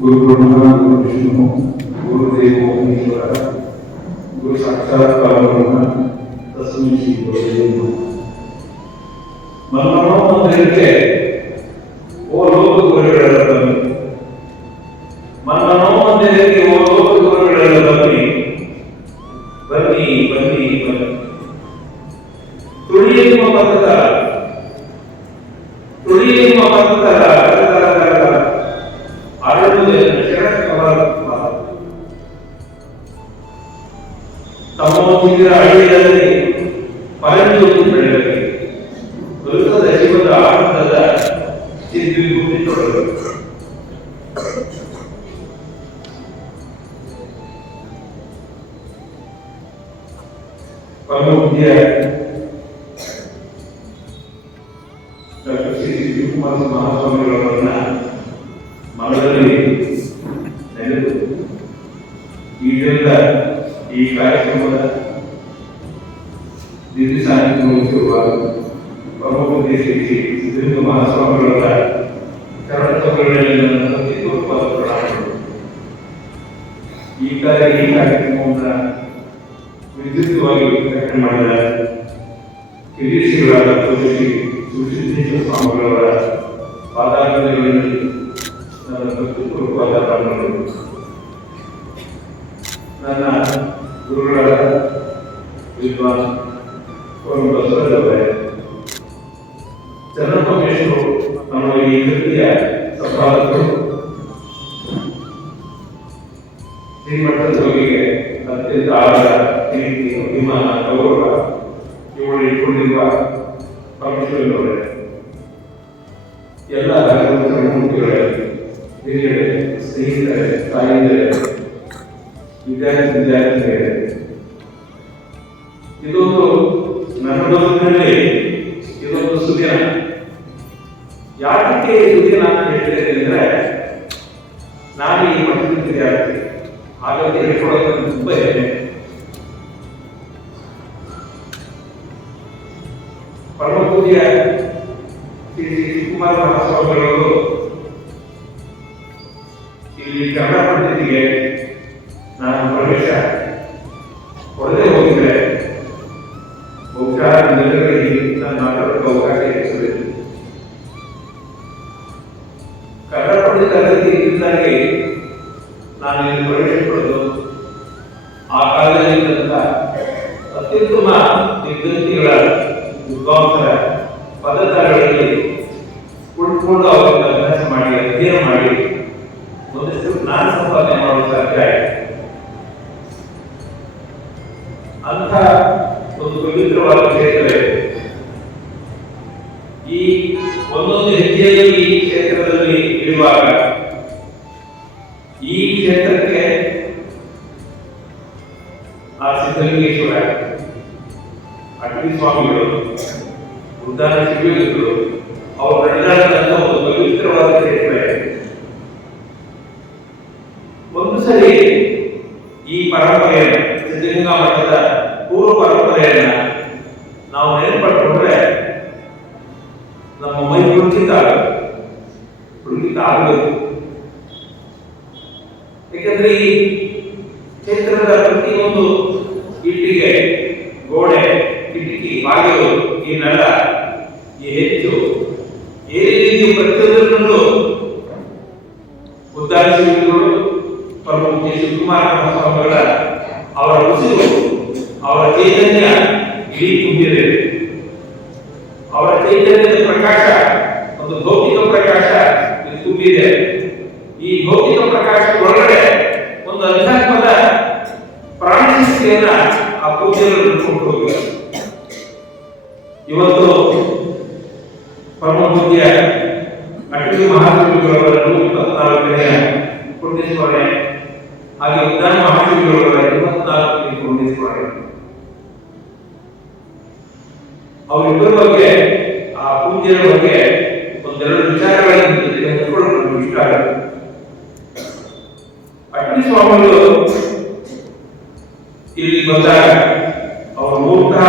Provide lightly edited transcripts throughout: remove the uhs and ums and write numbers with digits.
गुरु ब्रह्मा गुरु विष्णु गुरुदेव महेश्वर गुरु साक्षात परब्रह्म तस्मै श्री गुरुवे नमः। ಮನೋಮಂದಿರಕ್ಕೆ ಓ ಲೋಕ ಗುರುಗಳೆಲ್ಲ ಬನ್ನಿ, ಮನೋಮಂದಿರಕ್ಕೆ ಓ ಲೋಕ ಗುರುಗಳೆಲ್ಲ ಬನ್ನಿ ಬನ್ನಿ ಬನ್ನಿ ಬನ್ನಿ. ತುಳಿಯುವ ಪದದ ತುಳಿಯುವ ಪದದ ಅರಳುವುದನ್ನು ಶರತ್ಕಮಲ ತಮ್ಮೊಂದಿಗಿರ ಹಳ್ಳಿಯಲ್ಲಿ ಪರಂಜ್ಯೋತಿ ಬೆಳೆಯಲಿ ವೃತ್ತದ ಶಿವದ ಆನಂದದ ಚಿದ್ವಿಭೂತಿ ತೊಡಗಲು. ಪರಮಪೂಜ್ಯ ಡಾಕ್ಟರ್ ಶ್ರೀ ಶಿವಕುಮಾರ ಮಹಾಸ್ವಾಮಿಗಳವರನ್ನ ಮನದಲ್ಲಿ ನೆನೆದು ಈಗೆಲ್ಲ ಈ ಕಾರ್ಯಕ್ರಮದ ದಿವ್ಯ ಸಾನ್ನಿಧ್ಯ ವಹಿಸಿರುವ ಪರಮಪೂಜ್ಯ ಶ್ರೀ ಸಿದ್ಧಲಿಂಗ ಮಹಾಸ್ವಾಮಿಗಳವರ ಚರಣತೋಳುಗಳಲ್ಲಿ ನನ್ನ ಅತ್ಯಂತ ಪ್ರಣಾಮಗಳು. ಈ ಕಾರ್ಯಕ್ರಮವನ್ನು ವಿದ್ಯುಕ್ತವಾಗಿ ವ್ಯಕ್ತ ಮಾಡಿದ ಹಿರಿಯ ಶ್ರೀಗಳಾದ ಶ್ರೀ ಸುಸಿದ್ದೇಶ್ವರ ಸ್ವಾಮಿಗಳವರ ಪಾದಾಂತರಗಳಲ್ಲಿ ನನ್ನ ಭಕ್ತಿಪೂರ್ವಕವಾದ ಪ್ರಣಾಮಗಳು. ನನ್ನ ಗುರುಗಳಾದ ವಿದ್ವಾನ್ ಬಸವರಾಜರವರೇ, ಚನ್ನಪರಮೇಶ್ವರು ನಮ್ಮ ಈ ಕೃತಿಯ ಸಂಪಾದಕರು, ಶ್ರೀಮಠದ ಬಗೆಗೆ ಅತ್ಯಂತ ಆಳದ ಪ್ರೀತಿ ಅಭಿಮಾನ ಗೌರವ ಇವುಗಳು ಇಟ್ಕೊಂಡಿರುವ ಪರಮೇಶ್ವರನವರೇ, ಎಲ್ಲ ಮೂರ್ತಿಗಳೇ, ಹಿರಿಯರೇ, ಸ್ನೇಹಿತರೆ, ತಾಯಿಯರೇ, ವಿದ್ಯಾರ್ಥಿನಿಯರೇ, ಇದೊಂದು ನನ್ನ ಬದುಕಿನಲ್ಲಿ ಇದೊಂದು ಸುದಿನ. ಯಾಕೆ ಸುದಿನ ಅಂತ ಹೇಳ್ತೇನೆ ಅಂದ್ರೆ, ನಾನು ಈ ಮಟ್ಟದ ವಿದ್ಯಾರ್ಥಿ, ಹಾಗಾಗಿ ಹೇಳ್ಕೊಡೋದು ತುಂಬಾ ಹೆಮ್ಮೆ. ಪರಮಪೂಜ್ಯ ಶ್ರೀ ಶಿವಕುಮಾರ ಮಹಾಸ್ವಾಮಿಗಳವರು ಇಲ್ಲಿ ಕನ್ನಡ ಪಂಡಿತಿಗೆ ನಾನು ಪ್ರವೇಶ ಕೊಡದೆ ಹೋಗಿದ್ರೆ ಬಹುಶಃ ನೆಲೆಗಳಿಗೆ ನಾನು ಮಾತಾಡೋಕ್ಕೆ ಅವಕಾಶ ಇರುತ್ತದೆ. ಕನ್ನಡ ಪಂಡಿತ ಇದ್ದಾಗೆ ನಾನು ಇಲ್ಲಿ ಪ್ರವೇಶ ಪಡೆದು ಆ ಕಾಲದಲ್ಲಿ ಅತ್ಯುತ್ತಮ ವಿದ್ಯಾರ್ಥಿಗಳ ವಿದ್ವಾಂಸರ ಪದತಗಳಲ್ಲಿ ಕುಳಿತುಕೊಂಡು ಅವರಿಂದ ಅಭ್ಯಾಸ ಮಾಡಿ ಅಧ್ಯಯನ ಮಾಡಿ ಒಂದಷ್ಟು ಜ್ಞಾನ ಸಂಪಾದನೆ ಮಾಡಲು ಸಾಧ್ಯ ಆಯಿತು. ಅಂಥ ಒಂದು ಪವಿತ್ರವಾದ ಕ್ಷೇತ್ರ ಈ ಒಂದೊಂದು ಹೆಜ್ಜೆಯಲ್ಲಿ ಈ ಕ್ಷೇತ್ರದಲ್ಲಿ ಇರುವಾಗ ಈ ಕ್ಷೇತ್ರಕ್ಕೆ ಆ ಸಿದ್ಧಲಿಂಗೇಶ್ವರ ಅಟವಿ ಸ್ವಾಮಿಗಳು, ಉದ್ದಾನ ಶಿವಲಿಂಗರು ಅವರು ನಡೆದಾಡಿದಂತ ಒಂದು ಪವಿತ್ರವಾದ ಕ್ಷೇತ್ರ. ಒಂದು ಸರಿ ಈ ಪರಂಪರೆಯನ್ನು, ಸಿದ್ಧಲಿಂಗ ಮಠದ ಪೂರ್ವ ಪರಂಪರೆಯನ್ನ ನಾವು ನೆನಪಟ್ಕೊಂಡ್ರೆ ನಮ್ಮ ಮೈ ಪುಳಕಿತ ಆಗಬೇಕು. ಯಾಕಂದ್ರೆ ಈ ಕ್ಷೇತ್ರದ ಪ್ರತಿಯೊಂದು ಇಟ್ಟಿಗೆ, ಗೋಡೆ, ಕಿಟಕಿ, ಬಾಗಿಲು, ಈ ನೆಲ, ಈ ಹೆಚ್ಚು ಈ ರೀತಿ ಪ್ರತಿಯೊಂದರಲ್ಲೂ ಉದ್ದಾನ ಶಿವಲಿಂಗರು, ಪರಮಪೂಜ್ಯ ಶಿವಕುಮಾರ ಮಹಾಸ್ವಾಮಿಗಳ ಅವರ ಉಸಿರು, ಅವರ ಚೈತನ್ಯ ಇಡೀ ತುಂಬಿದೆ. ಅವರ ಚೈತನ್ಯದ ಪ್ರಕಾಶ, ಒಂದು ಭೌತಿಕ ಪ್ರಕಾಶ ತುಂಬಿದೆ. ಈ ಭೌತಿಕ ಪ್ರಕಾಶ ಒಳಗಡೆ ಒಂದು ಅಧ್ಯಾತ್ಮದ ಪ್ರಾಣಶಕ್ತಿಯನ್ನ ಆ ಪೂಜೆಗಳು ನಡ್ಕೊಂಡು ಹೋಗಿದ್ದಾರೆ. ಇವತ್ತು ಪರಮಪೂಜ್ಯ ಅಟವಿ ಮಹಾಸ್ವಾಮಿಗಳವರ 124ನೇ ಪುಣ್ಯಸ್ಮರಣೆ, ಹಾಗೆ ಉದ್ದಾನ ಮಹಾಸ್ವಾಮಿಗಳವರ 84ನೇ ಪುಣ್ಯಸ್ಮರಣೆ. ಅವರಿಬ್ಬರ ಬಗ್ಗೆ, ಆ ಪೂಜ್ಯರ ಬಗ್ಗೆ ಒಂದೆರಡು ವಿಚಾರಗಳನ್ನು ಹಂಚಿಕೊಳ್ಳಲು ಇಷ್ಟ ಆಗುತ್ತೆ. ಅಟವಿ ಸ್ವಾಮಿಗಳು ಇಲ್ಲಿ ಬಂದಾಗ ಅವರು ಮೂಲತಃ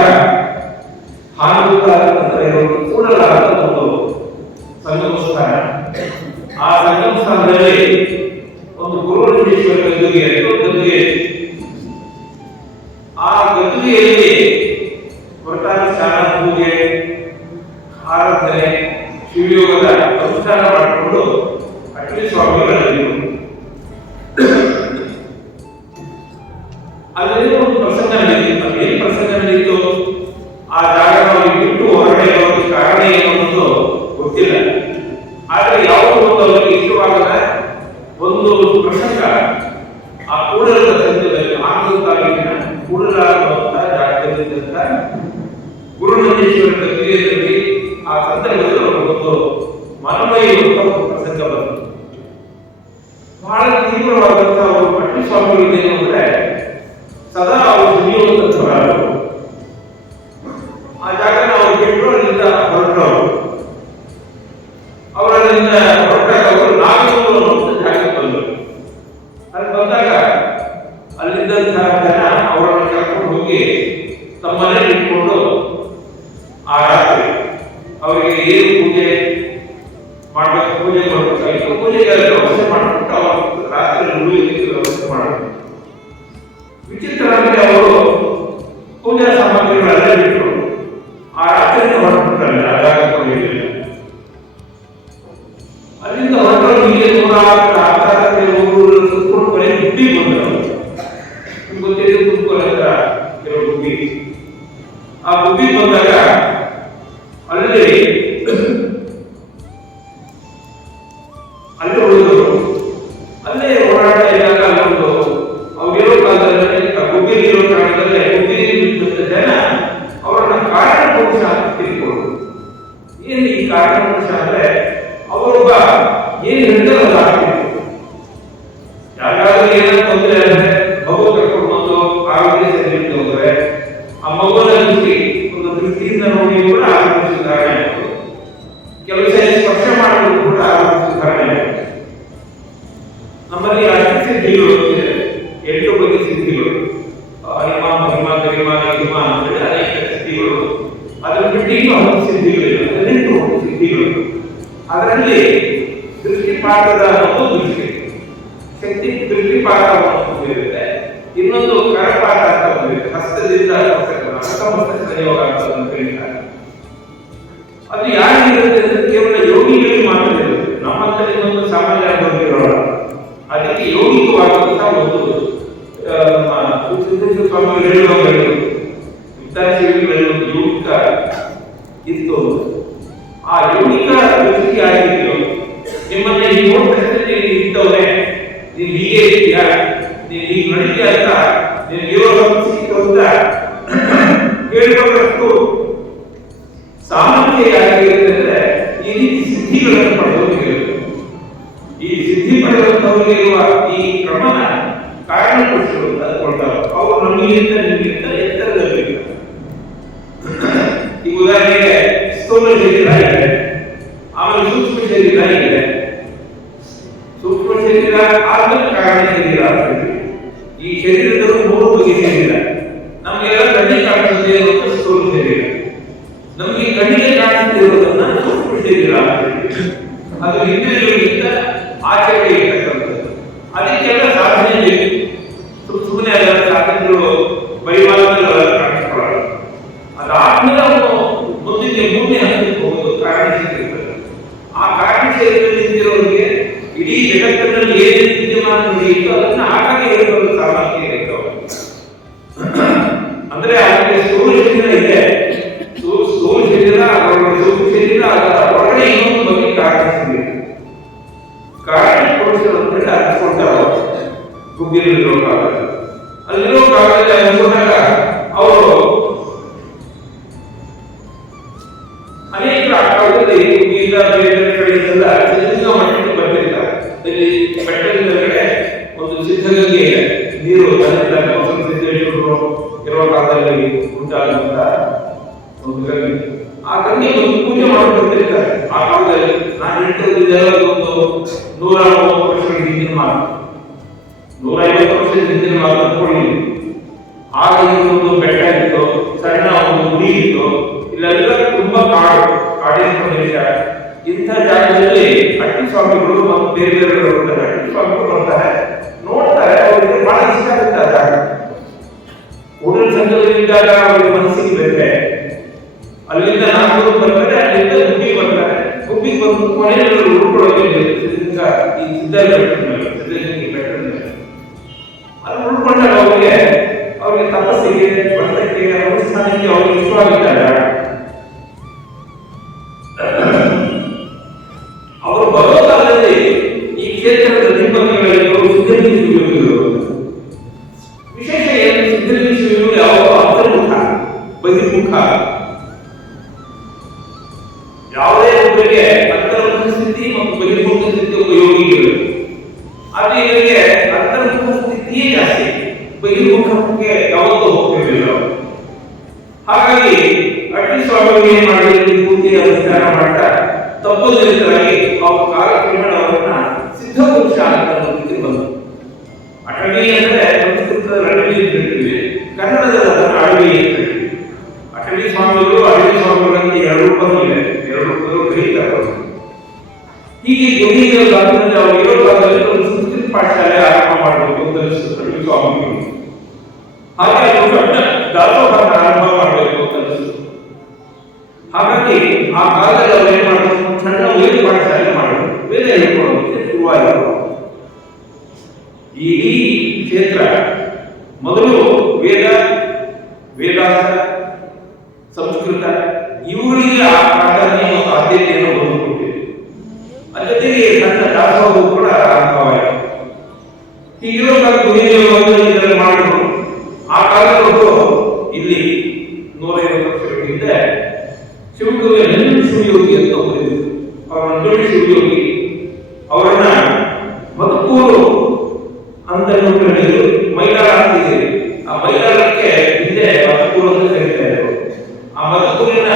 ಹಾನೂತ ಅಂತ ಇರೋದು ಕೂಡಲಾದ ಒಂದು ಸಂಗಮ ಸ್ಥಾನ. ಆ ಸಂಗಮ ಸ್ಥಾನದಲ್ಲಿ ಗುರುಮಂಜೇಶ್ವರ ಗದ್ದುಗೆ ಅಂತ ಗದ್ದುಗೆ. ಆ ಗದ್ದುಗೆಯಲ್ಲಿ ವ್ರತಾನ ಸ್ನಾನ ಪೂಜೆ ಆರಾಧನೆ ಶಿವಯೋಗದ ಅನುಷ್ಠಾನ ಮಾಡಿಕೊಂಡು ಅಟ್ಲಿ ಸ್ವಾಮಿಗಳಲ್ಲಿದ್ದರು. ಅಲ್ಲಿ ಒಂದು ಪ್ರಸಂಗ ನಡೆಯಿತು. ಅದೇನು ಪ್ರಸಂಗ ನಡೆಯಿತು, ಆ ಜಾಗ ನಾವು ಬಿಟ್ಟು ಹೊರಗಡೆ ಬರೋದು ಕಾರಣ ಏನು ಅನ್ನೋದು ಗೊತ್ತಿಲ್ಲ. ಆದ್ರೆ ಯಾವುದೋ ಒಂದು ಅವರಿಗೆ ಇಷ್ಟವಾಗದ ಒಂದು ಪ್ರಸಂಗ ಆ ಕೂಡಲದ ಸಂಘದಲ್ಲಿ ಆನಂದ ತಾಲೂಕಿನ ಕೂಡಲ ಜಾಗದಲ್ಲಿದ್ದಂತ ಗುರುಮಂಜೇಶ್ವರ ಗದ್ದುಗೆಯಲ್ಲಿ ಆ ಸಂದರ್ಭದಲ್ಲಿ ಒಂದು ಮನಮಯುವಂತ ಒಂದು ಪ್ರಸಂಗ ಬಂತು. ಬಹಳ ತೀವ್ರವಾದಂತಹ ಅವರು ಪಟ್ಟಿ ಸ್ವಾಮಿಗಳು ಏನು ಅಂದ್ರೆ ಸದಾ ಅವರು ದುಡಿಯುವಂತವರು. ಆ ಜಾಗ ಅವರು ಬಿಟ್ಟು ಅಲ್ಲಿಂದ ಹೊರಟವರು. ಅವರಲ್ಲಿಂದ ಹೊರಟಾಗ ಅವರು ನಾಗನೂರು ಅಂತ ಜಾಗಕ್ಕೆ ಬಂದರು. ಅಲ್ಲಿ ಬಂದಾಗ ಅಲ್ಲಿದ್ದಂತಹ ಜನ ಅವರನ್ನು ಕರ್ಕೊಂಡು ಹೋಗಿ ತಮ್ಮಲ್ಲಿ ಇಟ್ಕೊಂಡು ಆ ರಾತ್ರಿ ಅವರಿಗೆ ಏನು ಪೂಜೆ ಮಾಡಬೇಕು, ಪೂಜೆ ಮಾಡಬೇಕಾಗಿತ್ತು, ಪೂಜೆಗೆ ವ್ಯವಸ್ಥೆ ಮಾಡಿಬಿಟ್ಟು ಅವರು ರಾತ್ರಿ ಉಳಿಯಲಿಕ್ಕೆ ವ್ಯವಸ್ಥೆ ಮಾಡಬೇಕು. ವಿಚಿತ್ರ ಅಂದ್ರೆ ಅವರು ಪೂಜಾ ಸಾಮಗ್ರಿಗಳೆಲ್ಲ ಬಿಟ್ಟು ಆ ರಾತ್ರಿಯಿಂದ ಹೊರಬಿಟ್ಟಾರೆ. ಆ ಜಾಗಕ್ಕೆ ಹೋಗಿರಲಿಲ್ಲ. ಅಲ್ಲಿಂದ ಹೊರಟರು. ಹೀಗೆ 160 ಊರು ಸುತ್ತಕೊಂಡು ಕೊನೆ ಗುಬ್ಬಿ ಬಂದರು. ನಿಮ್ಗೆ ಗೊತ್ತಿದೆ ತುಮಕೂರು ಹತ್ರ ಕೆಲವು ಗುಬ್ಬಿ. ಆ ಗುಬ್ಬಿ ಬಂದಾಗ ಅಲ್ಲಿ ಉಳಿದರು. ಅಲ್ಲೇ ಓಡಾಡ್ತಾ ಇದ್ದಾಗ ಅಲ್ಲೊಂದು ಅವ್ರಿರೋ ಕಾಲದಲ್ಲಿ ಗುಬ್ಬಿಲಿರೋ ಕಾಲದಲ್ಲೇ ಗುಬ್ಬಿಲಿದ್ದಂತ ಜನ ಅವರನ್ನ ಕಾರಣ ಪುರುಷ ಅಂತ ತಿಳ್ಕೊಂಡು. ಏನು ಈ ಕಾರಣ ಪುರುಷ ಅಂದ್ರೆ ಅವರೊಬ್ಬ ಏನು ಹೇಳ್ತಾರೆ ಅದು ಆಗ್ತಿತ್ತು. ಯಾರಾದ್ರೂ ಏನಾದ್ರು ತೊಂದರೆ ಅಂದ್ರೆ ಮಗು ಕರ್ಕೊಂಡು ಬಂದು ಆರೋಗ್ಯ ಸರಿ ಹೋದ್ರೆ ಆ ಮಗುವಿನ ದೃಷ್ಟಿಯಿಂದ ನೋಡಿ ಕೂಡ ಆರೋಗ್ಯ ಸುಧಾರಣೆ ಆಯಿತು. ಕೆಲವು ಸರಿ ಸ್ಪರ್ಶ ಮಾಡೋದು ಕೂಡ ಆರೋಗ್ಯ ಸುಧಾರಣೆ ಆಯಿತು. ನಮ್ಮಲ್ಲಿ ಅನೇಕ ಸಿದ್ಧಿಗಳು 8 ಬಗೆಯ ಸಿದ್ಧಿಗಳು, ಹಿಮ ಮಹಿಮ ಗರಿಮ ಹಿಮ ಅಂತೇಳಿ ಅನೇಕ ಸಿದ್ಧಿಗಳು. ಅದನ್ನು ಬಿಟ್ಟು ಇನ್ನೂ 10 ಸಿದ್ಧಿಗಳಿವೆ, 18 ಸಿದ್ಧಿಗಳು. ಅದರಲ್ಲಿ ದೃಷ್ಟಿಪಾತದ ಒಂದು ದೃಷ್ಟಿ ಶಕ್ತಿ, ದೃಷ್ಟಿಪಾತ ಇರುತ್ತೆ. ಇನ್ನೊಂದು ಕರಪಾತ ಅಂತ ಬಂದಿದೆ, ಹಸ್ತದಿಂದ ಹಸ್ತಮಸ್ತ ಸಂಯೋಗ ಅಂತ ಹೇಳ್ತಾರೆ. ಅದು ಯಾರಿಗಿರುತ್ತೆ ಅಂದ್ರೆ ಕೇವಲ ಯೋಗಿಗಳಿಗೆ ಮಾತ್ರ ಇರುತ್ತೆ. ನಮ್ಮಂತಲ್ಲಿ ಒಂದು ಸಾಮಾನ್ಯ ಬಂದಿರೋಣ. ಅದಕ್ಕೆ ಯೌಗಿಕವಾದಂತಹ ಒಂದು ಸಿದ್ದೇಶ್ವರ ಸ್ವಾಮಿಗಳು ಹೇಳುವಾಗಲೂ ವಿದ್ಯಾರ್ಥಿಗಳು ಯೌಗಿಕ ಇತ್ತು. ಆ ಯೌಗಿಕ ದೃಷ್ಟಿ ಆಗಿದೆಯೋ ನಿಮ್ಮನ್ನ ಈ ನೋಡ್ತಕ್ಕಂಥ ಇರ್ತವೇ, ನೀವು ಹೀಗೆ ಇದೆಯಾ, ನೀವು ಹೀಗೆ ನಡೀತೀಯ ಅಂತ ನೀವು ಇರೋ ಸಿಕ್ತು ಅಂತ ಹೇಳ್ಕೊಂಡಷ್ಟು ಸಾಮರ್ಥ್ಯ ಯಾಗಿರುತ್ತೆ ಅಂದ್ರೆ ಈ ರೀತಿ ಸಿದ್ಧಿಗಳನ್ನು ಪಡೆದವರಿಗೆ, ಈ ಸಿದ್ಧಿ ಪಡೆದಂತವರಿಗೆ ಇರುವ ಈ ಕ್ರಮನ ಕಾರಣ ಪುರುಷರು ಅಂತ ಕೊಡ್ತಾರೆ. ಅವರು ನಮಗಿಂತ ನಿಮಗಿಂತ ಎತ್ತರದಲ್ಲಿಲ್ಲ. ಈ ಉದಾಹರಣೆಗೆ ಸ್ಥೂಲ ಶರೀರ ಇದೆ, ಆಮೇಲೆ ಸೂಕ್ಷ್ಮ ಶರೀರ ಇದೆ. ಸೂಕ್ಷ್ಮ ಶರೀರ ಆದ್ಮೇಲೆ ಕಾರಣ ಶರೀರ ಅಂತ ಹೇಳ್ತೀವಿ. ಈ ಶರೀರದಲ್ಲಿ 3 ಬಗೆಯ ಶರೀರ. ನಮಗೆಲ್ಲ ಕಣ್ಣಿಗೆ ಕಾಣಿಸುತ್ತೆ ಇರೋದು ಸ್ಥೂಲ ಶರೀರ. ನಮಗೆ ಕಣ್ಣಿಗೆ ಕಾಣಿಸುತ್ತಿರುವುದನ್ನ ಸೂಕ್ಷ್ಮ ಶರೀರ ಅಂತ ಹೇಳ್ತೀವಿ. ಅದು ಇಂದ್ರಿಯಗಳಿಗಿಂತ ಆಚರಣೆ ಇರ್ತಕ್ಕಂಥದ್ದು. ಅದಕ್ಕೆಲ್ಲ ಸಾಧನೆ ಬೇಕು. ಸುಮ್ಮನೆ ಅದರ ಸಾಧನೆಗಳು ಪರಿಮಾಣದಲ್ಲಿ ಕಾಣಿಸ್ಕೊಳ್ಳಲ್ಲ. ಅದಾದ್ಮೇಲೆ ಅವನು ಮುಂದಿನ 3ನೇ ಹಂತಕ್ಕೆ ಹೋಗೋದು ಕಾರಣ ಶರೀರ. ಆ ಕಾರಣ ಶರೀರದಲ್ಲಿ ನಿಂತಿರೋರಿಗೆ ಇಡೀ ಜಗತ್ತಿನಲ್ಲಿ ಏನೇ ವಿದ್ಯಮಾನ ನಡೆಯಿತು ಅದನ್ನ ಆಗಾಗ ಹೇಳುವ ಸಾಮರ್ಥ್ಯ ಇರುತ್ತೆ. ಅಂದ್ರೆ ಅದಕ್ಕೆ ಸ್ಥೂಲ ಶರೀರ ಇದೆ, ಸ್ಥೂಲ ಶರೀರ, ಸೂಕ್ಷ್ಮ ಶರೀರ, ಅದರ ಒಳಗಡೆ ಇನ್ನೊಂದು ಬಗ್ಗೆ ಕಾರಣ ಶರೀರ. ಕಾರಣ ಪುರುಷರು ಅಂತ ಹೇಳಿ ಅನ್ಸ್ಕೊಳ್ತಾರೆ. ಗುಬ್ಬಿಲಿರೋ ಕಾಲದಲ್ಲಿ ಅಲ್ಲಿರೋ ಕಾಲದಲ್ಲಿ ಅನ್ಕೊಂಡಾಗ ಅವರು ಅನೇಕ ಕಾಲದಲ್ಲಿ ಗೀತ ಬೇರೆ ಕಡೆಯಿಂದೆಲ್ಲ ಸಿದ್ಧಗಂಗಾ ಮಠಕ್ಕೆ ಬರ್ತಿರ್ತಾರೆ. ಇಲ್ಲಿ ಬೆಟ್ಟದ ಕಡೆ ಒಂದು ಸಿದ್ಧಗಂಗೆ ಇದೆ, ನೀರು ಸಿದ್ದೇಶ್ವರರು ಇರುವ ಕಾಲದಲ್ಲಿ ಉಂಟಾದಂತ ಒಂದು ಗಂಗೆ. ಆ ಗಂಗೆ ಒಂದು ಪೂಜೆ ಮಾಡಿಕೊಳ್ತಿರ್ತಾರೆ. ಆ ಕಾಲದಲ್ಲಿ ನಾನು ಹೇಳ್ತಿರೋದು ಒಂದು 130 ವರ್ಷಗಳ ಹಿಂದಿನ ಮಾತು, 150 ವರ್ಷದ ಹಿಂದಿನ ಮಾತು ಅಂದ್ಕೊಳ್ಳಿ. ಆಗ ಒಂದು ಬೆಟ್ಟ ಇತ್ತು, ಸಣ್ಣ ಒಂದು ಗುಡಿ ಇತ್ತು. ಇಲ್ಲೆಲ್ಲ ತುಂಬಾ ಕಾಡಿನ ಪ್ರದೇಶ. ಇಂಥ ಜಾಗದಲ್ಲಿ ಅಟ್ಟಿ ಸ್ವಾಮಿಗಳು ಮತ್ತು ಬೇರೆ ಬೇರೆ ಅಟ್ಟಿ ಸ್ವಾಮಿಗಳು ಬರ್ತಾರೆ. ನೋಡಿ ಹೋದಾಗ ಅವರಿಗೆ ಮನಸ್ಸಿಗೆ ಬೇರೆ, ಅಲ್ಲಿಂದ ನಾಲ್ಕು ಬರ್ತಾರೆ, ಅಲ್ಲಿಂದ ಗುಬ್ಬಿಗೆ ಬರ್ತಾರೆ. ಗುಬ್ಬಿಗೆ ಬಂದು ಕೊನೆಯಲ್ಲಿ ಉಳ್ಕೊಳ್ಳೋಕೆ ಈ ಸಿದ್ಧಗಂಗೆ ಬೆಟ್ಟದ ಮೇಲೆ ಅಲ್ಲಿ ಉಳ್ಕೊಂಡಾಗ ಅವ್ರಿಗೆ ತಪಸ್ಸಿಗೆ, ವ್ರತಕ್ಕೆ, ಅನುಷ್ಠಾನಕ್ಕೆ ಅವ್ರಿಗೆ ಇಷ್ಟವಾಗಿದ್ದಾಗ ಅವರು ಬರೋ ಕಾಲದಲ್ಲಿ ಈ ಕ್ಷೇತ್ರದ ನಿಬಂಧನೆಗಳು ಸಿದ್ಧಲಿಂಗ ಶಿವಯೋಗಿಗಳು ವಿಶೇಷ ಏನು? ಸಿದ್ಧಲಿಂಗ ಶಿವಯೋಗಿಗಳು ಯಾವ ಅಂತರ್ಮುಖ, ಬಹಿರ್ಮುಖ, ಯಾವುದೇ ಒಬ್ಬರಿಗೆ ಅಂತರ್ಮುಖ ಸ್ಥಿತಿ ಮತ್ತು ಬಹಿರ್ಮುಖ ಸ್ಥಿತಿ ಉಪಯೋಗಿಗಳು. ಆದ್ರೆ ಇವರಿಗೆ ಅಂತರ್ಮುಖ ಸ್ಥಿತಿಯೇ ಜಾಸ್ತಿ, ಬಹಿರ್ಮುಖಕ್ಕೆ ಯಾವತ್ತೂ ಹೋಗ್ತಿರಲಿಲ್ಲ. ಹಾಗಾಗಿ ಅಡ್ಡಿ ಸ್ವಾಮಿಗಳು ಏನ್ ಮಾಡಿದ್ರು, ಪೂರ್ತಿ ಅನುಷ್ಠಾನ ಮಾಡ್ತಾ ತಪ್ಪೋದರಿಂದಾಗಿ ಅವ್ರ ಕಾಲಕ್ರಮೇಣ ಅವರನ್ನ ಸಿದ್ಧ ಪುರುಷ ಅಂತ ಅನ್ನೋದಕ್ಕೆ ಬಂದರು. ಅಟವಿ ಅಂದ್ರೆ ಸಂಸ್ಕೃತದ ಅಡವಿ ಅಂತ ಹೇಳ್ತೀವಿ, ಕನ್ನಡದಲ್ಲಿ ಅದನ್ನು ಅಡವಿ ಅಂತ ಹೇಳ್ತೀವಿ. ಅಟವಿ ಸ್ವಾಮಿಗಳು, ಅಡವಿ ಸ್ವಾಮಿಗಳಂತ ಎರಡು ರೂಪಗಳಿವೆ, ಎರಡು ರೂಪಗಳು ಕರೀತಾರೆ. ಹೀಗೆ ಯೋಗಿಗಳ ಕಾಲದಲ್ಲಿ ಅವರು ಇರೋ ಕಾಲದಲ್ಲಿ ಒಂದು ಸಂಸ್ಕೃತ ಪಾಠಶಾಲೆ ಆರಂಭ ಮಾಡಬೇಕು ಅಂತ ಅನಿಸುತ್ತೆ ಸ್ವಾಮಿಗಳು. ಹಾಗೆ ಅವರು ದಾಸೋಹನ ಆರಂಭ ಮಾಡಬೇಕು ಅಂತ ಅನಿಸುತ್ತೆ. ಹಾಗಾಗಿ ಆ ಕಾಲದಲ್ಲಿ ಅವರು ಏನ್ ಮಾಡಬೇಕು, ಸಣ್ಣ ವೇದ ಪಾಠಶಾಲೆ ಮಾಡಬೇಕು, ವೇದ ಹೇಳ್ಕೊಳ್ಳೋದಕ್ಕೆ ಶುರುವಾಯಿತು. ಈ ಕ್ಷೇತ್ರ ಮೊದಲು ವೇದ, ವೇದಾಂತ, ಸಂಸ್ಕೃತ ಇವುಗಳಿಗೆ ಆ ಪ್ರಾಧಾನ್ಯ ಮತ್ತು ಆದ್ಯತೆಯನ್ನು ಒದಗಿಕೊಟ್ಟಿದೆ. ಅದ್ರ ಜೊತೆಗೆ ಸಣ್ಣ ದಾಸೋಹವು ಕೂಡ ಆರಂಭವಾಯಿತು. ಹೀಗಿರುವಾಗ ಇದನ್ನು ಮಾಡಿದ್ರು. ಆ ಕಾಲದವರು ಇಲ್ಲಿ 150 ವರ್ಷಗಳ ಹಿಂದೆ ಶಿವಕವಿ ನಂಜುಂಡ ಶಿವಯೋಗಿ ಅಂತ ಹೋಗಿದ್ರು. ಅವರ ನಂಜುಂಡ ಶಿವಯೋಗಿ ಅವರನ್ನ ಮಧುಕೂರು ಅಂತ ಹೇಳಿದ್ರು. ಮೈಲಾರ ಅಂತಿದೆ, ಆ ಮೈಲಾರಕ್ಕೆ ಹಿಂದೆ ಮಧುಕೂರು ಅಂತ ಕರೀತಾ ಇದ್ರು. ಆ ಮಧುಕೂರಿನ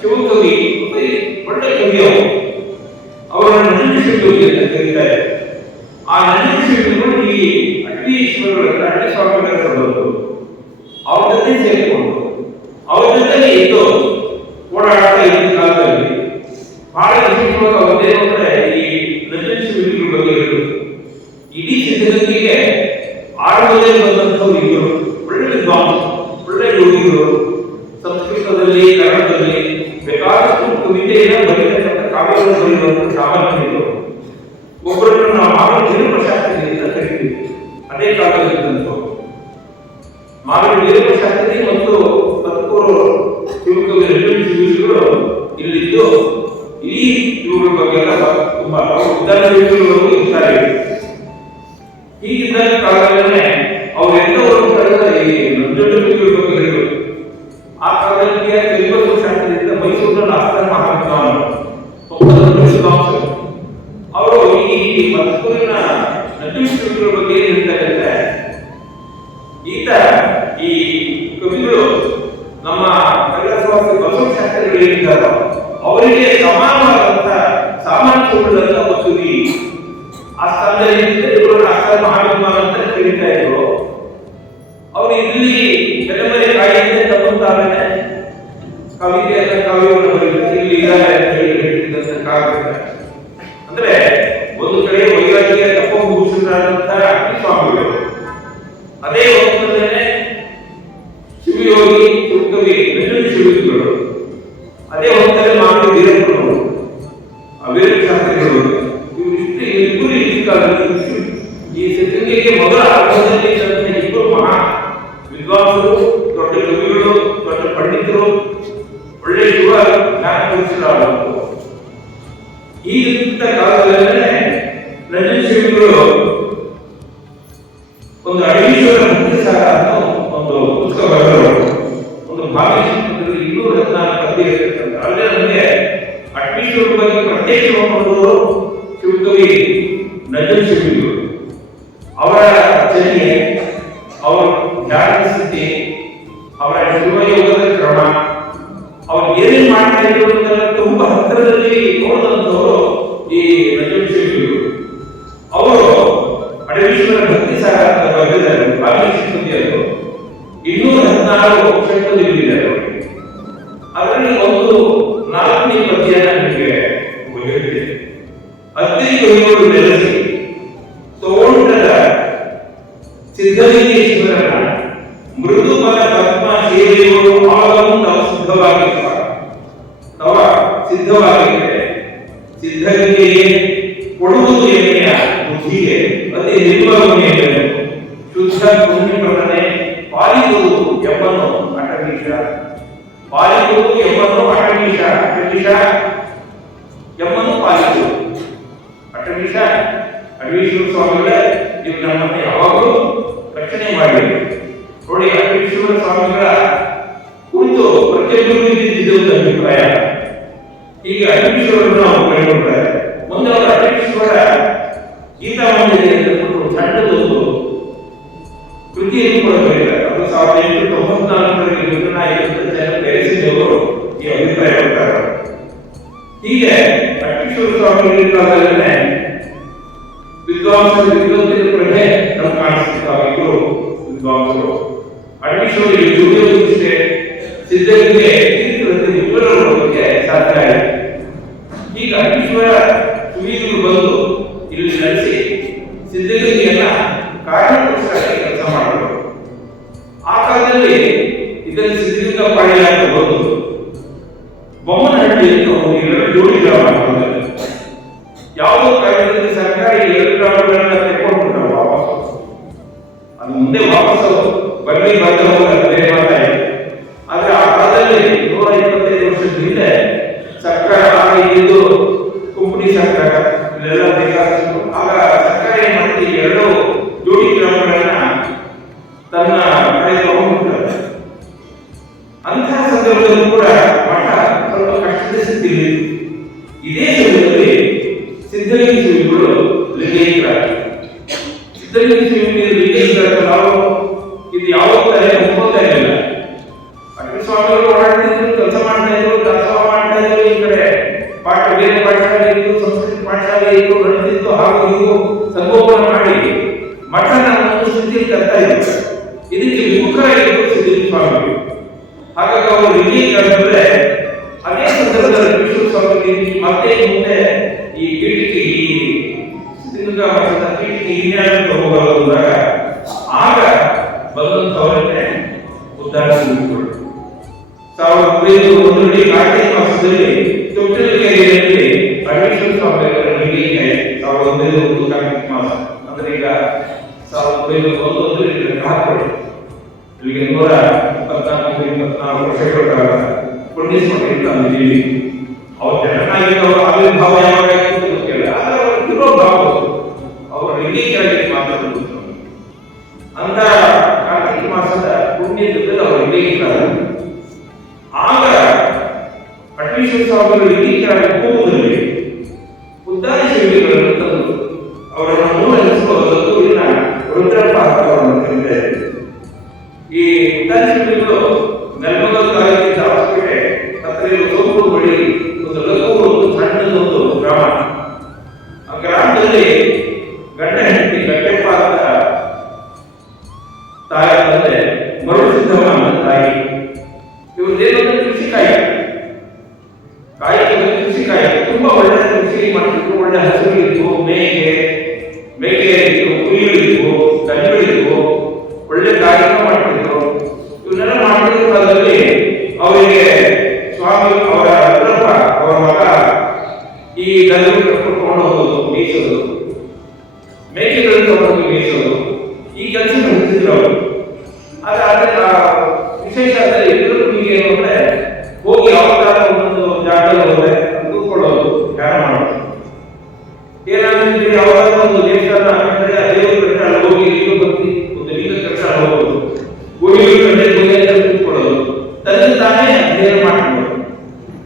ಶಿವಕವಿ ಒಳ್ಳೆ ಕವಿ ಅವರನ್ನ ನಂಜುಂಡ ಶಿವಯೋಗಿ ಅಂತ ಕರೀತಾರೆ. ಆ ನಂಜುಂಡ ಶಿವಯೋಗಿಗಳು ಈ ಅಡ್ಡೀಶ್ವರಗಳ ಅಡ್ಡಿ ಸ್ವಾಮಿಗಳ ಬಂದು ಅವ್ರ ಜೊತೆ ಸೇರಿಕೊಂಡು ಅವ್ರ ಜೊತೆಗೆ ಇದ್ದು ಓಡಾಡ್ತಾ ಇದ್ದ ಕಾಲದಲ್ಲಿ ಬಹಳ ವಿಶೇಷವಾಗಿ ಅವರೇನು ಅಂದ್ರೆ ಈ ನಂಜುಂಡ ಶಿವಯೋಗಿಗಳ ಬಗ್ಗೆ ಹೇಳುದು. ಇಡೀ ಸಿದ್ಧಗಂಗೆಗೆ ಆರಂಭದಲ್ಲಿ ಬಂದಂಥವ್ರು ಇಬ್ಬರು ಒಳ್ಳೆ ವಿದ್ವಾಂಸ, ಒಳ್ಳೆ ಯೋಗಿಗಳು. ಸಂಸ್ಕೃತದಲ್ಲಿ, ಕನ್ನಡದಲ್ಲಿ ಬೇಕಾದಷ್ಟು ಕವಿತೆಯನ್ನು ಬರೆಯತಕ್ಕಂಥ ಕಾವ್ಯಗಳನ್ನು ಬರೆಯುವಂಥ ಸಾಮರ್ಥ್ಯಗಳು. ಒಬ್ಬರನ್ನು ನಾವು ಮಾನವ ಶಾಸ್ತ್ರಿ ಅಂತ ಕರಿತೀವಿ. ಅದೇ ಕಾಲದಲ್ಲಿದ್ದಂಥವ್ರು ಮಾನವ ಶಾಸ್ತ್ರಿ ಮತ್ತು ಮಧುಕೂರು ಶಿವಕವಿ ನಂಜುಂಡ ಶಿವಯೋಗಿಗಳು ಇಲ್ಲಿದ್ದು ಈ ಇವುಗಳ ಬಗ್ಗೆ ಎಲ್ಲ ತುಂಬಾ ವಿದ್ಯಾರ್ಥಿಗಳು ಇರ್ತಾರೆ. ಹೀಗಿದ್ದ ಕಾಲದಲ್ಲೇ ಅವರೆಲ್ಲರೂ ಈ ನಂಜುಂಡ ಶಿವಯೋಗಿಗಳ ಬಗ್ಗೆ ಹೇಳಿದರು. ಆ ಕಾಲದಲ್ಲಿ ಕಲಿಬಸವ ಶಾಸ್ತ್ರದಿಂದ ಮೈಸೂರಿನ ಆಸ್ಥಾನ ಮಹಾವಿದ್ವಾನ್ ವಿದ್ವಾಂಸರು ಅವರು ಈ ಮಧುಕೂರಿನ ನಂಜುಂಡ ಶಿವಯೋಗಿಗಳ ಬಗ್ಗೆ ಏನ್ ಹೇಳ್ತಾರೆ, ಈತ ಈ ಕವಿಗಳು ನಮ್ಮ ಕೈಲಾಸವಾಸಿ ಬಸವ ಶಾಸ್ತ್ರಿಗಳು ಏನಿದ್ದಾರೋ ಅವರಿಗೆ ಸಮಾನವಾದಂತ ಸಾಮರ್ಥ್ಯವುಳ್ಳಂತ ವಸುವಿ. ಆ ಸ್ಥಾನದಲ್ಲಿ ಇವರನ್ನ ಆಸ್ಥಾನ ಮಹಾವಿದ್ವಾನ್ ಅಂತ ಕರೀತಾ ಇದ್ರು. ಅವರು ಇಲ್ಲಿ ಬೆಲೆಮರೆ ಕಾಯಿಯಿಂದ ತಪ್ಪುತ್ತಾನೆ ಕವಿತೆಯ ಕಾವ್ಯವನ್ನು ಬರೆಯುತ್ತಾರೆ. ಇಲ್ಲಿ ಇದ್ದಾರೆ ಅಂತ ಹೇಳಿದಂತ ಕಾವ್ಯ ಅಂದ್ರೆ ಒಂದು ಕಡೆ ವೈರಾಗ್ಯ ತಪೋಭೂಷಣರಾದಂತಹ ಅಗ್ನಿ ಸ್ವಾಮಿಗಳು, ಅದೇ ಹೊತ್ತಲ್ಲೇ ಶಿವಯೋಗಿ ಶಿವಕವಿ ನಂಜುಂಡ ಶಿವಯೋಗಿಗಳು, ಅದೇ ಹೊತ್ತಲ್ಲಿ ಮಾನವ ವೀರಪ್ಪನವರು, ವೀರ ಶಾಸ್ತ್ರಿಗಳು, ಇವರಿಷ್ಟು ಇಬ್ಬರು ಈ ಕಾಲದಲ್ಲಿ ಈ ಸಿದ್ಧಗಂಗೆಗೆ ಮೊದಲ ಆರಂಭದಲ್ಲಿ ಇಬ್ಬರು ಮಹಾ ವಿದ್ವಾಂಸರು, ದೊಡ್ಡ ಕವಿಗಳು, ದೊಡ್ಡ ಪಂಡಿತರು, ಒಳ್ಳೆ ಯುವ ಜ್ಞಾನ ಪುರುಷರಾದರು. ಈಗಿದ್ದ ಕಾಲದಲ್ಲೇ ನಂಜುಂಡ ಶಿವಯೋಗಿಗಳು ಒಂದು ಅಡವೀಶ್ವರ ಮುಕ್ತಿಸಾರ ಅನ್ನೋ ಒಂದು ಪುಸ್ತಕ ಬರೆದರು. ಒಂದು ಭಾಗಶಃ 214 ಪದ್ಯ ಇರ್ತಕ್ಕಂಥ ಅಲ್ಲೇ ನಮಗೆ ಅಡವೀಶ್ವರ ಬಗ್ಗೆ ಪ್ರತ್ಯಕ್ಷ ಮಾಡುವವರು ಶಿವಕವಿ ನಂಜುಂಡ ಶಿವಯೋಗಿಗಳು. ಅವರ ಚರ್ಯೆ, ಅವರ ಧ್ಯಾನ ಸ್ಥಿತಿ, ಅವರ ಶಿವಯೋಗದ ಕ್ರಮ, ಅವರು ಏನೇನು ಮಾಡ್ತಾ ಇದ್ರು ಅಂತ ತುಂಬಾ ಹತ್ತಿರದಲ್ಲಿ ನೋಡಿದಂಥವರು ಈ ನಂಜುಂಡ ಶಿವಯೋಗಿಗಳು. ಅವರು ಅಡವೀಶ್ವರ ಭಕ್ತಿಸಾರ ಅಂತ ಬರೆದಿದ್ದಾರೆ. ಭಾಗಶಃ 214 ಷಟ್ಪದಿಗಳಿದ್ದಾರೆ. ಅದರಲ್ಲಿ ಒಂದು 4ನೇ ಪದ್ಯ ನಿಮಗೆ ಹೇಳ್ತೇನೆ. ಅಗ್ನಿ ಕವಿಗಳು ನೆಲೆಸಿ ತೋಂಟದ ಸಿದ್ಧಲಿಂಗೇಶ್ವರನ ಮೃದುಬಲ ಪದ್ಮ ಸೇವೆಗಳು ಆಳವು ತವ ಸಿದ್ಧವಾಗಿರ್ತಾರೆ. ತವ ಸಿದ್ಧವಾಗಿದ್ದರೆ ಸಿದ್ಧಗಂಗೆಯೇ ಕೊಡುವುದು ಎಣ್ಣೆಯ ಬುದ್ಧಿಗೆ ಅತಿ ನಿರ್ಮಲನೆಯನ್ನು ಶುದ್ಧ ಪುಣ್ಯಪ್ರದನೆ ಪಾಲಿಸುವುದು ಎಂಬನು ಅಟವೀಶ. ಪಾಲಿಸುವುದು ಎಂಬನು ಅಟವೀಶ. ಅಟವೀಶ ಎಂಬನು ಪಾಲಿಸುವುದು. ಅಟವೀಶ ಅಟವೀಶ್ವರ ಸ್ವಾಮಿಗಳೇ ನೀವು ನಮ್ಮನ್ನು ಯಾವಾಗಲೂ ರಕ್ಷಣೆ ಮಾಡಬೇಕು. ನೋಡಿ, ಅಟವೀಶ್ವರ ಸ್ವಾಮಿಗಳ ಕುರಿತು ಪ್ರತಿಯೊಬ್ಬರಿಗೂ ಇದ್ದಿದ್ದು ಅಭಿಪ್ರಾಯ. ಈಗ ಅಟವೀಶ್ವರನ್ನು ನಾವು ಕಂಡುಕೊಳ್ತಾರೆ. ಮುಂದೆ ಅವರು ಅಟವೀಶ್ವರ ಗೀತಾ ಮಂದಿರ ಸಣ್ಣದೊಂದು ಕೃತಿಯನ್ನು ಕೂಡ ಬರೀತಾರೆ. ಅದು 1894ರಲ್ಲಿ ಬೆರೆಸಿದವರು ಈ ಅಭಿಪ್ರಾಯ ಕೊಡ್ತಾರೆ. ಹೀಗೆ ಅಟವೀಶ್ವರ ಸ್ವಾಮಿಗಳಿಂದಾಗಲೇ ವಿದ್ವಾಂಸರು ವಿದ್ವತ್ತಿನ ಪ್ರಜ್ಞೆ ನಮ್ಗೆ ಕಾಣಿಸ್ತಿರ್ತಾರೆ. ಇವರು ವಿದ್ವಾಂಸರು ಅಟವೀಶ್ವರಿಗೆ ಜೂಡಿಯೋದಕ್ಕೆ ಸಿದ್ಧಗಂಗೆ ವಿವರಕ್ಕೆ ಸಾಧ್ಯ ಆಯಿತು. ಈಗ ಅಟವೀಶ್ವರ ಸುವೀದರು ಬಂದು ಇಲ್ಲಿ ನಡೆಸಿ ಸಿದ್ಧಗಂಗೆಯನ್ನ ಕಾರ್ಯಪುರುಷರಾಗಿ ಕೆಲಸ ಮಾಡಿದರು. ಆ ಕಾಲದಲ್ಲಿ ಇದನ್ನು ಸಿದ್ಧಗಂಗಾ ಪಾಳ್ಯ ಅಂತ ಬಂದು ಬೊಮ್ಮನಹಳ್ಳಿಯನ್ನು ಎರಡು ಜೋಡಿ ಗ್ರಾಮ ಮಾಡಿದ್ದಾರೆ. ಯಾವುದೋ ಕಾರಣದಲ್ಲಿ ಸರ್ಕಾರ ಈ ಎರಡು ಗ್ರಾಮಗಳನ್ನ ತೆಗೆದುಕೊಂಡು ವಾಪಸ್ ಅದು ಮುಂದೆ ವಾಪಸ್ಸು ಬರಲಿ ಬೇರೆ ಮಾತಾಯಿತು. ಆದ್ರೆ ಆ ಕಾಲದಲ್ಲಿ 125 ವರ್ಷದ ಹಿಂದೆ ಸರ್ಕಾರ ಇದು ಕುಂಪಣಿ ಸರ್ಕಾರ ಇಲ್ಲೆಲ್ಲ ಬೇಕಾದಷ್ಟು. ಆಗ ಸರ್ಕಾರ ಏನ್ ಮಾಡ್ತಿ, ಎರಡು ಜೋಡಿ ಗ್ರಾಮಗಳನ್ನ ತನ್ನ ಕಡೆ ತಗೊಂಡ್ಬಿಡ್ತಾರೆ. ಅಂತಹ ಸಂದರ್ಭದಲ್ಲಿ ಕೂಡ ಮಠ ಸ್ವಲ್ಪ ಕಷ್ಟದ ಸ್ಥಿತಿಯಲ್ಲಿ. ಇದೇ ಸಮಯದಲ್ಲಿ ಸಿದ್ಧಲಿಂಗ ಸ್ವಾಮಿಗಳು ಲಿಂಗೈಕ್ಯರಾಗಿ ಸಿದ್ಧಲಿಂಗ ಸ್ವಾಮಿಗಳು ಲಿಂಗೈಕ್ಯರಾಗಿ ನಾವು ಇದು ಯಾವ ತರ ಒಪ್ಪೋತಾ ಇರಲಿಲ್ಲ. ಅಟವೀ ಸ್ವಾಮಿಗಳು ಓಡಾಡ್ತಿದ್ರು, ಕೆಲಸ ಮಾಡ್ತಾ ಇದ್ರು, ದಾಸೋಹ ಮಾಡ್ತಾ ಇದ್ರು. ಈ ಕಡೆ ಬೇರೆ ಪಾಠಶಾಲೆ ಇತ್ತು, ಸಂಸ್ಕೃತ ಪಾಠಶಾಲೆ ಇತ್ತು, ನಡೆದಿತ್ತು. ಹಾಗೂ ಇವು ಸಂಗೋಪನೆ ಮಾಡಿ ಮಠನ ಒಂದು ಸ್ಥಿತಿಯಲ್ಲಿ ತರ್ತಾ ಇದ್ರು. ಇದಕ್ಕೆ ವಿಮುಖರಾಗಿತ್ತು ಸಿದ್ಧಲಿಂಗ ಸ್ವಾಮಿಗಳು. ಹಾಗಾಗಿ ಅವರು ಲಿಂಗೈಕ್ಯರಾಗಿದ್ರೆ ಅದೇ ಸಂದರ್ಭದಲ್ಲಿ ವಿಶ್ವ ಸ್ವಾಮಿ ಮತ್ತೆ ಮುಂದೆ ಈ ಪೀಠಿಕೆ ಈ ಸಿದ್ಧಗಂಗಾ ಮಠದ ಪೀಠಿಕೆ ಹಿರಿಯಾಗಿ ಹೋಗುವಾಗ ಆಗ ಬಂದಂತವರನ್ನೇ ಉದ್ಧಾರಿಸಿದರು. 1901ರಲ್ಲಿ ಕಾರ್ತಿಕ ಮಾಸದಲ್ಲಿ ತೊಟ್ಟಿಲಕೆರೆಯಲ್ಲಿ ಅಟವೀಶ್ವರ ಸ್ವಾಮಿಗಳ ಲಿಂಗೈಕ್ಯ 1901 ಕಾರ್ತಿಕ ಮಾಸ ಅಂದ್ರೆ ಈಗ 1901 ಹಾಕೋದು ಇಲ್ಲಿಗೆ 124 ವರ್ಷಗಳ ಕಾಲ ಪುಣ್ಯಸ್ಮರಣೆ ಇತ್ತು ಅಲ್ಲಿ. ಅವ್ರ ಜನನಾಗಿದ್ದವರ ಆವಿರ್ಭಾವ ಯಾವಾಗ ಗೊತ್ತಿಲ್ಲ. ಆದ್ರೆ ಅವರ ತಿರೋಭಾವ ಅವರ ಲಿಂಗೈಕ್ಯರಾಗಿ ಮಾತಾಡುವುದು. ಅಂತ ಕಾರ್ತಿಕ ಮಾಸದ ಪುಣ್ಯ ಜೊತೆಗೆ ಅವರು ಲಿಂಗೈಕ್ಯರಾದರು. ಆಗ ಅಟವೀಶ್ವರ ಸ್ವಾಮಿಗಳು ಲಿಂಗೈಕ್ಯರಾಗಿ ಹೋಗುವುದರಲ್ಲಿ ಉದ್ದಾರಿ ಶಿಬಿಗಳನ್ನು ತಂದು ಅವರನ್ನು ಮೂಲ ಹೆಸರುಗಳನ್ನು ಇನ್ನ ರುದ್ರಪ್ಪ ಅವರನ್ನು ಕರೆದಿದ್ದಾರೆ. ಈ ಉದ್ದಾರಿ ಶಿಬಿಗಳು ನೆಲಮಂಗಲ ತಾಲೂಕಿನ ಅವಶ್ಯಕತೆ ಹತ್ತಿರ ಸೋಪು ಬಳಿ ಒಂದು ಲಘು ಸಣ್ಣದೊಂದು ಗ್ರಾಮ. ಆ ಗ್ರಾಮದಲ್ಲಿ ಗಂಡ ಹೆಂಡತಿ ಗಡ್ಡೆಪ್ಪ ಅಂತ ತಾಯಿ ತಂದೆ ಮರುಸಿದ್ದಮ್ಮ ಅಂತ ತಾಯಿ. ಇವರು ದೇವರ ಕೃಷಿಕಾಯ ಕೃಷಿಕಾಯ ತುಂಬಾ ಒಳ್ಳೆ ಕೃಷಿ ಮಾಡ್ತಿದ್ರು. ಒಳ್ಳೆ ಹಸಿರು ಇತ್ತು, ಮೇಕೆ ಇತ್ತು, ಕುರಿಗಳಿದ್ವು, ದನಗಳಿದ್ವು, ಒಳ್ಳೆ ಕಾರ್ಯಕ್ರಮ ಮಾಡ್ತಿದ್ರು. ಇವನ್ನೆಲ್ಲ ಮಾಡ್ತಿದ್ದ ಕಾಲದಲ್ಲಿ ಅವರಿಗೆ ಸ್ವಾಮಿ ಅವರ ರುದ್ರಪ್ಪ ಅವರ ಮಗ ಈ ದನಗಳು ಕರ್ಕೊಂಡು ಹೋಗೋದು, ಮೇಯಿಸೋದು, ಮೇಕೆಗಳನ್ನು ತಗೊಂಡು ಮೇಯಿಸೋದು, ಈ ಕೆಲಸ ಮಾಡ್ತಿದ್ರು ಅವರು. ಆದ್ರೆ ವಿಶೇಷ ಅಂದ್ರೆ ಎಲ್ಲರೂ ಹೀಗೆ ಅಂದ್ರೆ ಹೋಗಿ ಯಾವಾಗ ಒಂದೊಂದು ಜಾಗದಲ್ಲಿ ಹೋದ್ರೆ ಕೂತ್ಕೊಳ್ಳೋದು, ಧ್ಯಾನ ಮಾಡೋದು. ಏನಾದ್ರು ಯಾವಾಗ ಒಂದು ದೇವಸ್ಥಾನ ಅಂದ್ರೆ ದೇವರ ಕಟ್ಟಡ ಹೋಗಿ ಇದು ಬಂದು ಒಂದು ಲಿಂಗ ಕಟ್ಟಡ ಹೋಗೋದು, ಕೂತ್ಕೊಳ್ಳೋದು, ತನ್ನ ತಾನೇ ಅಧ್ಯಯನ ಮಾಡ್ಕೊಳ್ಳೋದು.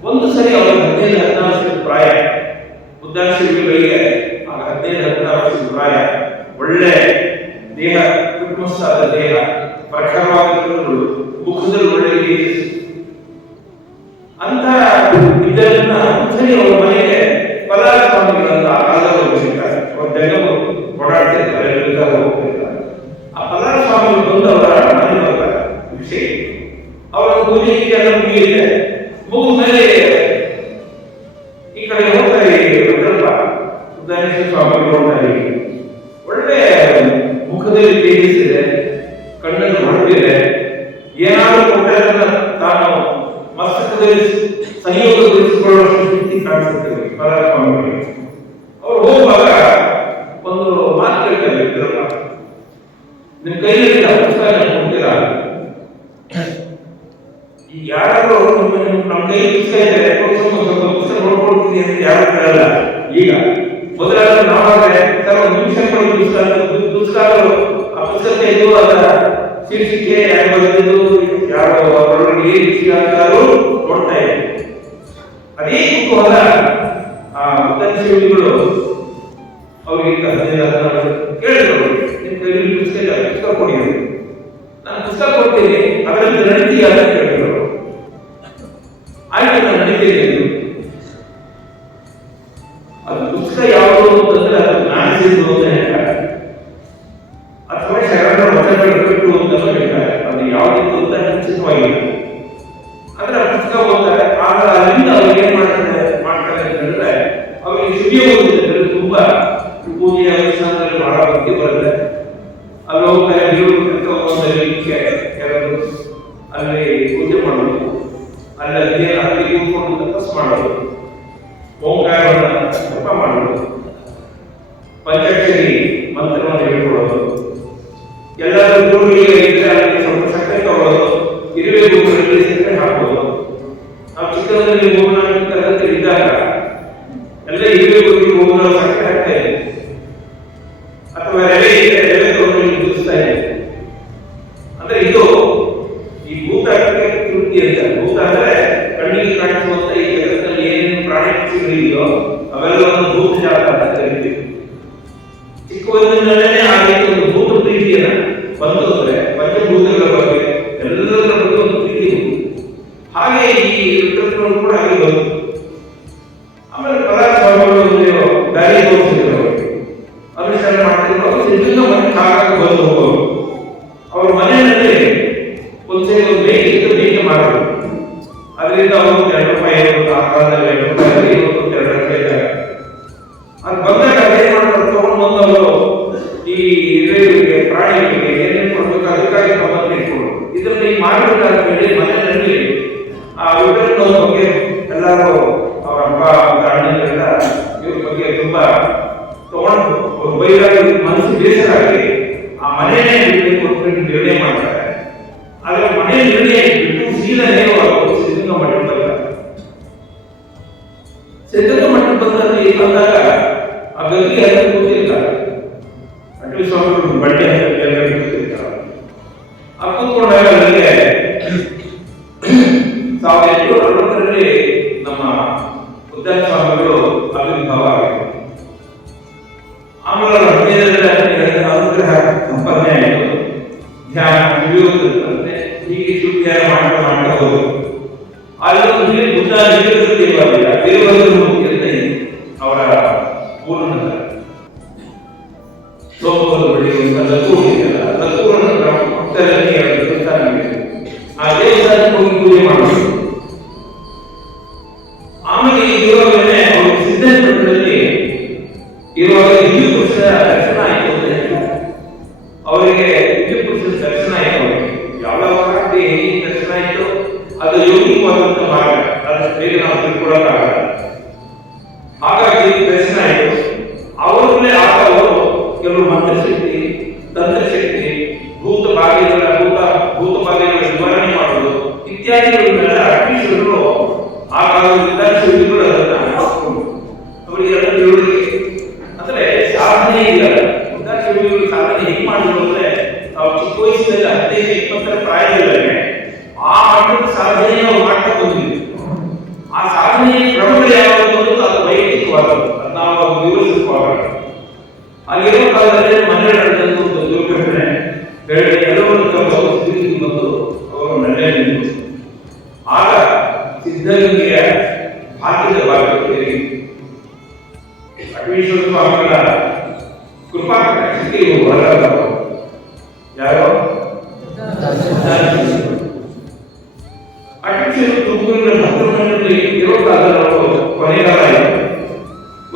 ಒಂದು ಸರಿ ಅವರ 15-16 ವರ್ಷದ ಪ್ರಾಯ. ಉದ್ದಾರ ಶಿಬಿಗಳಿಗೆ ಆಗ 15-16 ವರ್ಷದ ಪ್ರಾಯ. ಒಳ್ಳೆ ದೇಹ, ಕುಟುಂಬಸ್ಥಾದ ದೇಹ, ಪ್ರಖರವಾದ ಕಣ್ಣುಗಳು, ಮುಖದಲ್ಲಿ ಒಳ್ಳೆ ಅಂತ ಇದನ್ನ ಸರಿ ಅವರ ಮನೆಗೆ ಪಲಾರ ಸ್ವಾಮಿಗಳಂತ ಆ ಕಾಲದಲ್ಲಿ ಹೋಗ್ತಿರ್ತಾರೆ. ಅವ್ರ ಜನ ಓಡಾಡ್ತಿರ್ತಾರೆ, ಹೋಗ್ತಿರ್ತಾರೆ. ಆ ಪಲಾರ ಸ್ವಾಮಿಗಳು ಬಂದು ಅವರ ಮನೆ ಬರ್ತಾರೆ. ವಿಷಯ ಅವರ ಪೂಜೆ ಎಲ್ಲ ಮುಗಿಯುತ್ತೆ. ಮುಗಿದ ಮೇಲೆ ಈ ಕಡೆ ಹೋಗ್ತಾರೆ ರುದ್ರಪ್ಪ, ಉದ್ದಾರೇಶ್ವರ ಸ್ವಾಮಿಗಳು ಹೋಗ್ತಾರೆ. ಒಳ್ಳೆ ಮುಖದಲ್ಲಿ ತೇಜಿಸಿದೆ, ಕಣ್ಣಲ್ಲಿ ಹೊರಟಿದೆ, ಇದ್ರಲ್ಲ, ನಿಮ್ ಕೈಯಲ್ಲಿ ಪುಸ್ತಕ ಕೊಡ್ತೀರಾ? ಈಗ ಯಾರಾದ್ರೂ ನಮ್ಮ ಕೈ ಪುಸ್ತಕ ಇದೆ ಸ್ವಲ್ಪ ಪುಸ್ತಕ ನೋಡ್ಕೊಡ್ತೀನಿ ಅಂತ ಯಾರು ಕೇಳಲ್ಲ. ಈಗ ಮೊದಲಾದ ನಾವಾದ್ರೆ ಸರ್ ಒಂದು ನಿಮಿಷ ಪುಸ್ತಕ ಆ ಪುಸ್ತಕ ಇದು ಅದರ ಶೀರ್ಷಿಕೆ ಯಾರು ಬರೆದಿದ್ದು, ಯಾರು ಅವರೊಳಗೆ ಏನು ವಿಷಯ ಅಂತಾರು ನೋಡ್ತಾ ಇದೆ. ಅದೇ ಕುತೂಹಲ ಆ ಉದ್ಯಮಶೀಲಿಗಳು ಅವ್ರಿಗೆ ಕೇಳಿದ್ರು, ನಿಮ್ ಕೈಯಲ್ಲಿ ಪುಸ್ತಕ ಕೊಡಿ, ನಾನು ಪುಸ್ತಕ ಕೊಡ್ತೀನಿ, ಅದರಲ್ಲಿ ನಡೀತೀಯ ಅಂತ ಕೇಳಿದ್ರು. ಆಯ್ತು, ನಾನು ನಡೀತೀನಿ. ಅದು ಪುಸ್ತಕ ಯಾವುದು ಅಂತಂದ್ರೆ ಅದು ಜ್ಞಾನಿಸಿದ್ದು ಅಂತ ಹೇಳ್ತಾರೆ, ಅಥವಾ ಶರಣರ ವಚನಗಳು ಬಿಟ್ಟು ಅಂತ ಹೇಳ್ತಾರೆ. ಅದು ಯಾವುದಿತ್ತು ಅಂತ ನಿಶ್ಚಿತವಾಗಿಲ್ಲ. ಅಂದ್ರೆ ಆ ಪುಸ್ತಕ ಓದ್ತಾರೆ. ಆಗ ಅಲ್ಲಿಂದ ಅವ್ರು ಏನ್ ಮಾಡ್ತಾರೆ ಅಂತ ಹೇಳಿದ್ರೆ, ಅವರಿಗೆ ಸುಗಿಯುವುದಂದ್ರೆ ತುಂಬಾ ಪೂಜೆಯ ಅನುಷ್ಠಾನದಲ್ಲಿ ಬಹಳ ಭಕ್ತಿ ಬರುತ್ತೆ. ಅಲ್ಲಿ ಹೋಗ್ತಾರೆ, ಕೆಲವರು ಅಲ್ಲಿ ಪೂಜೆ ಮಾಡೋದು, ಅಲ್ಲಿ ಕೂತ್ಕೊಂಡು ತಪಸ್ ಮಾಡೋದು, ಓಂಕಾರವನ್ನು ಜಪ ಮಾಡೋದು, ಪಂಚಾಕ್ಷರಿ ಮಂತ್ರವನ್ನು ಹೇಳ್ಕೊಳ್ಳೋದು, ಎಲ್ಲರೂ ಗುರುಗಳಿಗೆ ಇದ್ರೆ ಅಲ್ಲಿ ಸ್ವಲ್ಪ ಸಕ್ಕರೆ ತಗೊಳ್ಳೋದು, ಇರುವೆ ಗುರುಗಳಿಗೆ ಸಕ್ಕರೆ ಹಾಕೋದು. ನಾವು ಚಿಕ್ಕದಲ್ಲಿ ಹೋಗೋಣ ಇದ್ದಾಗ ಎಲ್ಲ ಇರುವೆ ಗುರುಗಳಿಗೆ ಹೋಗೋಣ ಸಕ್ಕರೆ ಹಾಕ್ತಾ ಇದೆ, ಅಥವಾ ರವೆ ತಗೊಂಡು ಗುರುಸ್ತಾ ಇದೆ. ಅಂದ್ರೆ ಇದು ಈ ಭೂತಕ್ಕೆ ತೃಪ್ತಿ ಅಂತ. ಭೂತ ಅಂದ್ರೆ ಕಣ್ಣಿಗೆ ಕಾಣಿಸುವಂತ ಈ ಜಗತ್ತಿನಲ್ಲಿ ಏನೇನು ಪ್ರಾಣಿ ಪಕ್ಷಿಗಳಿದೆಯೋ ಅವೆಲ್ಲವನ್ನು ಭೂತ ಜಾತ ಅಂತ ಕರಿತೀವಿ. ಚಿಕ್ಕ ವಯಸ್ಸಿನಲ್ಲೇ ಆ ರೀತಿ ಒಂದು ಭೂತ ಪ್ರೀತಿಯನ್ನ ಬಂತು ಅಂದ್ರೆ ಪಂಚಭೂತಗಳ ಬಗ್ಗೆ ಎಲ್ಲದರ ಬಗ್ಗೆ ಒಂದು ಪ್ರೀತಿ ಉಂಟು. ಹಾಗೆ ಈ ಋತುಗಳು ಕೂಡ ಹಾಗೆ ಬಂತು. ಆಮೇಲೆ ಪದಾರ್ಥಗಳು ದಾರಿ ತೋರಿಸಿದ್ರು, ಅನುಸರಣೆ ಮಾಡ್ತಿದ್ರು. ಸಿದ್ಧಂಗ ಮನೆ ಕಾಗ ಬಂದು ಹೋಗೋರು. ಅವ್ರ ಮನೆಯಲ್ಲಿ ಒಂದು ಬೇಕೆ ಮಾಡೋದು. ಅದರಿಂದ ಅವರು 2 ರೂಪಾಯಿ ಆ ಕಾಲದಲ್ಲಿ 2 ರೂಪಾಯಿ 2 ರೂಪಾಯಿ ಇದ್ದಾಗ ಅದು ಬಂದಾಗ ಅದೇನ್ ಮಾಡ್ತಾರೆ, ತಗೊಂಡು ಬಂದು ಅವರು ಈ ಪ್ರಾಣಿಗಳಿಗೆ ಏನೇನು ಕೊಡ್ಬೇಕು ಅದಕ್ಕಾಗಿ ಸಂಬಂಧ ಇಟ್ಕೊಂಡು ಇದರಲ್ಲಿ ಈ ಮಾಡಬೇಕಾದ ಹೇಳಿ ಮನೆಯಲ್ಲಿ ಆ ವಿಗ್ರಹದ ಬಗ್ಗೆ ಎಲ್ಲರೂ ಅವರ ಅಪ್ಪ ಅಣ್ಣಗಳೆಲ್ಲ ಇವ್ರ ಬಗ್ಗೆ ತುಂಬಾ ತಗೊಂಡು ಬೈರಾಗಿ ಮನಸ್ಸು ಬೇಸರಾಗಿ ಆ ಮನೆಯೇ ಕೊಟ್ಬಿಟ್ಟು ನಿರ್ಣಯ ಮಾಡ್ತಾರೆ. ಆದ್ರೆ ಮನೆ ನಿರ್ಣಯ ಬಿಟ್ಟು ಸೀದಾ ನೇರವಾಗಿ ಸಿದ್ಧಗಂಗಾ ಮಠಕ್ಕೆ ಬರ್ತಾರೆ. ಸಿದ್ಧಗಂಗಾ ಮಠಕ್ಕೆ ಬಂದಾಗ ಆ ಗಂಗೆ ಅದಕ್ಕೆ ಕೂತಿರ್ತಾರೆ. ಅಟಲ್ ಸ್ವಾಮಿಗಳು ಬಟ್ಟೆ ಕೂತಿರ್ತಾರೆ. ಆ ಕೂತ್ಕೊಂಡಾಗ ನನಗೆ 1860ರಲ್ಲಿ ನಮ್ಮ ಉದ್ಯಾನ ಸ್ವಾಮಿಗಳು ಆವಿರ್ಭಾವ ಆಗಿದೆ. ಆಮೇಲೆ ಅನುಗ್ರಹ ಸಂಪಾದನೆ ಆಯಿತು. ಧ್ಯಾನ ಮುಗಿಯುವುದಂತೆ ಹೀಗೆ ಶುದ್ಧಿಯಾರ ಮಾಡ್ತಾ ಹೋದ್ರು. ಅಲ್ಲಿ ಬುದ್ಧ ದೇವಾಲಯ ವೀರಭದ್ರಮೂರ್ತಿ ಅಂತ ಅವರ ಪೂರ್ಣ ಸೋಮವಾರ ಬೆಳೆಯುವಂತ ಲಕ್ಕೂರು ಇದೆಯಲ್ಲ, ಲಕ್ಕೂರನ ಪಕ್ಕದಲ್ಲಿ ದೇವಸ್ಥಾನ ಇದೆ. ಆ ದೇವಸ್ಥಾನಕ್ಕೆ ಹೋಗಿ ಪೂಜೆ ಮಾಡೋದು. ಆಮೇಲೆ ಈ ದೇವಾಲಯನೇ ಅವರು ಸಿದ್ಧಾಂತದಲ್ಲಿ ಇರುವಾಗ ಹಿಂದೂ ಪುರುಷರ ದರ್ಶನ ಆಯಿತು ಅಂತ ಹೇಳ್ತಾರೆ. ಅವರಿಗೆ ಹಿಂದೂ ಪುರುಷರ ದರ್ಶನ ಆಯಿತು. ಅವರಿಗೆ ಯಾವಾಗ ಹೇಗೆ ದರ್ಶನ ಆಯಿತು ಅದು ಯೋಗಿಕವಾದಂತ ಮಾರ್ಗ, ಅದಷ್ಟು ಬೇಗ ನಾವು ತಿಳ್ಕೊಳ್ಳೋಕ್ಕಾಗಲ್ಲ. ಹಾಗಾಗಿ ದರ್ಶನ ಆಯಿತು. ಅವರಲ್ಲೇ ಆಗ ಅವರು ಕೆಲವು ಮಂತ್ರಶಕ್ತಿ, ತಂತ್ರಶಕ್ತಿ, ಭೂತ ಭಾಗ್ಯಗಳ ನಿವಾರಣೆ ಮಾಡೋದು ಇತ್ಯಾದಿಗಳನ್ನೆಲ್ಲ ಅಗ್ನಿಶಿವರು ಆ ಕಾಲದಿಂದ ಶಿವಗಳು ಅದನ್ನ ಅವರಿಗೆ ಎಲ್ಲ ತಿಳುವಳಿಕೆ ಅಂದ್ರೆ ಸಾಧನೆ ಇಲ್ಲ. ಶಿವಗಳು ಸಾಧನೆ ಹೇಗೆ ಮಾಡಿದ್ರು ಅಂದ್ರೆ ನಾವು ಚಿಕ್ಕ ವಯಸ್ಸಿನಲ್ಲಿ 15-20 ಪ್ರಾಯದಲ್ಲೇ ಆ ಮಟ್ಟದ ಸಾಧನೆ ನಾವು ಮಾಡ್ತಾ ಬಂದಿದ್ವಿ. ಆ ಸಾಧನೆಯ ಕ್ರಮಗಳು ಯಾವುದು ಅನ್ನೋದು ಅದು ವೈಯಕ್ತಿಕವಾದದ್ದು, ಅದು ನಾವು ವಿವರಿಸಬೇಕಾಗಲ್ಲ. ಅಲ್ಲಿರೋ ಕಾಲದಲ್ಲಿ ಮನೆಗಳಲ್ಲಿ ಒಂದು ದುರ್ಘಟನೆ ಎಲ್ಲವನ್ನು ಸ್ಥಿತಿಗೆ ಬಂದು ಅವರು ನೆಲೆ ನಿಂತು ಆಗ ಸಿದ್ಧಗಂಗೆಯ ಭಾಗ್ಯದ ಭಾಗಕ್ಕೆ ಅಟವೀಶ್ವರ ಸ್ವಾಮಿಗಳ ಕೃಪಾ ಕಟಾಕ್ಷಕ್ಕೆ ಹೊರಗಾದ ಯಾರೋ ಅಟವೀಶ್ವರ ತುಮಕೂರಿನ ಭಕ್ತರಲ್ಲಿ ಇರೋ ಕಾಲದಲ್ಲಿ ಕೊನೆಗಾಲ ಆಯಿತು.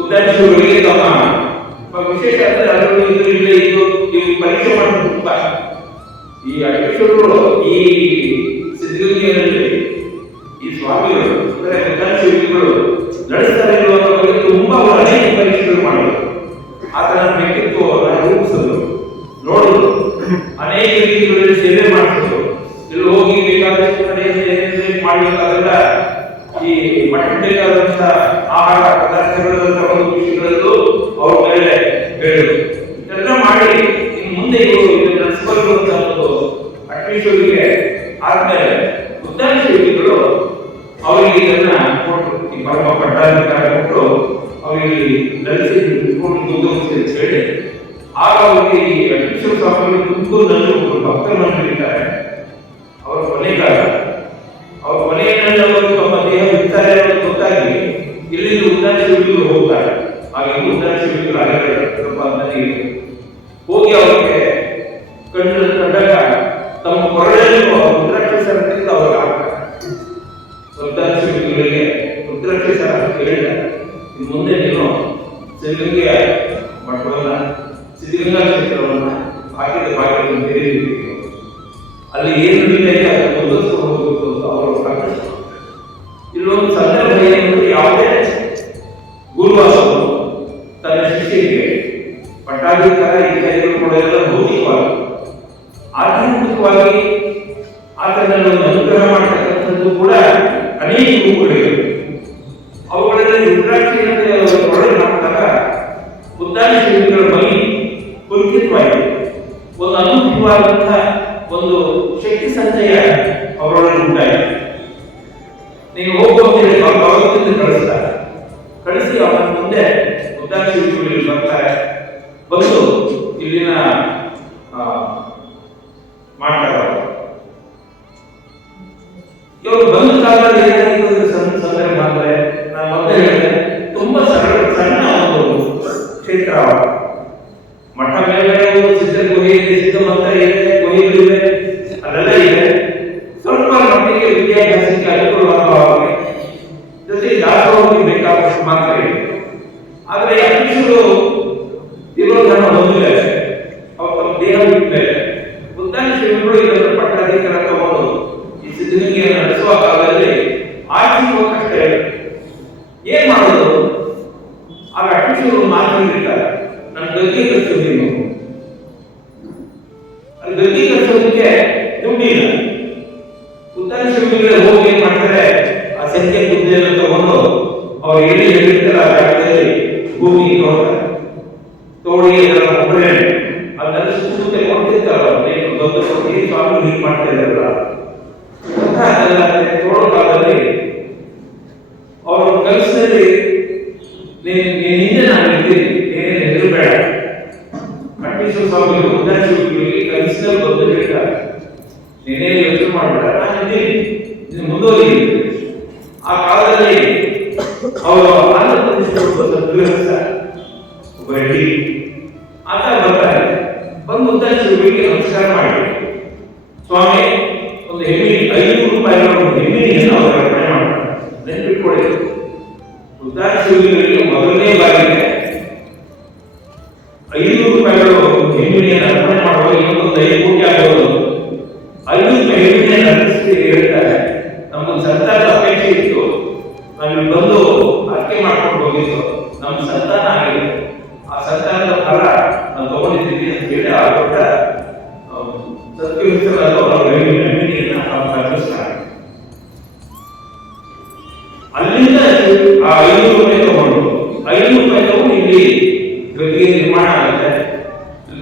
ಉದ್ಯಾನಶಿವರಿಗೆ ತಮ್ಮ ವಿಶೇಷ ಅಂದ್ರೆ ಅದರಲ್ಲಿ ಇದು ಪರೀಕ್ಷೆ ಮಾಡೋದು ತುಂಬ. ಈ ಅಟವೀಶ್ವರರು ಈ ಸಿದ್ಧಗಂಗೆಯಲ್ಲಿ ಈ ಸ್ವಾಮಿಗಳು ಅಂದ್ರೆ ಉದ್ಯಾನಶಿವಗಳು ನಡೆಸ್ತಾರೆ ಇರುವಾಗ ತುಂಬಾ ಅನೇಕ ಪರೀಕ್ಷೆಗಳು ಮಾಡೋದು. ಆತನ ವ್ಯಕ್ತಿತ್ವವನ್ನು ರೂಪಿಸಲು ಮುಂದೆ ಇವರು ಇದನ್ನು ನಡೆಸಬಾರದು ಅಂತ ಒಂದು ಅಟ್ಲೀಸ್ಟ್ಗೆ ಆದ್ಮೇಲೆ ಉದ್ದಾನ ಶಿಲ್ಪಿಗಳು ಅವರಿಗೆ ಇದನ್ನ ಕೊಟ್ಟು ಈ ಪರಮ ಪಟ್ಟಾಧಿಕಾರ ಕೊಟ್ಟು ಅವರಿಗೆ ನಡೆಸಿ ಮುಂದುವರಿಸಿ ಅಂತ ಹೇಳಿ ಆಗ ಅವರಿಗೆ ಈ ಅಟ್ಲೀಸ್ಟ್ ಸ್ವಾಮಿಗಳು ತುಮಕೂರಿನಲ್ಲಿ ಒಬ್ಬರು ಭಕ್ತರನ್ನು ಇದ್ದಾರೆ. ಅವರ ಕೊನೆಗಾಲ ಅವ್ರ ಕೊನೆಯಲ್ಲಿ ಅವರು ತಮ್ಮ ದೇಹ ಬಿಡ್ತಾರೆ ಅನ್ನೋದು ಗೊತ್ತಾಗಿ ಇಲ್ಲಿಂದ ಉದ್ದಾನ ಶಿಲ್ಪಿಗಳು ಹೋಗ್ತಾರೆ. ಹಾಗೆ ಉದ್ದಾನ ಶಿಲ್ಪಿಗಳು ಆಗಿದ್ದಾರೆ ಹೋಗಿ ಅವರಿಗೆ ಕಂಡಾಗ ತಮ್ಮ ಕೊರಳಲ್ಲಿ ರುದ್ರಾಕ್ಷಸರದಿಂದ ಅವರು ಆಗ್ತಾರೆ. ಉದ್ದಾನ ಶಿಲ್ಪಿಗಳಿಗೆ ರುದ್ರಾಕ್ಷಸರ ಹೇಳಿದ ಮುಂದೆ ನೀನು ಸಿದ್ಧಗಂಗೆಯ ಮಠವನ್ನ ಸಿದ್ಧಗಂಗಾ ಕ್ಷೇತ್ರವನ್ನ ಹಾಕಿದ ಭಾಗ್ಯವನ್ನು ತೆರೆದಿದ್ದೀವಿ, ಅಲ್ಲಿ ಏನು ನಡೀತಾ ಅದನ್ನು ಮುಂದುವರಿಸಿಕೊಂಡು ಹೋಗಬೇಕು ಅಂತ ಅವರು ಸಂಕಲ್ಪ. ಇಲ್ಲೊಂದು ಸಂದರ್ಭ ಏನಂದ್ರೆ ಯಾವುದೇ ಗುರುವಾಸರು ತನ್ನ ಶಿಷ್ಯರಿಗೆ ಪಟ್ಟಾಧಿಕಾರ ಇತ್ಯಾದಿಗಳು ಕೊಡೋದೆಲ್ಲ ಭೌತಿಕವಾಗಿ, ಆಧ್ಯಾತ್ಮಿಕವಾಗಿ ಆತನನ್ನು ಅನುಗ್ರಹ ಮಾಡತಕ್ಕಂಥದ್ದು ಕೂಡ ಅನೇಕ ಗುರುಗಳಿವೆ. ಅವುಗಳಲ್ಲಿ ರುದ್ರಾಕ್ಷಿಯಂತೆ ಒಳಗೆ ಮಾಡಿದಾಗ ಉದ್ದಾನ ಶಿಲ್ಪಿಗಳ ಮೈ ಪುಲ್ಕಿತವಾಗಿದೆ. ಒಂದು ಅನುಕೂಲವಾದಂತಹ ಒಂದು ಶಕ್ತಿ ಸಂಚಯ ಅವರೊಳಗೆ ಉಂಟಾಗಿದೆ. ನೀವು ಹೋಗ್ಬೋದೇಳಿ ಭಗವಂತನ ಕಳಿಸ್ತಾರೆ. ಕಳಿಸಿ ಅವನ ಮುಂದೆ ಉದ್ದಾನ ಶಿಲ್ಪಿಗಳು ಬರ್ತಾರೆ. ಬಂದು ಇಲ್ಲಿನ ಮಾಡ್ತಾರೆ. ಇವರು ಬಂದ ಕಾಲದಲ್ಲಿ ಏನಾಗಿತ್ತು ಸಂದರ್ಭ ಅಂದ್ರೆ ನಾನು ಮೊದಲೇ ಹೇಳಿದೆ, ತುಂಬಾ ಸಣ್ಣ ಒಂದು ಕ್ಷೇತ್ರ. ಮಠ ಮೇಲೆ ಸಿದ್ಧ ಗುಹೆ ಇದೆ, ಸಿದ್ಧ ಮಂತ್ರ ಇದೆ, ಗುಹೆಗಳಿವೆ, ಅದೆಲ್ಲ ಇದೆ. ಸ್ವಲ್ಪ ಮಟ್ಟಿಗೆ ವಿದ್ಯಾಭ್ಯಾಸಕ್ಕೆ ಅನುಕೂಲವಾಗುವ ಜೊತೆ ದಾಸೋಹಕ್ಕೆ ಬೇಕಾದಷ್ಟು ಮಾತ್ರ ಇದೆ. ಆದರೆ ಅಕ್ಷರು ವಿರೋಧನ ಹೊಂದಿದೆ. ಅವ್ರು ತಮ್ಮ ದೇಹ ಬಿಟ್ಟ ಮೇಲೆ ಉದ್ದಾನ ಶಿಲ್ಪಿಗಳು ಇದನ್ನು ಪಟ್ಟಾಧಿಕಾರ ತಗೊಂಡು ಈ ಸಿದ್ಧಗಂಗೆಯನ್ನು ನಡೆಸುವ ಕಾಲದಲ್ಲಿ ಆರ್ಥಿಕ ಕಷ್ಟ ಇದೆ. ಏನ್ ಮಾಡೋದು? ಆಗ ಅಕ್ಷರು ಮಾತನಾಡಿರ್ತಾರೆ, ನನ್ನ ಗದ್ದೆ ಕಳಿಸೋದು, ಅದು ಗದ್ದೆ ಕಳಿಸೋದಕ್ಕೆ ದುಡ್ಡಿಲ್ಲ. ಉದ್ದಾನ ಶಿಲ್ಪಿಗಳು ಹೋಗಿ ಏನ್ ಮಾಡ್ತಾರೆ, ಆ ಸಂಖ್ಯೆ ಬುದ್ಧಿಯನ್ನು ತಗೊಂಡು ಅವ್ರು ಎಲ್ಲಿ ಹೇಳಿರ್ತಾರೆ ಆ ಜಾಗದಲ್ಲಿ ಭೂಮಿ ತೋಡಿ ಅದರ ಒಬ್ಬರೇ ಅದನ್ನು ಸುತ್ತಮುತ್ತ ಕೊಡ್ತಿರ್ತಾರ. ದೊಡ್ಡ ಸ್ವಾಮಿ ನೀರು ಮಾಡ್ತಾ ಇದ್ದಾರಲ್ಲ ತೋಡೋ ಕಾಲದಲ್ಲಿ ಅವರ ಕೆಲಸದಲ್ಲಿ ನಿನ್ನೆ ನಾನು ಇದ್ದೀನಿ, ಏನೇನು ಹೆದರಬೇಡ. ಅಟ್ಲೀಸ್ಟ್ ಸ್ವಾಮಿಗಳು ಉದ್ದಾನ ಶಿಲ್ಪಿಗಳಿಗೆ ಕಲಿಸಿದಲ್ಲಿ ಬಂದು ಹೇಳ್ತಾರೆ, ನೀನೇನು ಯೋಚನೆ ಮಾಡಬೇಡ, ನಾನು ಇದ್ದೀನಿ, ಮುಂದುವರಿ. ಆ ಕಾಲದಲ್ಲಿ ಅವರು ಆಂಧ್ರ ಪ್ರದೇಶ ಒಬ್ಬ ರೆಡ್ಡಿ ಆತ ಬರ್ತಾರೆ. ಬಂದು ಉದ್ದಾನ ಶಿಲ್ಪಿಗಳಿಗೆ ನಮಸ್ಕಾರ ಮಾಡಿ, ಸ್ವಾಮಿ ಒಂದು ಹೆಮ್ಮಿನಿ ₹500 ಒಂದು ಹೆಮ್ಮಿನಿಯನ್ನು ಅವರು ಅರ್ಪಣೆ ಮಾಡ್ತಾರೆ. ನೆನಪಿಟ್ಕೊಳ್ಳಿ, ಉದ್ದಾನ ಶಿಲ್ಪಿಗಳಿಗೆ ಮೊದಲನೇ ಬಾರಿಗೆ ₹500 ಹೆಮ್ಮಿನಿಯನ್ನು ಅರ್ಪಣೆ ಮಾಡುವ ಇನ್ನೊಂದು 5 ಕೋಟಿ ಆಗೋದು. 5 ರೂಪಾಯಿ ಹೆಮ್ಮಿನಿಯನ್ನು ಅರ್ಪಿಸಿ ಹೇಳ್ತಾರೆ, ನಮ್ಗೊಂದು ಸಂತಾನ ಅಪೇಕ್ಷೆ ಇತ್ತು, ನಾವಿಲ್ಲಿ ಬಂದು ಅರ್ಕೆ ಮಾಡ್ಕೊಂಡು ಹೋಗಿದ್ದು, ನಮ್ಮ ಸಂತಾನ ಆಗಿದೆ, ಆ ಸಂತಾನದ ಫಲ ನಾವು ತಗೊಂಡಿದ್ದೀವಿ ಅಂತ ಹೇಳಿ ಆ ದೊಡ್ಡ ಅಲ್ಲಿಂದ ಆ ₹500 ತಗೊಂಡು ₹500 ತಗೊಂಡು ಇಲ್ಲಿ ಗದ್ದೆ ನಿರ್ಮಾಣ ಆಗುತ್ತೆ.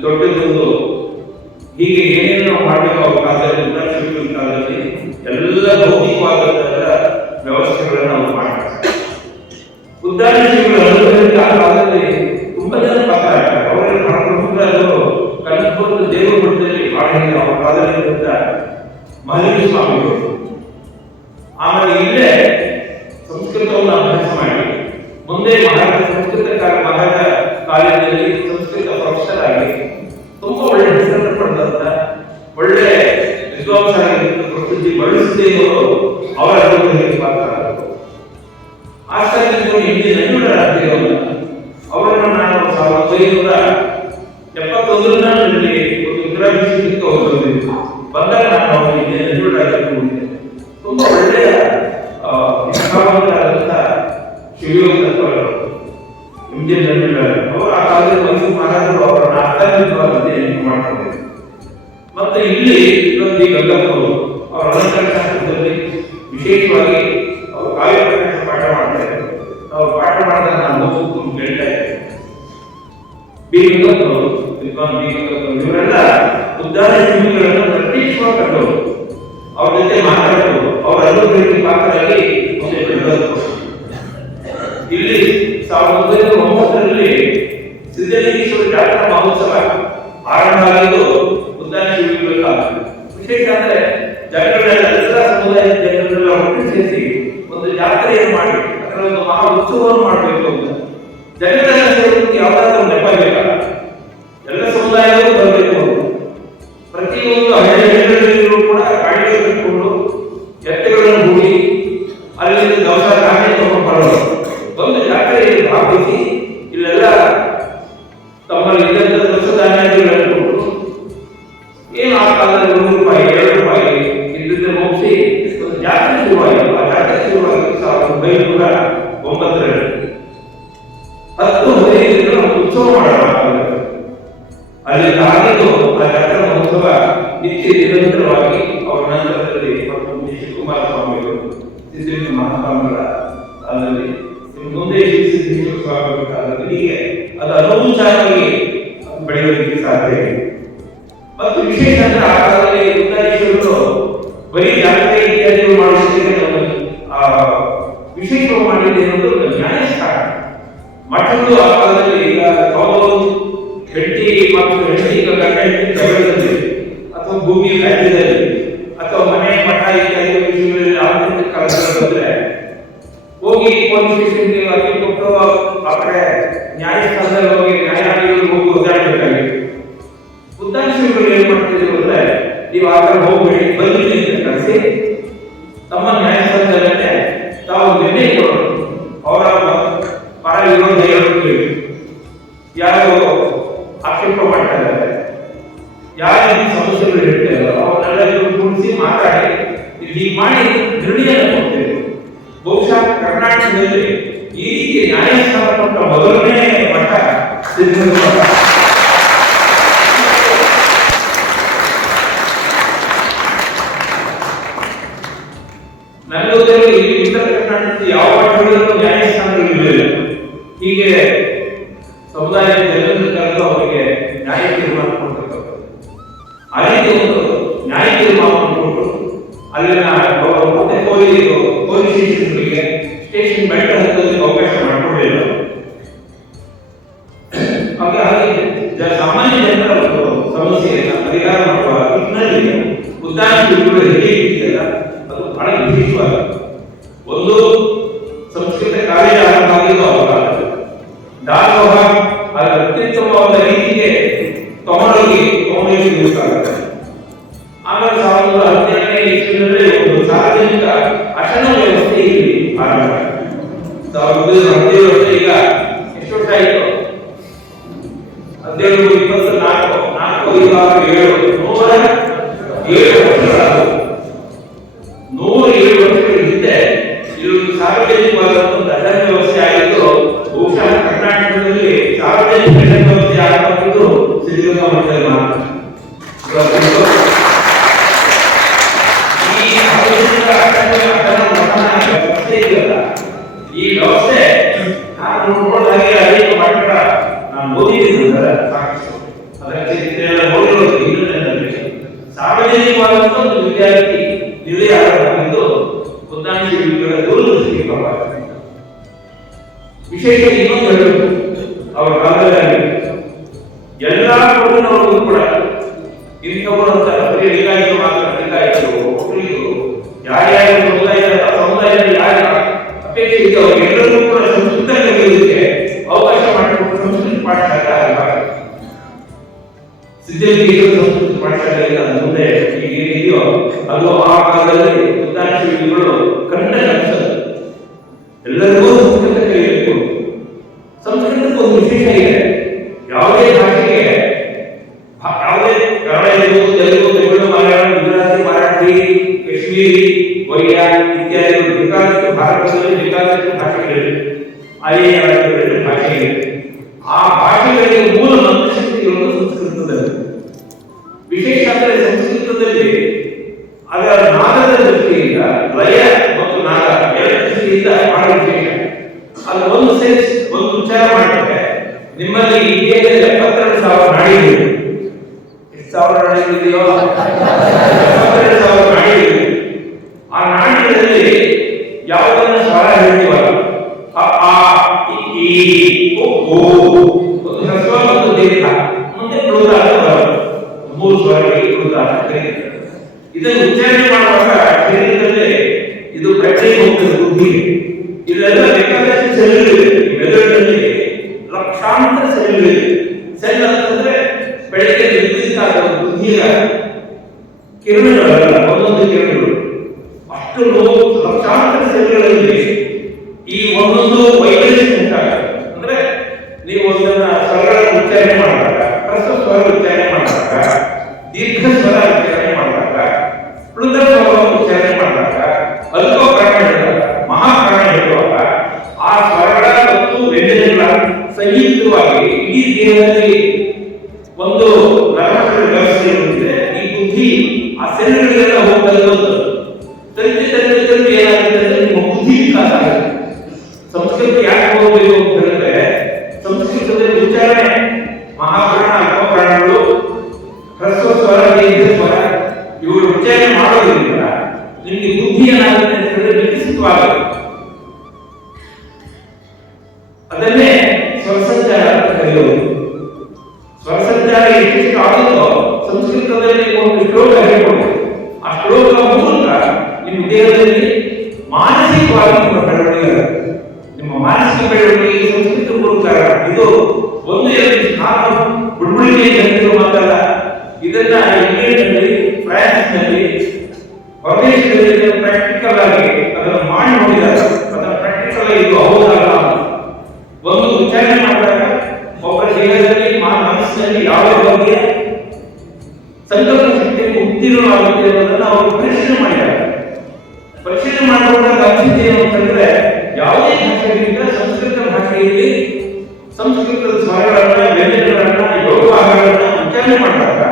ದೊಡ್ಡದೊಂದು ಹೀಗೆ ಏನೇನು ಮಾಡಬೇಕು ಅವ್ರ ಕಾಲದಲ್ಲಿ, ಉದ್ದಾನ ಶಿಲ್ಪಿಗಳ ಕಾಲದಲ್ಲಿ ಎಲ್ಲ ಭೌತಿಕವಾದಂತಹ ವ್ಯವಸ್ಥೆಗಳನ್ನು ನಾವು ಮಾಡ್ತಾರೆ. ಉದ್ದಾನ ಶಿಲ್ಪಿಗಳ ಆ ಕಾಲದಲ್ಲಿ ತುಂಬಾ ಜನ ಪಾತ್ರ ಆಗ್ತಾರೆ. ಅವರೆಲ್ಲ ಪ್ರಮುಖರು ಕನಕಪುರದ ದೇವರ ಮಠದಲ್ಲಿ ಮಾಡಿದ ಅವರ ಕಾಲದಲ್ಲಿದ್ದ ಮಹಲಿಂಗ ಸ್ವಾಮಿಗಳು. ಆಮೇಲೆ ಇಲ್ಲೇ ಸಂಸ್ಕೃತವನ್ನು ಅಭ್ಯಾಸ ಮಾಡಿ ಮುಂದೆ ಸಂಸ್ಕೃತ ಮಹಾರಾಜ ಕಾಲೇಜಿನಲ್ಲಿ ಸಂಸ್ಕೃತ ಪ್ರೊಫೆಸರ್ ಆಗಿ ತುಂಬಾ ಒಳ್ಳೆ ಹೆಸರನ್ನು ಪಡೆದಂತ ಒಳ್ಳೆ ವಿದ್ವಾಂಸರಾಗಿ ಪ್ರಸಿದ್ಧಿ ಬಳಸಿದವರು ಅವರ ಅನುಭವದಲ್ಲಿ ಪಾತ್ರ. ಆಚಾರ್ಯರು ಹಿಂದೆ ನಂಜುಂಡರಾಜರು ಅವರನ್ನು ನಾನು 1971ರಲ್ಲಿ ಒಂದು ರುದ್ರಾಭಿಷೇಕಕ್ಕೆ ಹೋಗಿದ್ದು. ಬಂದಾಗ ನಾನು ಅವರಿಗೆ ನಂಜುಂಡರಾಜರು ತುಂಬಾ ಒಳ್ಳೆಯ ನಿಷ್ಠಾವಂತರಾದಂಥ ಶಿವಯೋಗದವರು ಹಿಂದೆ ನಂಜುಂಡರಾಜರು ಅವರು ಆ ಕಾಲದಲ್ಲಿ ಮೈಸೂರು ಮಹಾರಾಜರು ಅವರನ್ನು ಆಸ್ಥಾನಿಕವಾದಂತೆ ನೆನಪು ಮಾಡಿಕೊಂಡಿದ್ದಾರೆ. ಮತ್ತೆ ಇಲ್ಲಿ ಇನ್ನೊಂದು ಗಂಗಪ್ಪರು ಅವರ ಅಲಂಕಾರಶಾಸ್ತ್ರದಲ್ಲಿ ವಿಶೇಷವಾಗಿ ಅವರು ಕಾವ್ಯ ಪ್ರಕಾಶ ಪಾಠ ಮಾಡ್ತಾರೆ. ನಾವು ಪಾಠ ಮಾಡಿದಾಗ ನಾನು ಹೇಳ್ತಾ ಇದ್ದೇನೆ, ಬಿ ಗಂಗಪ್ಪರು ವಿದ್ವಾನ್ ಬಿ ಗಂಗಪ್ಪರು ಇವರೆಲ್ಲ ಉದ್ಧಾರ ಶಿಬಿರಗಳನ್ನು ಪ್ರತ್ಯೇಕವಾಗಿ ಕಂಡವರು. ಅವ್ರ ಜೊತೆ ಮಾತಾಡೋದು, ಅವರ ಅನುಭವಿ ಪಾತ್ರದಲ್ಲಿ ಮುಂದೆ ಬೆಳೆದರು. ಇಲ್ಲಿ 1909ರಲ್ಲಿ ಸಿದ್ಧಲಿಂಗೇಶ್ವರ ಜಾತ್ರಾ ಮಹೋತ್ಸವ ಆರಂಭ ಆಗಿದ್ದು ಉದ್ಧಾರ ಶಿಬಿರಗಳ ವಿಶೇಷ ಅಂದ್ರೆ ಜನಗಳೆಲ್ಲ ಸಮುದಾಯದ ಜನರನ್ನೆಲ್ಲ ಒಟ್ಟು ಸೇರಿಸಿ ಒಂದು ಜಾತ್ರೆಯನ್ನು ಮಾಡಿ ಅದರ ಒಂದು ಮಹಾ ಉತ್ಸವವನ್ನು ಮಾಡಬೇಕು ಅಂತ ಜನಗಳೆಲ್ಲ ಸೇರೋದಕ್ಕೆ ಯಾವ್ದಾದ್ರು ನೆಪ ಬೇಕಲ್ಲ, ಎಲ್ಲ ಸಮುದಾಯದವರು ಬರಬೇಕು. ಪ್ರತಿಯೊಂದು ಹಳ್ಳಿಗಳಲ್ಲಿಯೂ ಕೂಡ ಗಾಡಿಗಳು ಕಟ್ಟಿಕೊಂಡು ಎತ್ತುಗಳನ್ನು ಹೂಡಿ ಅಲ್ಲಿಂದ ದವಸ ಧಾನ್ಯ ತಗೊಂಡು ಬರೋದು, ಒಂದು ಜಾತ್ರೆಯಲ್ಲಿ ಭಾಗವಹಿಸಿ ಇಲ್ಲೆಲ್ಲ ತಮ್ಮಲ್ಲಿ ಇದ್ದಂಥ ದವಸ ಧಾನ್ಯಗಳನ್ನು ಕೊಟ್ಟು ಏನು ಆ ಕಾಲದಲ್ಲಿ ₹1, ₹2 ಇದ್ದಿದ್ದ ಮುಗಿಸಿ ಒಂದು ಜಾತ್ರೆ ಶುರುವಾಯಿತು. ಆ ಜಾತ್ರೆ ಶುರುವಾಗಿ 1909ರಲ್ಲಿ 10-15 ದಿನ ಉತ್ಸವ ಮಾಡೋಣ. ಅಲ್ಲಿ ಆಗಿದ್ದು ಆ ಜಾತ್ರಾ ಮಹೋತ್ಸವ ನಿತ್ಯ ನಿರಂತರವಾಗಿ ಅವರ ನಂತರದಲ್ಲಿ ಶಿವಕುಮಾರ ಸ್ವಾಮಿಗಳು, ಸಿದ್ಧಲಿಂಗ ಮಹಾಸ್ವಾಮಿಗಳ ಕಾಲದಲ್ಲಿ, ಮುಂದೆ ಸಿದ್ದೇಶ್ವರ ಸ್ವಾಮಿಗಳ ಕಾಲದಲ್ಲಿ ಹೀಗೆ ಅದು ಅನುಭೂಚಾರವಾಗಿ ಬೆಳೆಯೋದಕ್ಕೆ ಸಾಧ್ಯ ಇದೆ. ಮತ್ತು ವಿಶೇಷ ಅಂದ್ರೆ ಆ ಕಾಲದಲ್ಲಿ ಉದ್ದಾರೇಶ್ವರರು ಬರೀ ಜಾತ್ರೆ ಇತ್ಯಾದಿಗಳು ಮಾಡೋದಕ್ಕೆ ವಿಶೇಷವಾಗಿ ಮಾಡಿದ್ದು ಏನಂದ್ರೆ ನ್ಯಾಯಸ್ಥಾನ ಮಠದ್ದು. ಆ ಕಾಲದಲ್ಲಿ ಈಗ ಹೆಂಡತಿ ಮತ್ತು ಹೆಂಡತಿ ಜಗಳದಲ್ಲಿ ಅಥವಾ ಭೂಮಿ ರಾಜ್ಯದಲ್ಲಿ ಅಥವಾ ಮನೆ ಮಠ ಇತ್ಯಾದಿ ವಿಷಯಗಳಲ್ಲಿ ಆಂತರಿಕ ಕಲಹ ಬಂದ್ರೆ ಹೋಗಿ ಪೊಲೀಸ್ ಸ್ಟೇಷನ್ಗೆ ಅರ್ಜಿ ಕೊಟ್ಟು ಆ ಕಡೆ ನ್ಯಾಯಸ್ಥಾನದಲ್ಲಿ ಹೋಗಿ ನ್ಯಾಯಾಲಯಗಳಿಗೆ ಹೋಗಿ ಒದ್ದಾಡಬೇಕಾಗಿತ್ತು. ಉದ್ದಾರ ಶಿಬಿರಗಳು ಏನ್ ಮಾಡ್ತಿದ್ರು ಅಂದ್ರೆ, ನೀವು ಆ ಕಡೆ ಹೋಗ್ಬೇಡಿ, ಬನ್ನಿ ಅಂತ ಕರೆಸಿ ತಮ್ಮ ನ್ಯಾಯಸ್ಥಾನದಲ್ಲೇ ತಾವು ನಿರ್ಣಯ ಕೊಡೋದು. ಅವರ ಪರ ವಿರೋಧ ಹೇಳೋದು, ಯಾರು ಆಕ್ಷೇಪ ಮಾಡ್ತಾ ಇದ್ದಾರೆ, ಯಾರು ಸಮಸ್ಯೆಗಳು ಹೇಳ್ತಾ ಇದ್ದಾರೆ ಅವನ್ನೆಲ್ಲ ಕೂಡಿಸಿ ಮಾತಾಡಿ ಹೀಗೆ ಮಾಡಿ ನಿರ್ಣಯ ಕೊಡ್ತೇವೆ. ಬಹುಶಃ ಕರ್ನಾಟಕದಲ್ಲಿ ಈ ರೀತಿ ನ್ಯಾಯಸ್ಥಾನ ಕೊಟ್ಟ ಮೊದಲನೇ ಮಠ ಸಿದ್ಧಲಿಂಗ ಮಠ. ನನ್ನ ಇಲ್ಲಿ ಉತ್ತರ ಕರ್ನಾಟಕದ ಯಾವ ಮಠಗಳಲ್ಲೂ ನ್ಯಾಯಸ್ಥಾನಗಳು ಇರಲಿಲ್ಲ. ಹೀಗೆ ಸಮುದಾಯದ ಜನರನ್ನು ಕರೆದು ಅವರಿಗೆ ನ್ಯಾಯ ತೀರ್ಮಾನ ಕೊಡ್ತಕ್ಕಂಥದ್ದು. ಆ ರೀತಿ ಒಂದು ನ್ಯಾಯ ತೀರ್ಮಾನವನ್ನು ಕೊಟ್ಟು ಅಲ್ಲಿನ ಮತ್ತೆ ಪೊಲೀಸ್ ಸ್ಟೇಷನ್ಗಳಿಗೆ ಸ್ಟೇಷನ್ ಬೆಟ್ಟ ಹತ್ತೋದಕ್ಕೆ ಅವಕಾಶ ಮಾಡಿಕೊಡಲಿಲ್ಲ. ಹಾಗಾಗಿ ಸಾಮಾನ್ಯ ಜನರ ಒಂದು ಸಮಸ್ಯೆಯನ್ನು ಪರಿಹಾರ ಮಾಡುವ ನಿಟ್ಟಿನಲ್ಲಿ ಉದ್ದಾರ ಶಿಬಿರಗಳು ಹೇಗೆ ಇದೆಯಲ್ಲ ಅದು ಬಹಳ ವಿಶೇಷವಾದ ಒಂದು ಸಂಸ್ಕೃತ ಕಾಲೇಜು ಆರಂಭ ಆಗಿದ್ದು ಅವರ ದಾಸೋಹ ಅದರ ಅತ್ಯುತ್ತಮವಾದ ರೀತಿಗೆ ತಗೊಂಡೋಗಿ ಬೇಕಾಗುತ್ತೆ. ಆಮೇಲೆ 1917ನೇ ಇಸ್ವಿನಲ್ಲಿ ಒಂದು ಸಾರ್ವಜನಿಕ ಅಶನ ವ್ಯವಸ್ಥೆ ಇಲ್ಲಿ ಆರಂಭ. 1917 ವರ್ಷ, ಈಗ ಎಷ್ಟು ವರ್ಷ ಆಯಿತು? 17 24 107 ವರ್ಷಗಳಾದವು. 107 ವರ್ಷಗಳ ಹಿಂದೆ ಇಲ್ಲೊಂದು ಸಾರ್ವಜನಿಕವಾದ ಒಂದು ಅಶನ ವ್ಯವಸ್ಥೆ ಆಗಿದ್ದು ಬಹುಶಃ ಕರ್ನಾಟಕದಲ್ಲಿ ಸಾರ್ವಜನಿಕ ಅಶನ ವ್ಯವಸ್ಥೆ ಆರಂಭಿಸಿದ್ದು ಸಿದ್ಧಲಿಂಗ ಮಠದಲ್ಲಿ ಮಾತ್ರ. ಈ ವ್ಯವಸ್ಥೆ ನಾನು ನೋಡಿದಾಗೆ ಅನೇಕ ಮಠಗಳ ನಾನು ಓದಿದ್ದೀನಿ, ಅದರ ಚರಿತ್ರೆಯೆಲ್ಲ ನೋಡಿರೋದು. ಇನ್ನೊಂದು ಸಾರ್ವಜನಿಕವಾದಂತ ಒಂದು ವಿದ್ಯಾರ್ಥಿ ನಿಲಯ ಆಗಿದ್ದು ಉದ್ದಾರ ಶಿಬಿರಗಳ ದೂರದರ್ಶಿಗೆ ಪ್ರಭಾವ. ವಿಶೇಷ ಇನ್ನೊಂದು ಹೇಳಬೇಕು, ಅವರ ಕಾಲದಲ್ಲಿ ಎಲ್ಲಾ ಕುಟುಂಬಗಳು ಕೂಡ ಇಂಥವರು ಅಂತ ಬರೀ ಲಿಂಗಾಯತರು ಮಾತ್ರ, ಲಿಂಗಾಯತರು ಒಕ್ಕಲಿಗರು ಯಾರ್ಯಾರು ಸಮುದಾಯದಲ್ಲಿ ಯಾರ ಅಪೇಕ್ಷೆ ಇದೆ ಅವರೆಲ್ಲರೂ ಕೂಡ ಸಂಸ್ಕೃತ ಕಲಿಯೋದಕ್ಕೆ ಅವಕಾಶ ಮಾಡಿಕೊಟ್ಟು ಸಂಸ್ಕೃತ ಪಾಠಶಾಲೆ ಸಿದ್ಧಲಿಂಗೇಶ್ವರ ಸಂಸ್ಕೃತ ಪಾಠಶಾಲೆಯಿಂದ ಮುಂದೆ ಈಗ ಏನಿದೆಯೋ ಅದು ಆ ಕಾಲದಲ್ಲಿ ಉದ್ದಾರ ಶಿಬಿರಗಳು ಕಂಡ ಕೆಲಸ. ಎಲ್ಲರಿಗೂ ಸಂಸ್ಕೃತ ಕಲಿಯಬೇಕು. ಸಂಸ್ಕೃತಕ್ಕೆ ಒಂದು ವಿಶೇಷ ಇದೆ. ಯಾವುದೇ ಭಾಷೆಗೆ ಯಾವುದೇ ಕನ್ನಡ, ತೆಲುಗು, ತಮಿಳು, ಮಲಯಾಳಂ, ಗುಜರಾತಿ, ಮರಾಠಿ, ಕಾಶ್ಮೀರಿ, ಒರಿಯಾ ಇತ್ಯಾದಿ ಬೇಕಾದಷ್ಟು ಭಾರತದಲ್ಲಿ ಬೇಕಾದಷ್ಟು ಭಾಷೆಗಳಿವೆ. ಅದೇ ರಾಜ್ಯಗಳಲ್ಲಿ ಭಾಷೆಗಳಿವೆ. ಆ ಭಾಷೆಗಳಿಗೆ ಮೂಲ ಮಂತ್ರಶಕ್ತಿ ಇರುವುದು ಸಂಸ್ಕೃತದಲ್ಲಿ. ವಿಶೇಷ ಅಂದರೆ ಸಂಸ್ಕೃತದಲ್ಲಿ ಅದರ ನಾದದ ದೃಷ್ಟಿಯಿಂದ ಲಯ ಮತ್ತು ನಾದ ಎರಡು ದೃಷ್ಟಿಯಿಂದ ಬಹಳ ವಿಶೇಷ. ಅದು ಒಂದು ಸೆನ್ಸ್, ಒಂದು ಉಚ್ಚಾರ ಮಾಡಿದ್ರೆ ನಿಮ್ಮಲ್ಲಿ 72,000 ನಾಡಿಗಳು ಸಾವಿರ ನಾಣ್ಯಗಳಿದೆಯೋ 72,000 ನಾಣ್ಯಗಳಿವೆ. ಆ ನಾಣ್ಯಗಳಲ್ಲಿ ಯಾವುದನ್ನ ಸ್ವರ ಹೇಳ್ತೀವಲ್ಲ ಆ ಈ ಒಂದು ಹ್ರಸ್ವ ಒಂದು ದೀರ್ಘ ಮುಂದೆ ಪ್ಲುತ ಅಂತ ಮೂರು ಸ್ವರಗಳಿಗೆ ಪ್ಲುತ ಅಂತ ಕರೀತಾರೆ. ಇದನ್ನು ಉಚ್ಚಾರಣೆ ಮಾಡುವಾಗ ಶರೀರದಲ್ಲಿ ಇದು ಪ್ರಜ್ಞೆ ಹೋಗ್ತದೆ, ಬುದ್ಧಿ. ಇಲ್ಲೆಲ್ಲ ಬೇಕಾದಷ್ಟು ಸೆಲ್ಗಳಿವೆ. ಮೆದುಳಿನಲ್ಲಿ ಲಕ್ಷಾಂತರ ಸೆಲ್ಗಳಿವೆ. ಸೆಲ್ ಅಂತಂದ್ರೆ ಬೆಳಗ್ಗೆ ನಿರ್ಮಿಸಿದ ಬುದ್ಧಿಯ ಕಿರಣಗಳಲ್ಲ, ಒಂದೊಂದು ಕಿರಣಗಳು. ಅಷ್ಟು ಲಕ್ಷಾಂತರ ಸೆಲ್ಗಳಲ್ಲಿ ಈ ಒಂದೊಂದು ವೈಬ್ರೇಷನ್ ಉಂಟಾಗುತ್ತೆ. ಅಂದ್ರೆ ನೀವು ಒಂದನ್ನ ಸ್ವರಗಳನ್ನು ಉಚ್ಚಾರಣೆ ಮಾಡುವಾಗ, ಹ್ರಸ್ವ ಸ್ವರ ಉಚ್ಚಾರಣೆ ಮಾಡುವಾಗ, ದೀರ್ಘ ಸ್ವರ ಉಚ್ಚಾರಣೆ ಮಾಡುವಾಗ, ಪ್ಲುತ ಸ್ವರವನ್ನು ಉಚ್ಚಾರಣೆ ಮಾಡುವಾಗ, ಅಲ್ಪ ಪ್ರಾಣ ಹೇಳುವಾಗ, ಮಹಾಪ್ರಾಣ ಹೇಳುವಾಗ ಆ ಸ್ವರಗಳ ಮತ್ತು ವ್ಯಂಜನಗಳ ಸಂಯುಕ್ತವಾಗಿ ಇಡೀ ದೇಹದಲ್ಲಿ ಒಂದು ನರಗಳ ವ್ಯವಸ್ಥೆ ಇರುತ್ತೆ. ಈ ಬುದ್ಧಿ ಆ ಸೆಲ್ಗಳಿಗೆಲ್ಲ ಹೋಗಬಹುದು. ತಂತಿ ಏನಾಗುತ್ತೆ ಅಂದ್ರೆ ನಿಮ್ಮ ಬುದ್ಧಿ ವಿಕಾಸ ಆಗುತ್ತೆ. ಸಂಸ್ಕೃತ ಯಾಕೆ ಹೋಗಬೇಕು ಅಂತ ಹೇಳಿದ್ರೆ, ಸಂಸ್ಕೃತದಲ್ಲಿ ಉಚ್ಚಾರಣೆ ಮಹಾಪ್ರಾಣ, ಅಲ್ಪ ಪ್ರಾಣಗಳು, ಹ್ರಸ್ವ ಸ್ವರ, ದೀರ್ಘ ಸ್ವರ ಇವರು ಉಚ್ಚಾರಣೆ ಮಾಡೋದ್ರಿಂದ ನಿಮಗೆ ಬುದ್ಧಿ ಏನಾಗುತ್ತೆ ಅಂತ ಹೇಳಿದ್ರೆ ವಿಕಸಿತವಾಗುತ್ತೆ. ಅದನ್ನೇ ಸ್ವರಸಂಚಾರ ಅಂತ ಕರೆಯೋದು. ಸ್ವರಸಂಚಾರ ಎಷ್ಟು ಆಗುತ್ತೋ ಸಂಸ್ಕೃತದಲ್ಲಿ ಒಂದು ಶ್ಲೋಕ ಹೇಳ್ಕೊಡ್ತೀವಿ. ಆ ಶ್ಲೋಕ ಮೂಲಕ ನಿಮ್ಮ ದೇಹದಲ್ಲಿ ಮಾನಸಿಕವಾಗಿ ನಿಮ್ಮ ಬೆಳವಣಿಗೆ, ನಿಮ್ಮ ಮಾನಸಿಕ ಬೆಳವಣಿಗೆ ಸಂಸ್ಕೃತ ಮೂಲಕ. ಇದು ಒಂದು ಎರಡು ನಾನು ಬುಡ್ಬುಡಿಗೆ ಜನರು ಮಾತಲ್ಲ. ಇದನ್ನ ಇಂಗ್ಲೆಂಡ್ನಲ್ಲಿ, ಫ್ರಾನ್ಸ್ನಲ್ಲಿ, ಹೊರದೇಶದಲ್ಲಿ ಪ್ರಾಕ್ಟಿಕಲ್ ಆಗಿ ಅದನ್ನು ಮಾಡಿ ನೋಡಿದ್ದಾರೆ. ಅದನ್ನ ಪ್ರಾಕ್ಟಿಕಲ್ ಆಗಿ ಇದು ಹೌದಲ್ಲ ಒಂದು ಉಚ್ಚಾರಣೆ ಮಾಡಿದಾಗ ಒಬ್ಬರ ದೇಹದಲ್ಲಿ ಮನಸ್ಸಿನಲ್ಲಿ ಯಾವ ಬಗೆಯ ಸಂಕಲ್ಪ ಶಕ್ತಿ ಉತ್ತೀರ್ಣವಾಗುತ್ತೆ ಅನ್ನೋದನ್ನು ಅವರು ಪರಿಶೀಲನೆ ಮಾಡಿದ್ದಾರೆ. ಪರಿಶೀಲನೆ ಮಾಡಿಕೊಂಡಾಗ ಅನಿಸಿಕೆ ಏನು ಅಂತಂದ್ರೆ, ಯಾವುದೇ ಭಾಷೆಗಿಂತ ಸಂಸ್ಕೃತ ಭಾಷೆಯಲ್ಲಿ ಸಂಸ್ಕೃತದ ಸ್ವರಗಳನ್ನ, ವ್ಯಂಜನಗಳನ್ನ, ಯೋಗವಾಹಗಳನ್ನ ಉಚ್ಚಾರಣೆ ಮಾಡಿದಾಗ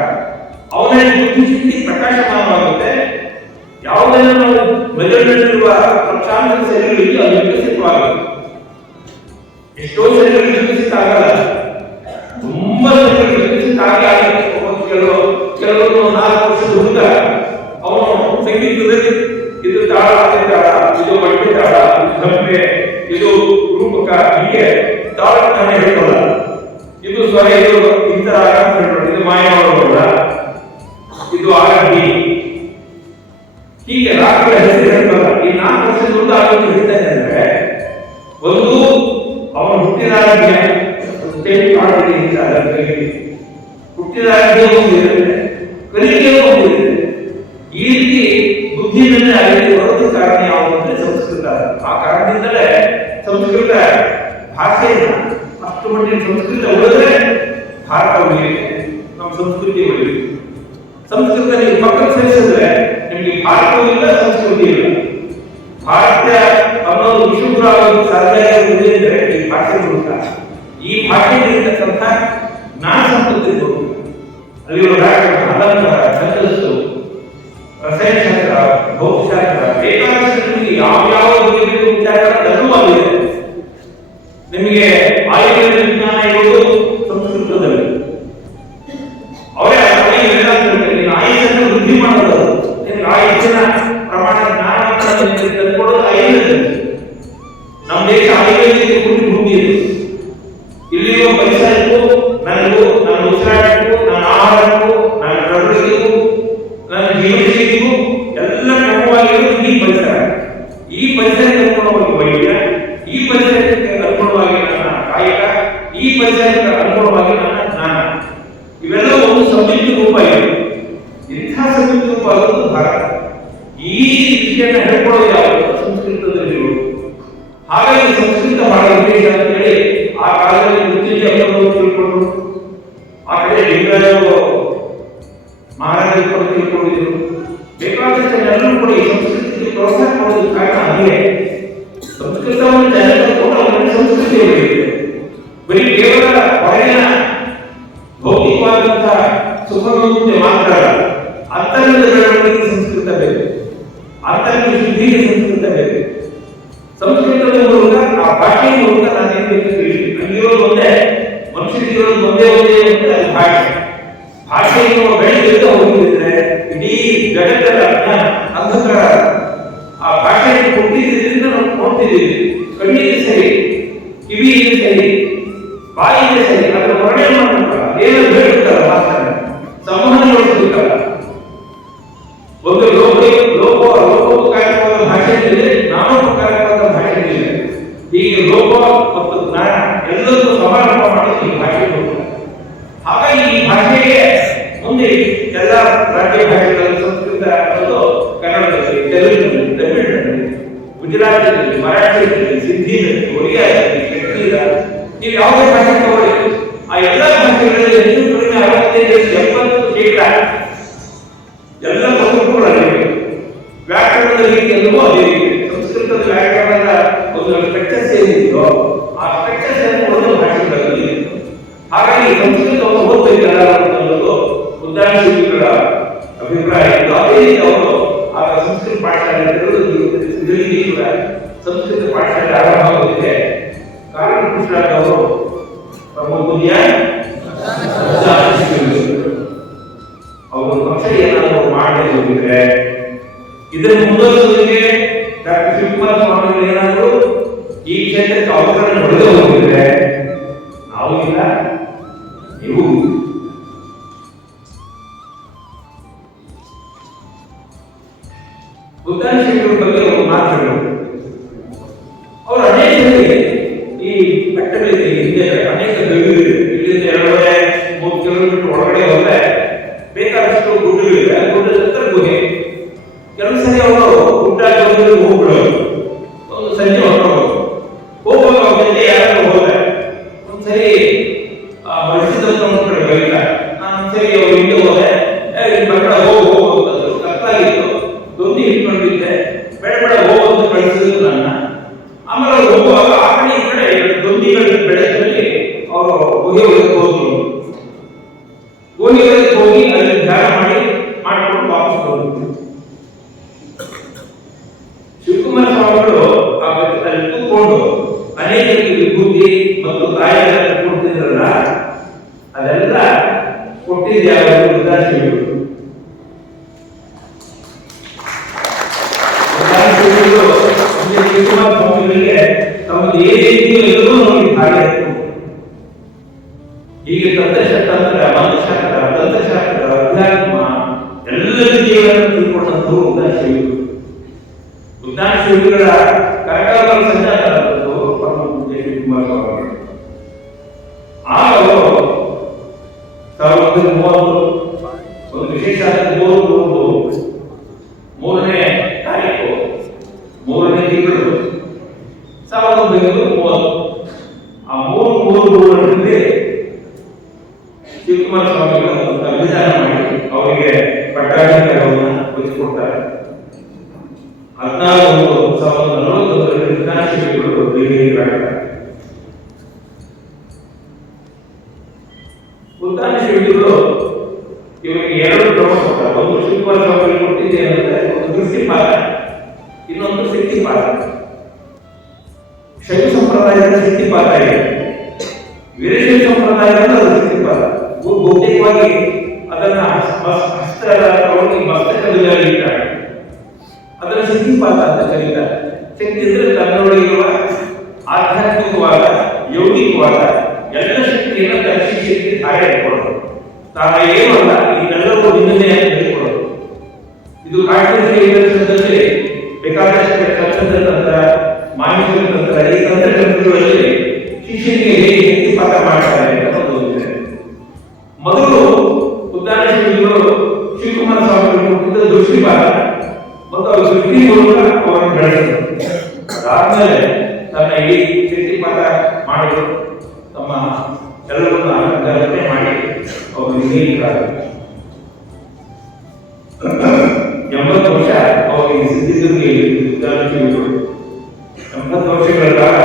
ಅವನಲ್ಲಿ ಬುದ್ಧಿಶಕ್ತಿ ಪ್ರಕಾಶಮಾನವಾಗುತ್ತೆ. ಯಾವುದನ್ನು ನಾವು ಮೆದುಳಿನಲ್ಲಿರುವ ಲಕ್ಷಾಂತರ ಸೆಲ್ಗಳಿಗೆ ಅದು ವಿಕಸಿತವಾಗುತ್ತೆ. ಎಷ್ಟೋ ಸೆಲ್ಗಳು ವಿಕಸಿತ ಆಗಲ್ಲ, ತುಂಬಾ ಸೆಲ್ಗಳು ವಿಕಸಿತ ಆಗಿ ಕೆಲವರು 4 ವರ್ಷದ ಹುಡುಗ ಅವನು ಸಂಗೀತದಲ್ಲಿ ಇದು ತಾಳ, ಇದು ಬಡ್ಡಿ ತಾಳ, ಇದು ಧಮ್ಮೆ, ಇದು ರೂಪಕ, ಹೀಗೆ ತಾಳನ್ನ ಹೇಳ್ಕೊಳ್ಳ. ಇದು ಸ್ವರ, ಇದು ಇಂತರ ಅಂತ ಹೇಳ್ಕೊಳ್ಳ. ಇದು ಮಾಯವಾಗಲ್ಲ, ಇದು ಆರತಿ, ಹೀಗೆ ರಾಗಗಳ ಹೆಸರು ಹೇಳ್ಕೊಳ್ಳ. ಈ 4 ವರ್ಷದ ಹುಡುಗ ಆಗೋದು ಹೇಳ್ತಾನೆ ಅಂದ್ರೆ, ಒಂದು ಅವನು ಹುಟ್ಟಿದಾಗ್ಯ ಹುಟ್ಟಿದಾಗ್ಯ ಹೋಗಿರುತ್ತೆ, ಕಲಿಕೆ ಹೋಗಿರುತ್ತೆ. ಈ ರೀತಿ ಬುದ್ಧಿ ಮೇಲೆ ಅಲ್ಲಿ ಬರೋದು ಕಾರಣ ಯಾವುದು ಅಂದ್ರೆ ಸಂಸ್ಕೃತ. ಆ ಕಾರಣದಿಂದಲೇ ಸಂಸ್ಕೃತ ಭಾಷೆಯನ್ನ ಅಷ್ಟು ಮಟ್ಟಿಗೆ ಸಂಸ್ಕೃತ ಉಳಿದ್ರೆ ಭಾರತ ಉಳಿಯುತ್ತೆ, ನಮ್ಮ ಸಂಸ್ಕೃತಿ ಉಳಿಯುತ್ತೆ. ಸಂಸ್ಕೃತ ನೀವು ಪಕ್ಕಕ್ಕೆ ಸೇರಿಸಿದ್ರೆ ನಿಮಗೆ ಭಾರತವೂ ಇಲ್ಲ, ಸಂಸ್ಕೃತಿ ಇಲ್ಲ. ಭಾರತೀಯ ಅನ್ನೋದು ವಿಶ್ವಗುರು ಸಾಧ್ಯ ಅಂದ್ರೆ ಈ ಭಾಷೆ ಮೂಲಕ. ಈ ಭಾಷೆಯಲ್ಲಿರ್ತಕ್ಕಂಥ ಜ್ಞಾನ ಸಂಪತ್ತಿ ಅಲ್ಲಿರುವ ಅಲಂಕಾರ, ಛಂದಸ್ಸು, ರಸಾಯನಶಾಸ್ತ್ರ, ಭೌತಶಾಸ್ತ್ರ, ಬೇಕಾದಷ್ಟು ಯಾವ್ಯಾವ ಬಗೆಯ ವಿಚಾರಗಳ ಅನುವಾಗಿದೆ. ನಿಮಗೆ ಆಯುರ್ವೇದ ವಿಜ್ಞಾನ ಇರುವುದು ಸಂಸ್ಕೃತದಲ್ಲಿ. ಅವರೇ ಆಯುಷನ್ನು ವೃದ್ಧಿ ಮಾಡೋದು, ನಿಮ್ಗೆ ಆಯುಷನ ಪ್ರಮಾಣ ಜ್ಞಾನವನ್ನು ತಂದುಕೊಡೋದು ಆಯುರ್ವೇದ. ನಮ್ಮ ದೇಶ ಆಯುರ್ವೇದಕ್ಕೆ ಹುಟ್ಟಿ ಹೋಗಿದೆ. ಇಲ್ಲಿರುವ ಪರಿಸರಕ್ಕೂ, ನನಗೂ, ನನ್ನ ಉಸಿರಾಟಕ್ಕೂ, ನನ್ನ ಆಹಾರಕ್ಕೂ, ನನ್ನ ಪ್ರಕೃತಿಗೂ, ನನ್ನ ಜೀವನಶೈಲಿಗೂ ಎಲ್ಲ ಕ್ರಮವಾಗಿರೋದು ಈ ಪರಿಸರ. ಈ ಪರಿಸರಕ್ಕೆ ಅನುಗುಣವಾಗಿ ವೈದ್ಯ, ಈ ಪರಿಸರಕ್ಕೆ ಅನುಗುಣವಾಗಿ ನನ್ನ ಕಾಯಕ, ಈ ಪರಿಸರಕ್ಕೆ ಅನುಗುಣವಾಗಿ ನನ್ನ ಜ್ಞಾನ, ಇವೆಲ್ಲ ಒಂದು ಸಂಯುಕ್ತ ರೂಪ ಇದೆ. ಇಂಥ ಸಂಯುಕ್ತ ರೂಪ ಆಗೋದು ಭಾರತ. ಈ ರೀತಿಯನ್ನು ಹೇಳ್ಕೊಳ್ಳೋದು ಯಾವುದು ಸಂಸ್ಕೃತದಲ್ಲಿರುವುದು. ಹಾಗಾಗಿ ಸಂಸ್ಕೃತ ಬಹಳ ವಿಶೇಷ ಅಂತ ಹೇಳಿ ಆ ಕಾಲದಲ್ಲಿ ವೃತ್ತಿಗೆ ಅವರು ತಿಳ್ಕೊಂಡು, ಆ ಕಡೆ ಲಿಂಗರಾಜರು ಮಹಾರಾಜರು ತಿಳ್ಕೊಂಡಿದ್ರು. ಬೇಕಾದಷ್ಟು ಎಲ್ಲರೂ ಕೂಡ ಈ ಸಂಸ್ಕೃತಿಗೆ ಪ್ರೋತ್ಸಾಹ ಕೊಡೋದು ಕಾರಣ ಹಾಗೆ. ಸಂಸ್ಕೃತವನ್ನು ಜನರಿಗೆ ಕೊಡೋದು ಸಂಸ್ಕೃತಿ ಉಳಿಯುತ್ತೆ. ಬರೀ ಕೇವಲ ಹೊರಗಿನ ಭೌತಿಕವಾದಂತಹ ಸುಖಮುಕ್ತಿ ಮಾತ್ರ ಅಂತರ್ಗತ ಬೆಳವಣಿಗೆ ಸಂಸ್ಕೃತ ಬೇಕು, ಅಂತರ್ಗತ ಶುದ್ಧಿಗೆ ಸಂಸ್ಕೃತ ಬೇಕು. ಸಂಸ್ಕೃತದ ಮೂಲಕ, ಆ ಭಾಷೆಯ ಮೂಲಕ ನಾನೇನು ಬೇಕು ತಿಳಿಸಿ. ನಮಗಿರೋದು ಒಂದೇ, ಮನುಷ್ಯರಿಗಿರೋದು ಒಂದೇ ಒಂದೇ ಅಂದ್ರೆ ಅದು ಭಾಷೆ. ಭಾಷೆ ಭಾಷೆಯನ್ನು ಬೆಳೆಯುತ್ತಾ ಹೋಗಿದ್ರೆ ಇಡೀ ಜಗತ್ತರ ಅಂಧಕಾರ ಆ ಭಾಷೆಯನ್ನು ಕೊಟ್ಟಿದ್ದರಿಂದ ನಾವು ನೋಡ್ತಿದ್ದೀವಿ. ಕಣ್ಣಿಗೆ ಸರಿ, ಕಿವಿಗೆ ಸರಿ, ಬಾಯಿಗೆ ಸರಿ, ಅದರ ಹೊರಡೆ ಮಾಡಬೇಕಲ್ಲ, ಏನು ಬೇಡುತ್ತಲ್ಲ ಮಾತನ್ನ ಸಂವಹನ ನಡೆಸಬೇಕಲ್ಲ. ಒಂದು ಲೋಕೋಪಕಾರಕವಾದ ಭಾಷೆ ಇದೆ, ನಾಮೋಪಕಾರಕವಾದ ಭಾಷೆ ಇದೆ. ಹೀಗೆ ಲೋಕ ಮತ್ತು ಜ್ಞಾನ ಎಲ್ಲದೂ ಸಮಾರಂಭ ಮಾಡೋದು ಈ ಭಾಷೆ. ಹಾಗಾಗಿ ಈ ಭಾಷೆಗೆ ಮುಂದೆ ಎಲ್ಲ ರಾಜ್ಯ ಭಾಷೆಗಳಲ್ಲಿ ಸಂಸ್ಕೃತ ಅನ್ನೋದು ಕನ್ನಡದಲ್ಲಿ, ತೆಲುಗಿನಲ್ಲಿ, ತಮಿಳಿನಲ್ಲಿ, ಗುಜರಾತಿನಲ್ಲಿ, ಮರಾಠಿಯಲ್ಲಿ, ಸಿಂಧಿನಲ್ಲಿ, ಒರಿಯಾದಲ್ಲಿ, ಕ್ಷತ್ರಿಯದಲ್ಲಿ, ನೀವು ಯಾವುದೇ ಭಾಷೆ ತಗೊಳ್ಳಿ, ಆ ಎಲ್ಲ ಭಾಷೆಗಳಲ್ಲಿ ಹೆಚ್ಚು ಕಡಿಮೆ 65-70% ಎಲ್ಲ ಸಂಸ್ಕೃತಗಳಲ್ಲಿ ವ್ಯಾಕರಣದಲ್ಲಿ ಎಲ್ಲವೂ ಅದೇ. ಸಂಸ್ಕೃತದ ವ್ಯಾಕರಣದ ಒಂದು ಸ್ಟ್ರಕ್ಚರ್ಸ್ ಏನಿದೆಯೋ ಆ ಸ್ಟ್ರಕ್ಚರ್ಸ್ ಒಂದು ಭಾಷೆಗಳಲ್ಲಿ. ಹಾಗಾಗಿ ಸಂಸ್ಕೃತವನ್ನು ಓದಬೇಕಲ್ಲ ಅನ್ನೋದು ಉದ್ದಾನಶಿಲ್ಪಿಗಳ ಅಭಿಪ್ರಾಯ. ಅದೇ ರೀತಿ ಅವರು ಆಗ ಸಂಸ್ಕೃತ ಪಾಠಶಾಲೆ ಕೂಡ ಸಂಸ್ಕೃತ ಪಾಠಶಾಲೆ ಆರಂಭವಾಗಿದೆ. ಕಾರಣ ಕೃಷ್ಣರಾಜ್ ಅವರು ಪ್ರಮುಖ ಅವರು ಪಕ್ಷ ಏನಾದರೂ ಮಾಡದೆ ಹೋಗಿದ್ರೆ ಇದನ್ನು ಮುಂದುವರಿಸೋದಕ್ಕೆ ಡಾಕ್ಟರ್ ಶಿವಕುಮಾರ ಸ್ವಾಮಿಗಳು ಏನಾದರೂ ಈ ಕ್ಷೇತ್ರಕ್ಕೆ ಅವಸರ ಹೊಡೆದು ಹೋಗಿದ್ರೆ ನಾವು ಇಲ್ಲ, ನೀವು ಬುದ್ಧಾಂಶಗಳ ಬಗ್ಗೆ ಅವರು ಮಾತನಾಡಲು ಅವರು ಅನೇಕ ಈ ಬೆಟ್ಟಗಳಿಗೆ ಹಿಂದೆ ಅನೇಕ ಗವಿಗಳಿವೆ. ಇಲ್ಲಿಂದ 2-3 ಕಿಲೋಮೀಟರ್ ಒಳಗಡೆ ಹೋದ್ರೆ ಬೇಕಾದಷ್ಟು ಗುಡ್ಡಗಳಿವೆ. ಗುಡ್ಡದ ಹತ್ರ ಗುಹೆ. ಕೆಲವು ಸರಿ ಅವರು ಗುಡ್ಡ ಗವಿಗಳಿಗೆ ಹೋಗ್ಬಿಡೋದು, ಒಂದು ಸಂಜೆ ಹೊರಟೋದು. ಹೋಗುವಾಗ ಅವ್ರ ಜೊತೆ ಯಾರು ಹೋದ್ರೆ ಒಂದ್ಸರಿ ಬಳಸಿದಂತ ಕಡೆ ಬರೀತ ನಾನು ಒಂದ್ಸರಿ ಅವ್ರು ಹಿಂದೆ ಹೋದೆ, ಮಕ್ಕಳ ಹೋಗು ಕತ್ತಾಗಿತ್ತು, ದೊಂದಿ ಹಿಡ್ಕೊಂಡಿದ್ದೆ, ಬೇಡ ಬೇಡ ಹೋಗೋದು ಕಳಿಸಿದ್ರು ನನ್ನ. ಆಮೇಲೆ ಅವ್ರು ಹೋಗುವಾಗ ಆ ಕಡೆ ಈ ಕಡೆ ದೊಂದಿಗಳ ಬೆಳೆದಲ್ಲಿ ಅವರು ಗುಹೆ ಒಳಗೆ ಹೋದ್ರು. ಗುಹೆ ಒಳಗೆ ಹೋಗಿ ಅಲ್ಲಿ ಧ್ಯಾನ ಮಾಡ್ಕೊಂಡು ವಾಪಸ್ ಹೋದ್ರು. ಶಿವಕುಮಾರ ಸ್ವಾಮಿಗಳು ಅಲ್ಲಿ ಕೂತ್ಕೊಂಡು ಅನೇಕ ವಿಭೂತಿ ಮತ್ತು ಕಾಯಗಳನ್ನು ಕೊಡ್ತಿದ್ರಲ್ಲ, ಅದೆಲ್ಲ ಕೊಟ್ಟಿದ್ದ ಯಾರು ಉದಾಸೀನರು. ಶಿವಕುಮಾರ ಸ್ವಾಮಿಗಳಿಗೆ ತಮ್ಮದು ಏನೇ ರೀತಿಯೂ ಎಲ್ಲರೂ ನೋಡಿದ್ದಾರೆ. ಹೀಗೆ ತತ್ವಶಾಸ್ತ್ರ, ಮಂತ್ರಶಾಸ್ತ್ರ, ತಂತ್ರಶಾಸ್ತ್ರ, ಅಧ್ಯಾತ್ಮ ಎಲ್ಲ ರೀತಿಗಳನ್ನು ತಿಳ್ಕೊಂಡಂತವರು ಉದಾಸೀನರು. ಉದಾಸೀನಗಳ ಕರಕಾಲ ಸಂಜಾತರು ಪರಮ ಪೂಜ್ಯ ಶಿವಕುಮಾರ ಸ್ವಾಮಿಗಳು. ಆಗ ಅವರು 1930 ಒಂದು ವಿಶೇಷ 3ನೇ ತಾರೀಕು 3ನೇ ತಿಂಗಳು 1930 ಆ 3 ಶಿವಕುಮಾರ ಸ್ವಾಮಿಗಳು ಸಂವಿಧಾನ ಮಾಡಿ ಅವರಿಗೆ ಪಟ್ಟಾಧಿಕಾರವನ್ನು ವಹಿಸಿಕೊಡ್ತಾರೆ. 1441 ವಿಧಾನಸಭೆಗಳು ದೆಹಲಿಯಾಗ್ತಾರೆ. ಉದ್ದಾನಶಿಲ್ಪಿಗಳು ಇವರಿಗೆ 2 ಪ್ರಮುಖ ಕೊಡ್ತಾರೆ. ಒಂದು ಶಿವಕುಮಾರ ಸ್ವಾಮಿಗಳು ಕೊಟ್ಟಿದ್ದೆ ಅಂದರೆ ಒಂದು ದೃಷ್ಟಿಪಾತ, ಇನ್ನೊಂದು ಶಕ್ತಿಪಾತ. ಶೈವ ಸಂಪ್ರದಾಯದ ಶಕ್ತಿಪಾತ ಇದೆ, ವೀರಶೈವ ಸಂಪ್ರದಾಯದ ಶಕ್ತಿಪಾತ. ಭೌತಿಕವಾಗಿ ಅದನ್ನ ಹಸ್ತವಾಗಿ ಮಸ್ತಕದಲ್ಲಿ ಇಟ್ಟಾರೆ, ಅದರ ಶಕ್ತಿಪಾತ ಅಂತ ಕರೀತಾರೆ. ಶಕ್ತಿ ಅಂದ್ರೆ ತನ್ನೊಳಗಿರುವ ಆಧ್ಯಾತ್ಮಿಕವಾದ, ಯೌಗಿಕವಾದ ಎಲ್ಲ ಶಕ್ತಿಯನ್ನು ತನ್ನ ಶಿಷ್ಯರಿಗೆ ಧಾರೆ ಕೊಡೋದು. ತಾನು ಏನು ಅಲ್ಲ ಇದೆಲ್ಲವೂ ನಿನ್ನೆ ಅಂತ ಹೇಳಿಕೊಡೋದು. ಇದು ಕಾಶ್ಮೀರದಲ್ಲಿ ಬೇಕಾದಷ್ಟು ಕಷ್ಟದ ತಂತ್ರ, ಮಾನಸಿಕ ತಂತ್ರ, ಈ ತಂತ್ರಗಳಲ್ಲಿ ಶಿಷ್ಯನಿಗೆ ಹೇಗೆ ಶಕ್ತಿಪಾತ ಮಾಡ್ತಾರೆ ಅನ್ನೋದು ಇದೆ. ಮೊದಲು ಉದ್ದಾನಶಿಲ್ಪಿಗಳು ಶಿವಕುಮಾರ ಸ್ವಾಮಿಗಳು ಕೊಟ್ಟಿದ್ದ ದೃಷ್ಟಿಪಾತ ಮತ್ತು ಅವ್ರ ದೃಷ್ಟಿ ಮೂಲಕ ಅವರನ್ನು ಬೆಳೆಸಿದರು. ಅದಾದ್ಮೇಲೆ ತನ್ನ ಈ ಶಕ್ತಿಪಾತ ಮಾಡಿದರು. ತಮ್ಮ ಎಲ್ಲರನ್ನು ಅಲಂಕರಣೆ ಮಾಡಿ ಅವರು ವಿಜಯಿಗಳಾದರು. 80 ವರ್ಷ ಅವರಿಗೆ ಸಿದ್ಧಗಂಗೆಯಲ್ಲಿ ಉದ್ದಾನಶಿಲ್ಪಿಗಳು 80 ವರ್ಷಗಳ ಕಾಲ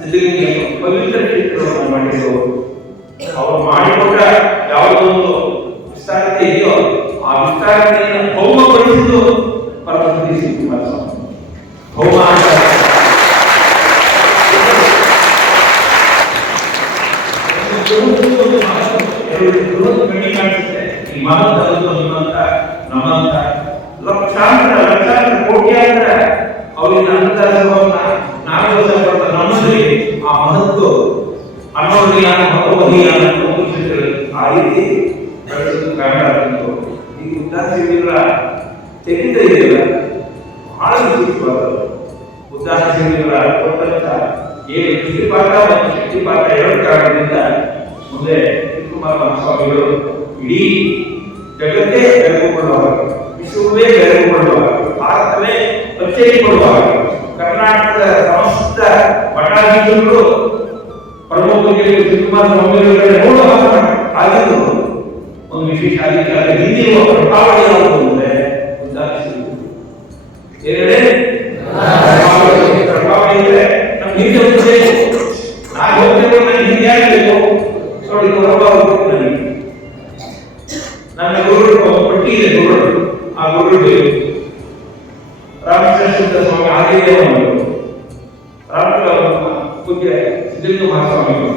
ಸಿದ್ಧಗಂಗೆ ಪವಿತ್ರ ಕ್ಷೇತ್ರವನ್ನು ಮಾಡಿದವರು. ಅವರು ಮಾಡಿಕೊಟ್ಟ ಯಾವುದೊಂದು ವಿಸ್ತಾರತೆ ಇದೆಯೋ ಆ ವಿಸ್ತಾರತೆಯನ್ನು ಭೌಮಗೊಳಿಸಿದ್ದು ಪರಮಪೂಜ್ಯ ಶಿವಕುಮಾರ ಸ್ವಾಮಿ. ಭೌಮ ಈ ಮಾತು ಮಹತ್ತರದ್ದು ನಮ್ಮಂತ ಲಕ್ಷಾಂತರ ಕೋಟ್ಯಾಂತರ ಅವರಿಗೆ ಅನ್ನದಾಸೋಹವನ್ನ ನಾಗವನ್ನ ನಮ್ಮಲ್ಲಿ ಆ ಮಹತ್ವ ಅನ್ನೋದನ್ನ ಮಹೋದೀಯಾನ ಆ ರೀತಿ ಬೆಳೆಸೋದು ಕಾರಣ ಆಗಿತ್ತು. ಈ ಉದಾಸೀನರ ಚರಿತ್ರೆ ಇದೆಯಲ್ಲ ಬಹಳ ವಿಶೇಷವಾದ ಉದಾಸೀನರ ಕೊಟ್ಟಂತ ಏನು ದೃಷ್ಟಿಪಾತ ಮತ್ತು ಶಕ್ತಿಪಾತ ಎರಡು ಕಾರಣದಿಂದ ಮುಂದೆ ಶಿವಕುಮಾರ ಸ್ವಾಮಿಗಳು ಇಡೀ ಜಗತ್ತೇ ಬೆಳಗುಕೊಳ್ಳುವಾಗ, ವಿಶ್ವವೇ ಬೆಳಗುಕೊಳ್ಳುವಾಗ, ಭಾರತವೇ ಪರಿಚಯಿಸಿಕೊಳ್ಳುವಾಗ ಕರ್ನಾಟಕದ ಸಮಸ್ತ ಮಠಾಧೀಶರು ಪ್ರಮುಖರಿಗೆ ಶಿವಕುಮಾರ ಸ್ವಾಮಿಗಳ ನೋಡುವಾಗ ಆಗಿದ್ದು ಒಂದು ವಿಶೇಷ ಅಧಿಕಾರ ಹಿಂದಿರುವ ಪ್ರಭಾವಳಿ ಯಾವುದು ಅಂದರೆ ಪ್ರಭಾವಳಿ ಇದೆ. ನಮ್ಗೆ ಹಿಂದೆ ಹೋಗಬೇಕು, ನಾನು ಹೋಗ್ತೇನೆ, ನನಗೆ ಹಿಂದೆ ಆಗಬೇಕು ನೋಡಿ ನನ್ನ ಗುರುಗಳು ಪಟ್ಟಿ ಇದೆ, ಗುರುಗಳು ಆ ಗುರುಗಳು ರಾಮಕೃಷ್ಣ ಸ್ವಾಮಿ ಆದಿದೇವರು, ಪೂಜ್ಯ ಸಿದ್ಧಲಿಂಗ ಮಹಾಸ್ವಾಮಿಗಳು,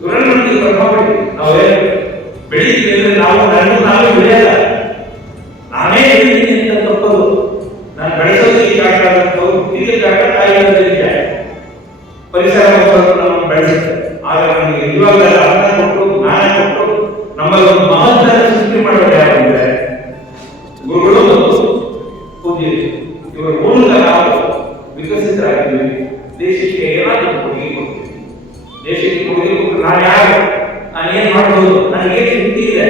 ಇವರೆಲ್ಲ ನಮಗೆ ಪ್ರಭಾವಳಿ. ನಾವೇ ಬೆಳೀತೀವಿ ನಾವು ನಾವೇ ಬೆಳೆಯಲ್ಲ, ನಾನೇ ಬೆಳೀತೀನಿ ಅಂತ ತಪ್ಪದು. ನಾನು ಬೆಳೆಸೋದಕ್ಕೆ ಕಾರಣವಾದಂಥವ್ರು ಹಿರಿಯ ಕಾರಣ ತಾಯಿಯ ಪರಿಸರ ನಮ್ಮನ್ನು ಬೆಳೆಸುತ್ತೆ. ಆದರೆ ನಮಗೆ ಇವಾಗ ಅನ್ನ ಕೊಟ್ಟು ಜ್ಞಾನ ಕೊಟ್ಟು ನಮ್ಮಲ್ಲಿ ಒಂದು ಮಹತ್ವದ ಸೃಷ್ಟಿ ಮಾಡೋದು ಯಾರು ಅಂದರೆ ಗುರುಗಳು ಮತ್ತು ಪೂಜ್ಯ. ಇವರ ಮೂಲಕ ನಾವು ವಿಕಸಿತರಾಗ್ತೀವಿ. ದೇಶಕ್ಕೆ ಏನಾದರೂ ಕೊಡುಗೆ ಕೊಡ್ತೀವಿ. ದೇಶಕ್ಕೆ ಕೊಡುಗೆ ಕೊಟ್ಟು ನಾನು ಯಾರು, ನಾನೇನು ಮಾಡಬಹುದು, ನನಗೇನು ಶಕ್ತಿ ಇದೆ,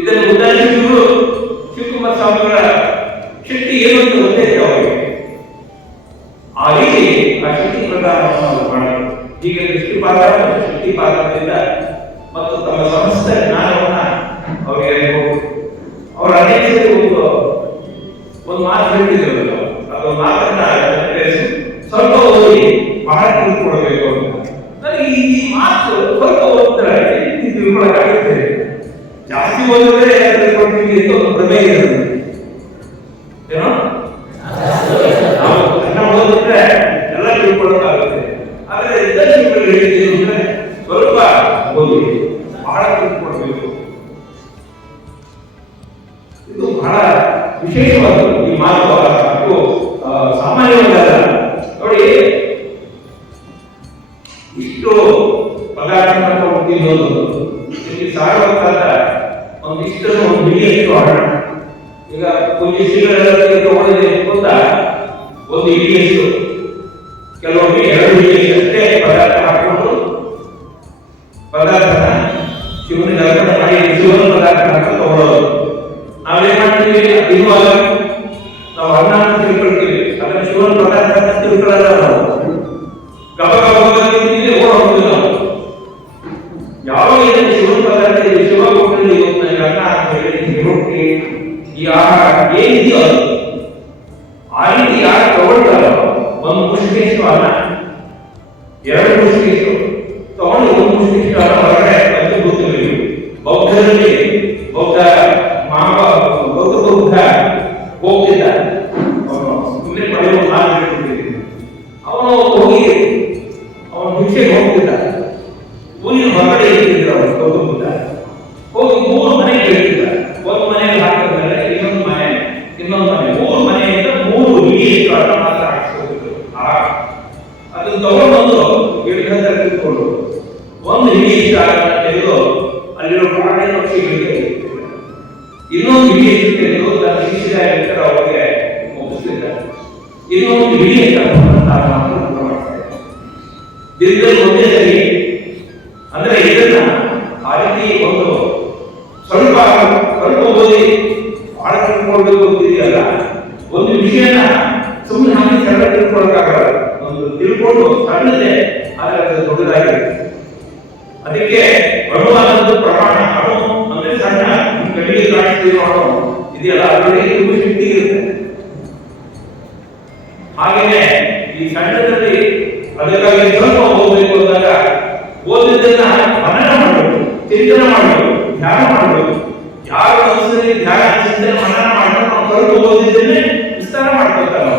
ಇದನ್ನು ಉದಾಹರಿಸಿದ್ರು ಶಿವಕುಮಾರ ಸ್ವಾಮಿಗಳ ಶಕ್ತಿ ಏನು ಅಂತ ಗೊತ್ತೇ ಇದೆ ಅವರಿಗೆ. ಆ ರೀತಿ ಆ ಶಕ್ತಿ ಪ್ರದಾನವನ್ನು ಮಾಡಿ ಹೀಗೆ ದೃಷ್ಟಿಪಾತ ಮತ್ತು ಶಕ್ತಿಪಾತದಿಂದ ಮತ್ತು ತಮ್ಮ ಸಮಸ್ತ ಜ್ಞಾನವನ್ನ ಅವರಿಗೆ ಅವರ ಅನೇಕ ಒಂದು ಮಾತು ಹೇಳಿದ್ರು. ಅದು ಮಾತನ್ನ ಸ್ವಲ್ಪ ಓದಿ ಬಹಳ ತಿಳ್ಕೊಳ್ಬೇಕು ಅಂತ. ನನಗೆ ಈ ಮಾತು ಸ್ವಲ್ಪ ಓದಿದ್ರೆ ತಿಳ್ಕೊಳಕ್ಕಾಗುತ್ತೆ. ಜಾಸ್ತಿ ಓದಿದ್ರೆ ತಿಳ್ಕೊಳ್ತೀವಿ ಅಂತ ಒಂದು ಪ್ರಮೇಯ ಇರುತ್ತೆ. ಏನೋ ನಾವು ಚೆನ್ನಾಗಿ ಓದಿದ್ರೆ ಎಲ್ಲ ತಿಳ್ಕೊಳ್ಳೋಕ್ಕಾಗುತ್ತೆ. ಆದರೆ ಇದ್ದಷ್ಟು ಹೇಳಿದ್ರೆ ಸ್ವಲ್ಪ ಓದಿ ಬಹಳ ತಿಳ್ಕೊಳ್ಬೇಕು. ಇದು ಬಹಳ ವಿಶೇಷವಾದ ಈ ಮಾತು. ಅದು ಸಾಮಾನ್ಯವಾದ ನೋಡಿ, ಇಷ್ಟು ಪದಾರ್ಥವನ್ನು ತಿನ್ನೋದು ಇಲ್ಲಿ ಸಾರವಾದ ಒಂದಿಷ್ಟು ಒಂದು ಬಿಳಿಯಷ್ಟು ಹಣ. ಈಗ ಪೂಜ್ಯ ಶ್ರೀಗಳಲ್ಲಿ ತಗೊಂಡಿದೆ ಗೊತ್ತಾ, ಒಂದು ಇಡಿಯಷ್ಟು, ಕೆಲವೊಮ್ಮೆ 2 ಇಡಿಯಷ್ಟೇ ಪದಾರ್ಥ ಹಾಕೊಂಡು ಪದಾರ್ಥನ ಶಿವನಿಗೆ ಅರ್ಪಣೆ ಮಾಡಿ ಶಿವನ ಪದಾರ್ಥ ಹಾಕೊಂಡು ತಗೊಳ್ಳೋದು. ನಾವೇನ್ ಮಾಡ್ತೀವಿ, ಇರುವಾಗ ನಾವು ಅನ್ನ ತಿಳ್ಕೊಳ್ತೀವಿ, ಅದನ್ನ ಶಿವನ ಪದಾರ್ಥ ತಿಳ್ಕೊಳ್ಳಲ್ಲ. ನಾವು ಗಬ ಗಬ ತಿಂತೀವಿ, ಓಡೋಗ್ತೀವಿ. ನಾವು ಯಾವಾಗ ಇದನ್ನು ಶಿವನ ಪದಾರ್ಥ ಶಿವ ಕೊಟ್ಟಿದ್ದು ಇವತ್ತು ನನಗೆ ಅನ್ನ ಅಂತ ಹೇಳಿ ರೊಟ್ಟಿ ಈ ಆಹಾರ ಏನಿದೆಯೋ ಆ ರೀತಿ ಯಾರು ತಗೊಳ್ತಾರೋ ಒಂದು ಮುಷ್ಟಿಷ್ಟು ಅನ್ನ, 2 ಮುಷ್ಟಿಷ್ಟು ತಗೊಂಡು 1 ಮುಷ್ಟಿಷ್ಟು ಅನ್ನ ಹೊರಗಡೆ ಬಂದು ಕೂತಿರ್ತೀವಿ. ಬೌದ್ಧರಲ್ಲಿ ಬೌದ್ಧ ಹೋಗ್ತಿದ್ದ, ಸುಮ್ಮನೆ ಪಡೆಯುವ ಮಾತು ಹೇಳ್ತಿದ್ದ. ಅವನು ಹೋಗಿ ಅವನು ಭಿಕ್ಷೆಗೆ ಹೋಗ್ತಿದ್ದ. ಊರಿನ ಹೊರಗಡೆ ಇರ್ತಿದ್ರು ಅವರು ಗೌತಮ ಬುದ್ಧ. ಹೋಗಿ 3 ಮನೆಗೆ ಹೇಳ್ತಿದ್ದ. ಒಂದು ಮನೆಯಲ್ಲಿ ಹಾಕಿದ್ಮೇಲೆ ಇನ್ನೊಂದು ಮನೆ, 3 ಮನೆಯಿಂದ 3 ಹಿಡಿಯಷ್ಟು ಅನ್ನ ಮಾತ್ರ ಹಾಕಿಸ್ಕೋತಿದ್ರು. ಅದನ್ನು ತಗೊಂಡು ಗಿಡದ ತಿಳ್ಕೊಂಡು ಒಂದು ಹಿಡಿಯಷ್ಟು ಅನ್ನ ತೆಗೆದು ಅಲ್ಲಿರೋ ಪ್ರಾಣಿ ಪಕ್ಷಿಗಳಿಗೆ ಇನ್ನೊಂದು ಹಿಡಿಯಷ್ಟು ತೆಗೆದು ತನ್ನ ಶಿಷ್ಯರಾಗಿರ್ತಾರೆ ಅವರಿಗೆ ಮುಗಿಸ್ತಿದ್ದ. ಇನ್ನೊಂದು ಹಿಡಿಯಷ್ಟು ದಿನದಲ್ಲಿ ಒಂದೇ ಸರಿ. ಅಂದ್ರೆ ಇದನ್ನ ಆ ರೀತಿ ಒಂದು ಸ್ವಲ್ಪ ಓದಿ ಬಹಳ ತಿಳ್ಕೊಳ್ಬೇಕು ಅಂತಿದೆಯಲ್ಲ, ಒಂದು ವಿಷಯನ ಸುಮ್ಮನೆ ಹಾಗೆ ಸರಳ ತಿಳ್ಕೊಳಕ್ಕಾಗಲ್ಲ. ಒಂದು ತಿಳ್ಕೊಂಡು ಸಣ್ಣದೆ ಆದರೆ ಅದು ದೊಡ್ಡದಾಗಿರುತ್ತೆ. ಅದಕ್ಕೆ ಬರುವಾದ ಪ್ರಮಾಣ ಅಣು ಅಂದ್ರೆ ಸಣ್ಣ ಕಡಿಗೆ ಕಾಣಿಸ್ತಿರೋ ಅಣು ಇದೆಯಲ್ಲ, ಅದರಲ್ಲಿ ತುಂಬ ಶಕ್ತಿ ಇರುತ್ತೆ. ಹಾಗೇನೆ ಈ ಸಣ್ಣದಲ್ಲಿ ಅದಕ್ಕಾಗಿ ಸ್ವಲ್ಪ ಓದಬೇಕು ಅಂದಾಗ ಓದಿದ್ದನ್ನ ಮನನ ಮಾಡಬೇಕು, ಚಿಂತನೆ ಮಾಡಬೇಕು, ಧ್ಯಾನ ಮಾಡಬೇಕು. ಯಾರು ಒಂದ್ಸರಿ ಧ್ಯಾನ ಚಿಂತನೆ ಮನನ ಮಾಡಬೇಕು, ನಾವು ಸ್ವಲ್ಪ ಓದಿದ್ದನ್ನೇ ವಿಸ್ತಾರ ಮಾಡ್ಕೊಳ್ತಾರೆ.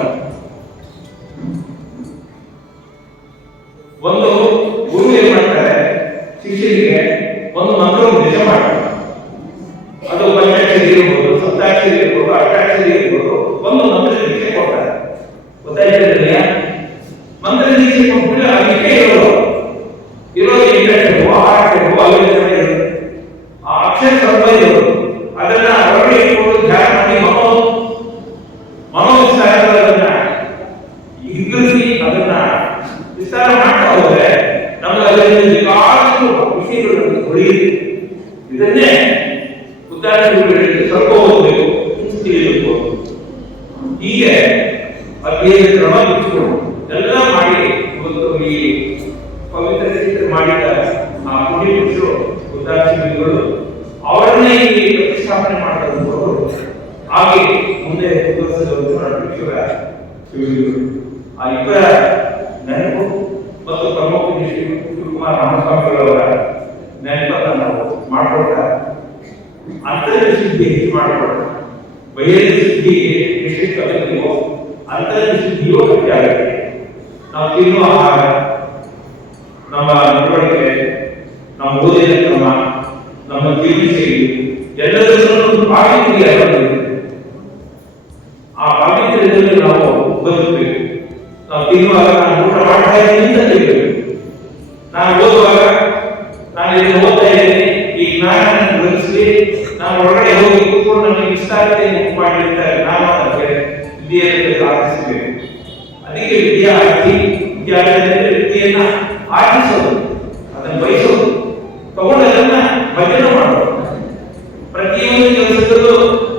ಒಂದು ಗುರು ಏನ್ ಮಾಡ್ತಾರೆ, ಶಿಷ್ಯರಿಗೆ ಒಂದು ಮಂತ್ರ ಇದನ್ನೇ ಉದಾಹರಣೆ ಸ್ವಲ್ಪ ಹೋಗಬೇಕು, ತಿಳಿಯಬೇಕು. ಹೀಗೆ ಅಧ್ಯಯನ ಕ್ರಮ ಬಿಚ್ಚಿಕೊಂಡು ಎಲ್ಲ ಮಾಡಿ ಇವತ್ತು ಈ ಪವಿತ್ರ ಚಿತ್ರ ಮಾಡಿದ ಆ ಪುಣ್ಯಪುರುಷರು ಉದಾಹರಣೆಗಳು ಅವರನ್ನೇ ಇಲ್ಲಿ ಪ್ರತಿಷ್ಠಾಪನೆ ಮಾಡಿದ್ರು. ಹಾಗೆ ಮುಂದೆ ಆ ಇಬ್ಬರ ನೆನಪು ಮತ್ತು ಪ್ರಮುಖ ಶ್ರೀ ಶಿವಕುಮಾರ ಮಹಾಸ್ವಾಮಿಗಳವರ ನೆನಪನ್ನು ನಾವು ಮಾಡಿಕೊಂಡ ಅಂತರ್ಶುದ್ಧಿ ಹೆಚ್ಚು ಮಾಡಿಕೊಂಡ ಬಯಲು ಶುದ್ಧಿ ಎಷ್ಟು ಅಗತ್ಯವೋ ಅಂತರ್ಶುದ್ಧಿಯೋ ಗಟ್ಟಿ ಆಗುತ್ತೆ. ನಾವು ತಿನ್ನುವ ಆಹಾರ, ನಮ್ಮ ನಡವಳಿಕೆ, ನಮ್ಮ ಓದಿನ ಕ್ರಮ, ನಮ್ಮ ಜೀವನ ಶೈಲಿ ಎಲ್ಲದರಲ್ಲೂ ಪಾವಿತ್ರ್ಯ ಬರ್ತದೆ. ಆ ಪಾವಿತ್ರ್ಯದಲ್ಲಿ ನಾವು ಬದುಕಬೇಕು. ನಾವು ತಿನ್ನುವಾಗ ನಾನು ಊಟ ಮಾಡ್ತಾ ಇದ್ದೀನಿ ಅಂತ ತಿಳ್ಬೇಕು. ನಾನು ಓದುವಾಗ ನಾನು ಇದನ್ನು ಓದ್ತಾ ಇದ್ದೀನಿ, ಈ ಜ್ಞಾನ ಗ್ರಹಿಸಿ ನಾನು ಹೊರಗಡೆ ಹೋಗಿ ಕೂತ್ಕೊಂಡು ನನಗೆ ಇಷ್ಟ ಆಗುತ್ತೆ ಮಾಡಿರ್ತಾರೆ ನಾನು ಅದಕ್ಕೆ ವಿದ್ಯೆಯನ್ನು ಪ್ರಾರ್ಥಿಸಬೇಕು. ಅದಕ್ಕೆ ವಿದ್ಯಾರ್ಥಿ ವಿದ್ಯೆಯನ್ನ ಆಚರಿಸೋದು, ಅದನ್ನು ಬಯಸೋದು, ತಗೊಂಡದನ್ನ ಭಜನೆ ಮಾಡೋದು. ಪ್ರತಿಯೊಂದು ಕೆಲಸದಲ್ಲೂ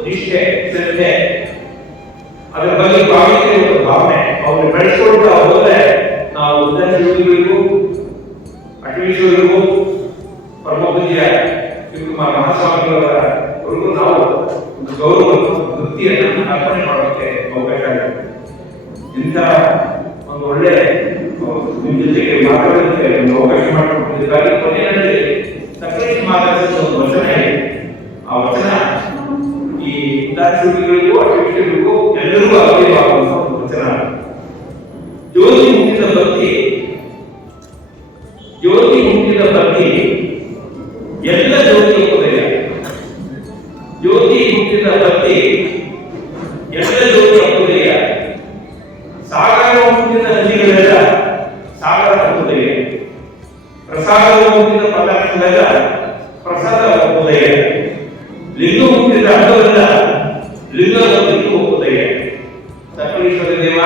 ನಿಷ್ಠೆ, ಶ್ರದ್ಧೆ, ಅದರ ಬಗ್ಗೆ ಪಾವಿತ್ರ್ಯ ಭಾವನೆ ಅವ್ರು ಬೆಳೆಸ್ಕೊಳ್ತಾ ಹೋದ್ರೆ ನಾವು ಉದ್ಯೋಗಿಗಳಿಗೂ ಅಟವೀಶ್ವರಿಗೂ ಪರಮಪೂಜ್ಯ ಶಿವಕುಮಾರ ಮಹಾಸ್ವಾಮಿಗಳವರೆಗೂ ನಾವು ಒಂದು ಗೌರವ ವೃತ್ತಿಯನ್ನು ಅರ್ಪಣೆ ಮಾಡೋಕ್ಕೆ ಅವಕಾಶ ಆಗುತ್ತೆ. ಇಂಥ ಒಂದು ಒಳ್ಳೆ ನಿಮ್ಮ ಜೊತೆಗೆ ಮಾತಾಡೋದಕ್ಕೆ ಒಂದು ಅವಕಾಶ ಮಾಡಿಕೊಂಡಿದ್ದಾರೆ. ಕೊನೆಯಲ್ಲಿ ಸಕಲೇಶ್ ಮಾತಾಡಿದ ಒಂದು ವಚನ ಇದೆ. ಆ ವಚನ ಈ ವಿದ್ಯಾರ್ಥಿಗಳಿಗೂ ಅಟವೀಶ್ವರಿಗೂ ಎಲ್ಲರಿಗೂ ಅಗತ್ಯವಾಗುವಂತ ಒಂದು ವಚನ. ಜ್ಯೋತಿ ಮುಟ್ಟಿದ ಭಕ್ತಿ, ಜ್ಯೋತಿ ಮುಟ್ಟಿದ ಭಕ್ತಿ ಎಲ್ಲ ಜ್ಯೋತಿಯ ಉದಯ. ಜ್ಯೋತಿ ಮುಟ್ಟಿದ ಭಕ್ತಿ ಎಲ್ಲ ಜ್ಯೋತಿಯ ಉದಯ. ಸಾಗರ ಮುಟ್ಟಿದ ನದಿಗಳೆಲ್ಲ ಸಾಗರ ಉದಯ. ಪ್ರಸಾದ ಮುಟ್ಟಿದ ಪದಾರ್ಥಗಳೆಲ್ಲ ಪ್ರಸಾದ ಉದಯ. ಲಿಂಗ ಮುಟ್ಟಿದ ಅಂಗವೆಲ್ಲ ಲಿಂಗದ ಉದಯ. ಸಕಲೇಶ್ವರ ದೇವ,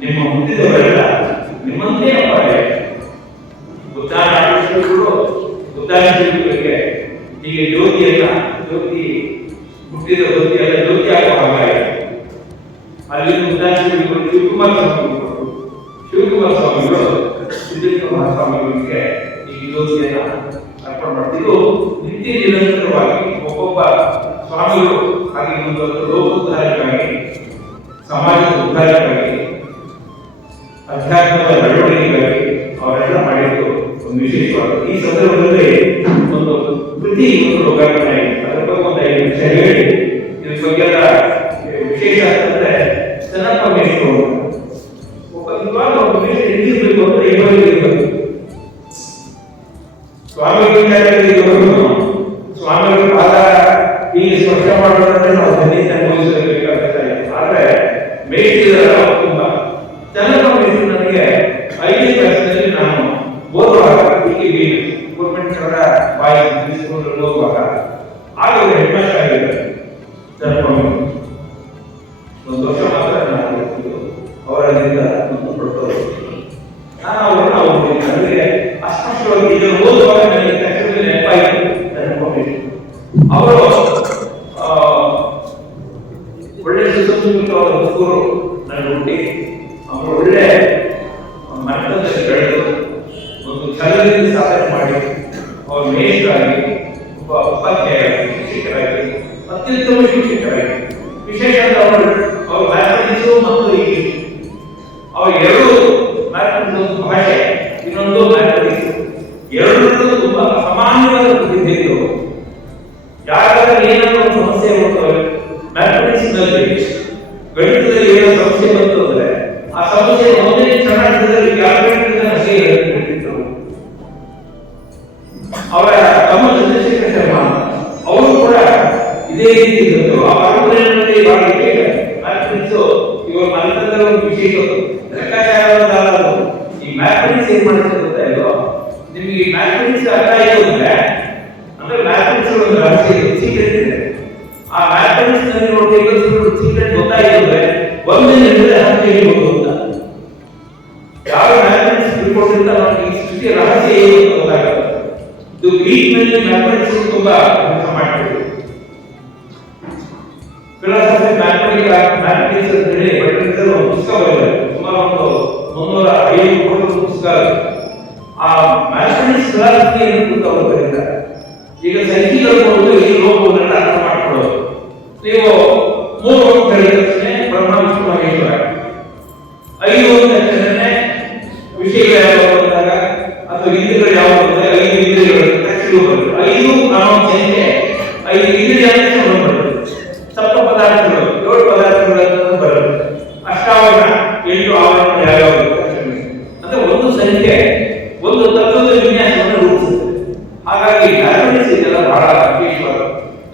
ನಿಮ್ಮ ಹುಟ್ಟಿದವರೆಲ್ಲ ನಿಮ್ಮಂತೆ ಅಪಾಯ. ಉದಾಹರಣೆಗಳಿಗೆ ಹೀಗೆ ಜ್ಯೋತಿಯನ್ನ ಜ್ಯೋತಿ ಹುಟ್ಟಿದ ಜ್ಯೋತಿಯಲ್ಲ ಜ್ಯೋತಿ ಆಗುವ ಹಾಗಾಯ. ಅಲ್ಲಿ ಉದಾಹರಣೆಗಳು ಶಿವಕುಮಾರ ಸ್ವಾಮಿಗಳು ಸಿದ್ದೇಶ್ವರ ಮಹಾಸ್ವಾಮಿಗಳಿಗೆ ಈ ಜ್ಯೋತಿಯನ್ನ ಅರ್ಪಣೆ ಮಾಡ್ತಿದ್ದು ನಿತ್ಯ ನಿರಂತರವಾಗಿ ಒಬ್ಬೊಬ್ಬ ಸ್ವಾಮಿಗಳು ಹಾಗೆ ಮುಂದುವರೆದು ಲೋಕೋದ್ಧಾರಕ್ಕಾಗಿ, ಸಮಾಜದ ಉದ್ಧಾರಕ್ಕಾಗಿ, ಅಧ್ಯಾತ್ಮದ ಬೆಳವಣಿಗೆಗಾಗಿ ಅವರೆಲ್ಲ ಮಾಡಿದ್ದು ಒಂದು ವಿಶೇಷವಾದ. ಈ ಸಂದರ್ಭದಲ್ಲಿ ಒಂದು ಕೃತಿ ಒಂದು ಲೋಕಾರ್ಪಣೆ ಆಗಿದೆ. ಅದರ ಬಗ್ಗೆ ಒಂದು 5 ನಿಮಿಷ ಹೇಳಿ ಇದ್ರ ಬಗ್ಗೆ ವಿಶೇಷ ಅಂತಂದ್ರೆ ಚೆನ್ನಪ್ಪ ಮೇಷ್ಟ್ರು ಒಬ್ಬ ಇವಾಗ ಒಬ್ಬ ಮೇಷ್ಟ್ರು ಎಲ್ಲಿರ್ಬೇಕು ಅಂದ್ರೆ ಇರಬೇಕು. ಸ್ವಾಮಿಗಳ ಪಾದ ಹೀಗೆ ಸ್ಪರ್ಶ ಮಾಡೋದಂದ್ರೆ ನಾವು ಧನ್ಯತೆ ಅನುಭವಿಸಬೇಕಾಗುತ್ತೆ. ಆದ್ರೆ ಮೇಷ್ಟ್ರ ತುಂಬಾ ಚೆನ್ನಪ್ಪ ಮೇಷ್ಟ್ರು ನನಗೆ 5ನೇ ಕ್ಲಾಸ್ನಲ್ಲಿ ನಾನು ಓದುವಾಗ ಹೀಗೆ ಗೌರ್ಮೆಂಟ್ ಅವರ ಬಾಯಿ ತಿಳಿಸಿಕೊಂಡು ಓದುವಾಗ ಆಗ ಅವರು ಹೆಡ್ ಮಾಸ್ಟರ್ ಆಗಿದ್ದಾರೆ. ಒಂದು ವರ್ಷ ಮಾತ್ರ ನಾನು ಅವರಿಂದ ಪಡ್ತಾರೆ. ನಾನು ಅವರನ್ನು ನನಗೆ ಅಸ್ಪಷ್ಟವಾಗಿ ಇದನ್ನು ಓದುವಾಗ ನನಗೆ ತಕ್ಷಣದಲ್ಲಿ ನೆನಪಾಯಿತು ಅವರು ಒಳ್ಳೆ ಸುಸಂಸ್ಕೃತವಾದ ಹುಡುಗರು ನನ್ನ ಹುಟ್ಟಿ ಅವರು ಒಳ್ಳೆ ಮಟ್ಟದಲ್ಲಿ ಬೆಳೆದು ಒಂದು ಛಲದಿಂದ ಸಾಧನೆ ಮಾಡಿ ಅವರು ಮೇಷ್ಟ್ರಾಗಿ, ಒಬ್ಬ ಉಪಾಧ್ಯಾಯರಾಗಿ, ಶಿಕ್ಷಕರಾಗಿ, ಅತ್ಯುತ್ತಮ ಶಿಕ್ಷಕರಾಗಿ, ವಿಶೇಷ ಅವರು ಮ್ಯಾಥಮೆಟಿಕ್ಸ್ ಮತ್ತು ಇಂಗ್ಲಿಷ್ ಅವ ಎರಡು ಮ್ಯಾಥಮೆಟಿಕ್ಸ್ ಒಂದು ಭಾಷೆ, ಇನ್ನೊಂದು ಮ್ಯಾಥಮೆಟಿಕ್ಸ್ ಎರಡರಲ್ಲೂ ತುಂಬಾ ಅಸಾಮಾನ್ಯವಾದ ಪ್ರತಿಭೆಗಳು. ಯಾರಾದ್ರೂ ಏನಾದರೂ ಒಂದು ಸಮಸ್ಯೆ ಬರ್ತವೆ ಮ್ಯಾಥಮೆಟಿಕ್ಸ್ ನಲ್ಲಿ, ಗಣಿತದಲ್ಲಿ ಏನೋ ಸಮಸ್ಯೆ ಬಂತು ಅಂದ್ರೆ ಆ ಸಮಸ್ಯೆ ಒಂದೇ ಕ್ಷಣದಲ್ಲಿ ಅವರ ತಮ್ಮ ಚಂದ್ರಶೇಖರ ಶರ್ಮಾ ಅವರು ಕೂಡ ಇದೇ ರೀತಿ ಇದ್ದರು. ಆ ಪರಂಪರೆಯಲ್ಲಿ ಬಹಳ ವಿಶೇಷ ಮ್ಯಾಥಮೆಟಿಕ್ಸ್ ಇವರು ಮನಸ್ಸಂದ್ರೆ ಒಂದು ವಿಶೇಷ ಲೆಕ್ಕಾಚಾರ. ಈ ಮ್ಯಾಥಮೆಟಿಕ್ಸ್ ಏನ್ ಮಾಡ್ತಾರೆ ಗೊತ್ತಾ ಇಲ್ವೋ ನಿಮಗೆ? ಮ್ಯಾಥಮೆಟಿಕ್ಸ್ ಅರ್ಥ ಆಯ್ತು ಅಂದ್ರೆ ಮ್ಯಾಥಮೆಟಿಕ್ಸ್ ಒಂದು ರಹಸ್ಯ ಸೀಕ್ರೆಟ್ ಇದೆ. ಆ ಮ್ಯಾಥಮೆಟಿಕ್ಸ್ ನಲ್ಲಿ ನೋಡಿ ಸೀಕ್ರೆಟ್ ಗೊತ್ತಾಯ್ತು ಅಂದ್ರೆ ಒಂದೇ ನಿಮಿಷದಲ್ಲಿ ಹಂಗೆ ಹೇಳ್ಬೋದು ಅಂತ. ಯಾವ ಮ್ಯಾಥಮೆಟಿಕ್ಸ್ ತಿಳ್ಕೊಂಡಿರ್ತಾರೆ ಈ ಸೃಷ್ಟಿಯ ರಹಸ್ಯ ಏನು ಅಂತ ಗೊತ್ತಾಗುತ್ತೆ. ಇದು ಗ್ರೀಕ್ ನಲ್ಲಿ ಮ್ಯಾಥಮೆಟಿಕ್ಸ್ ತುಂಬಾ ಕೆಲಸ ಮಾಡ್ತಿದ್ರು. ಫಿಲಾಸಫಿ ಮ್ಯಾಥಮೆಟಿಕ್ಸ್ ಅಂತ ಹೇಳಿ ಒಂದು ಪುಸ್ತಕ ಬರೆದಿದ್ದಾರೆ. ಸುಮಾರು ಒಂದು 350 ಪುಸ್ತಕ. ಆ ಮ್ಯಾಥಮೆಟಿಕ್ಸ್ ಫಿಲಾಸಫಿ ಅಂತ ಅವರು ಬರೆದಿದ್ದಾರೆ. ಈಗ ಸಂಖ್ಯೆಗಳು ನೋಡುವುದು ಈ ಲೋಕವನ್ನೆಲ್ಲ ಅರ್ಥ ಮಾಡ್ಕೊಳ್ಳೋದು. ನೀವು 3 ಅಂತ ಹೇಳಿದ ತಕ್ಷಣ ಬ್ರಹ್ಮ ವಿಷ್ಣು ಮಹೇಶ್ವರ, 5 ಅಂತ ತಕ್ಷಣ ವಿಷಯಗಳು ಯಾವಾಗ ಬಂದಾಗ ಅಥವಾ ಇಂದ್ರಿಯಗಳು ಯಾವಾಗ ಬಂದಾಗ 5 ಇಂದ್ರಿಯಗಳು ತಕ್ಷಣ ಬರುತ್ತೆ. 5 ನಾವು ಸಂಖ್ಯೆ 5 ಇಂದ್ರಿಯಗಳು ಬರುತ್ತೆ. ಸಪ್ತ ಪದಾರ್ಥಗಳು 7 ಪದಾರ್ಥಗಳನ್ನು ಬರುತ್ತೆ. ಅಷ್ಟಾವರಣ 8 ಆವರಣ ಯಾವ್ಯಾವ ಅಂದ್ರೆ ಒಂದು ಸಂಖ್ಯೆ ಒಂದು ತತ್ವದ ವಿನ್ಯಾಸವನ್ನು ರೂಪಿಸುತ್ತೆ. ಹಾಗಾಗಿ ಮ್ಯಾಥಮೆಟಿಕ್ಸ್ ಇದೆಲ್ಲ ಬಹಳ ವಿಶೇಷವಾದ.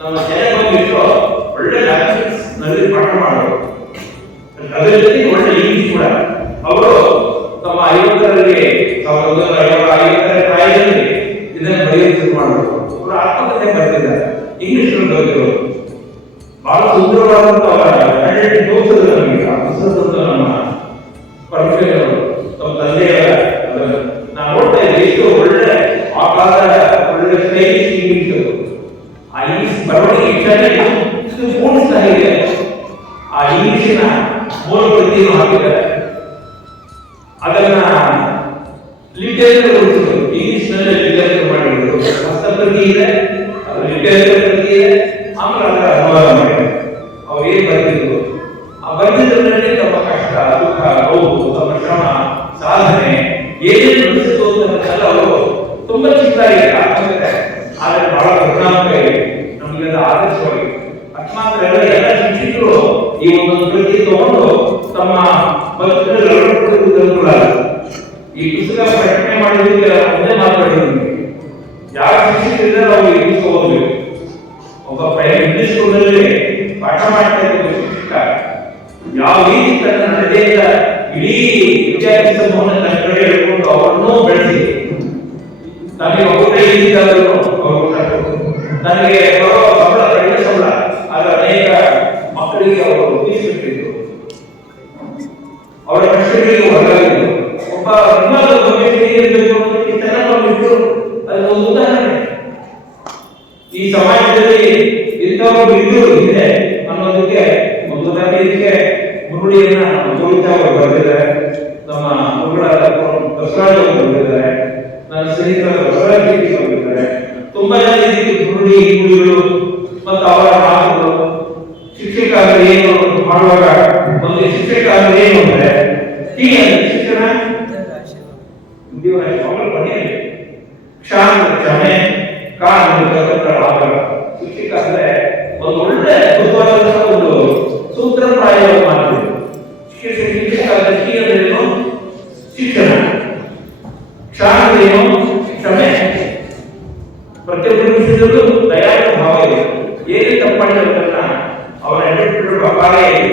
ನಮ್ಮ ಜನರು ಒಳ್ಳೆ ಮ್ಯಾಥಮೆಟಿಕ್ಸ್ ನಲ್ಲಿ ಪಾಠ ಮಾಡೋರು, ಅದರ ಜೊತೆಗೆ ಒಳ್ಳೆ ಇಂಗ್ಲಿಷ್ ಕೂಡ. ಅವರು ತಮ್ಮ 50ರಲ್ಲಿ 1950ರ ಪ್ರಾಯದಲ್ಲಿ ಇದನ್ನು ಬರೆಯಲು ಶುರು ಮಾಡಿದ್ರು. ಅವರು ಆತ್ಮಕಥೆ ಬರೆದಿದ್ದಾರೆ, ಇಂಗ್ಲಿಷ್ ಬರೆದಿರೋರು. ಬಹಳ ಸುಂದರವಾದಂತಹ ತೋರಿಸಿದ್ರು ನಮಗೆ. ಆ ಪುಸ್ತಕದ ನಮ್ಮ ಪರಮೇಶ್ವರ ತಮ್ಮ ತಂದೆಯವರ ನಾವು ನೋಡ್ತಾ ಇದ್ದೀವಿ. ಎಷ್ಟು ಒಳ್ಳೆ ಆ ಕಾಲದ ಒಳ್ಳೆ ಸ್ಟೈಲಿಶ್ ಇಂಗ್ಲಿಷ್. ಆ ಇಂಗ್ಲಿಷ್ ಬರವಣಿಗೆ ಪೂರ್ಣಿಸ್ತಾ ಇದೆ. ಆ ಇಂಗ್ಲಿಷಿನ ಮೂಲ ಪ್ರತಿಯನ್ನು ಹಾಕಿದ್ದಾರೆ. ಅದನ್ನ ಲಿಟರೇಚರ್ ಉಳಿಸಿದ್ರು. ಇಂಗ್ಲಿಷ್ ನಲ್ಲಿ ಲಿಟರೇಚರ್ ಮಾಡಿದ್ರು. ಹಸ್ತಪ್ರತಿ ಇದೆ, ಲಿಟರೇಚರ್ ಪ್ರತಿ ಇದೆ, ಆಮೇಲೆ ಅದರ ಅನುವಾದ ಮಾಡಿದ್ರು. ಅವ್ರು ಏನ್ ಬರೆದಿದ್ರು ಆ ಬರೆದಿದ್ರಲ್ಲಿ ತಮ್ಮ ಕಷ್ಟ, ದುಃಖ, ನೋವು, ತಮ್ಮ ಶ್ರಮ, ಸಾಧನೆ ಏನೇನು ನಡೆಸಿತು ಅಂತ ಅವರು ತುಂಬಾ ಚಿಕ್ಕದಾಗಿದೆ ಆತ್ಮಕಥೆ. ಆದರೆ ಬಹಳ ಪರಿಣಾಮಕ ಇದೆ, ನಮಗೆಲ್ಲ ಆದರ್ಶವಾಗಿದೆ. ಅಕಸ್ಮಾತ್ ಎಲ್ಲ ಶಿಕ್ಷಕರು ಈ ಒಂದು ಕೃತಿ ತಗೊಂಡು ತಮ್ಮ ಬದುಕಿನಲ್ಲಿ ಅಳವಡಿಸಿಕೊಳ್ಳ ಈ ಪುಸ್ತಕ ಪ್ರಕಟಣೆ ಮಾಡಿದ್ದಕ್ಕೆ ಒಂದೇ ಮಾತಾಡಿದ್ರು. ಯಾವ ಶಿಕ್ಷಕರಿದ್ದಾರೆ ನಾವು ಈ ಪುಸ್ತಕ ಓದಬೇಕು. ಒಬ್ಬ ಇಂಗ್ಲಿಷ್ ಸ್ಕೂಲಲ್ಲಿ ಪಾಠ ಮಾಡ್ತಾ ಇದ್ದ ಶಿಕ್ಷಕ ಯಾವ ರೀತಿ ತನ್ನ ನಡೆಯಿಂದ ಇಡೀ ವಿದ್ಯಾರ್ಥಿ ಸಮೂಹನ ತನ್ನ ಕಡೆ ಹಿಡ್ಕೊಂಡು ಅವರನ್ನೂ ಬೆಳೆಸಿ, ನನಗೆ ಊಟ ಇಲ್ಲಿದ್ದಾದರೂ ಅವರು ಊಟ, ನನಗೆ ಬರೋ ಸಂಬಳ ಕಡಿಮೆ ಸಂಬಳ, ಆಗ ಅನೇಕ ಮಕ್ಕಳಿಗೆ ಅವರು ತಿಳಿಸಿಬಿಟ್ಟಿದ್ರು, ಅವರ ಕಷ್ಟಗಳಿಗೆ ಹೊರಗಾಗಿದ್ರು. ಒಬ್ಬ ವಿಮಾನದ ಬಗ್ಗೆ ಹೇಗಿರಬೇಕು ಅನ್ನೋದಕ್ಕೆ ಚೆನ್ನಾಗಿ ಬಂದಿದ್ರು. ಅದರ ಒಂದು ಉದಾಹರಣೆ ಈ ಸಮಾಜದಲ್ಲಿ ಇಂಥವರು ಇದ್ದರು ಇದೆ ಅನ್ನೋದಕ್ಕೆ ಒಂದು ಉದಾಹರಣೆ. ಇದಕ್ಕೆ ಮುರುಳಿಯನ್ನ ಅವರು ಬರೆದಿದ್ದಾರೆ, ನಮ್ಮ ಮುರುಳಾದ ಬಸವರಾಜ ಅವರು ಬರೆದಿದ್ದಾರೆ, ನನ್ನ ಸ್ನೇಹಿತರ ಬಸವರಾಜ ಬರೆದಿದ್ದಾರೆ. ತುಂಬಾ ಜನ ಇದಕ್ಕೆ ಮುರುಳಿ ಗುರುಗಳು ಮತ್ತು ಅವರ ಮಾತುಗಳು. ಶಿಕ್ಷಕ ಅಂದ್ರೆ ಏನು ಮಾಡುವಾಗ ಒಂದು ಶಿಕ್ಷಕ ಅಂದ್ರೆ ಏನು ಅಂದ್ರೆ ಹೀಗೆ ಶಿಕ್ಷಣ ಕ್ಷಮೆ ಶಿಕ್ಷಕ ಅಂದ್ರೆ ಒಂದು ಒಳ್ಳೆ ಅದ್ಭುತವಾದಂತಹ ಒಂದು ಸೂತ್ರಪ್ರಾಯವಾಗಿ ಮಾಡ್ತೀವಿ. ಶಿಕ್ಷಕ ಅಂದ್ರೇನು? ಶಿಕ್ಷಣ. ಕ್ಷಾಮ ಏನು? ಕ್ಷಮೆ. ಪ್ರತಿಯೊಬ್ಬರ ವಿಷಯದಲ್ಲೂ ದಯಾಳು ಭಾವ ಇದೆ. ಏನೇ ತಪ್ಪಾಡಿರೋದನ್ನ ಅವರ ಹೆಡ್ಬಿಟ್ಟು ಅಪಾರಿಯಾಗಿ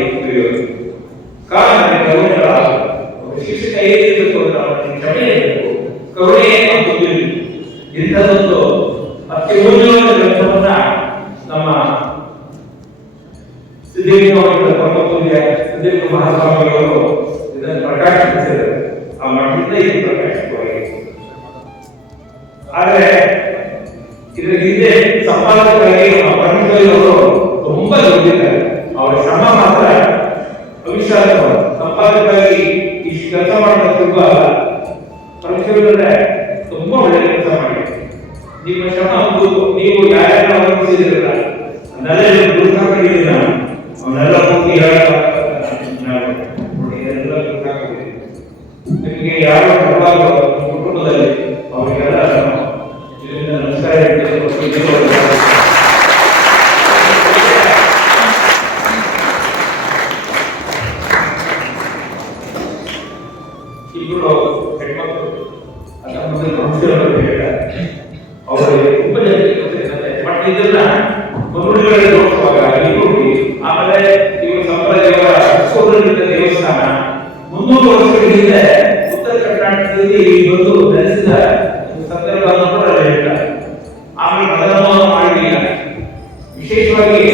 ಕರುಣೆಗಳ ಶಿಕ್ಷಕ ಏನಿರಬೇಕು ಅಂತ ಕ್ಷಮೆ ಇರಬೇಕು, ಕರುಣೆ ಮತ್ತು ಇಂಥದ್ದೊಂದು ಅತ್ಯಮೂಲ್ಯವಾದ ಗ್ರಂಥವನ್ನ ನಮ್ಮ ಸಿದ್ಧೇಶ್ವರ ಪರಮಪೂಜ್ಯ ಸಿದ್ಧೇಶ್ವರ ಮಹಾಸ್ವಾಮಿಗಳು ಇದನ್ನು ಪ್ರಕಾಶಿಸಿದ್ದಾರೆ. ಆ ಮಠದಿಂದ ಇದು ಪ್ರಕಾಶಿತವಾಗಿದೆ. ಆದರೆ ಇದರ ಹಿಂದೆ ಸಂಪಾದಕರಾಗಿ ನಮ್ಮ ಪರಮೇಶ್ವರಿಯವರು ತುಂಬಾ ದುಡ್ಡಿದ್ದಾರೆ. ಅವರ ಶ್ರಮ ಮಾತ್ರ ಅವಿಶ್ವಾಸ. ಸಂಪಾದಕರಾಗಿ ಇಷ್ಟು ಕೆಲಸ ಮಾಡಿದ ತುಂಬಾ ಪರಮೇಶ್ವರರೇ ತುಂಬಾ ಒಳ್ಳೆ ಕೆಲಸ ಮಾಡಿ ನಿಮ್ಮ ಶ್ರಮ ನೀವು ಯಾರ್ಯಾರು ಅವಲಂಬಿಸಿದಿರಲ್ಲ ಅದನ್ನೆಲ್ಲ ಗುರುತಾಕೊಂಡಿದ್ದೀರ. ಅವನ್ನೆಲ್ಲ ಹೋಗಿ ನಿಮಗೆ ಯಾರು ಕುಟುಂಬದಲ್ಲಿ ಅವರಿಗೆಲ್ಲ ಇದರಿಂದ ನಮಸ್ಕಾರ ಇಬ್ಬರು ಹೆಣ್ಮಕ್ಳು ಅವರಿಗೆ ತುಂಬಾ ಜನ ಬಟ್ ಇದನ್ನ ಮನುಷ್ಯರಲ್ಲಿ ನೋಡುವಾಗ ಆಮೇಲೆ ಇವರು ಸಂಪ್ರದಾಯವರ ದೇವಸ್ಥಾನ 300 ವರ್ಷಗಳ ಹಿಂದೆ ಉತ್ತರ ಕರ್ನಾಟಕದಲ್ಲಿ ಬಂದು ನೆಲೆಸಿದ ಸಂದರ್ಭವನ್ನು ಕೂಡ ಹೇಳ್ತಾರೆ. ಆಮೇಲೆ ಬದಲಾವಣೆ ಮಾಡಲಿಲ್ಲ. ವಿಶೇಷವಾಗಿ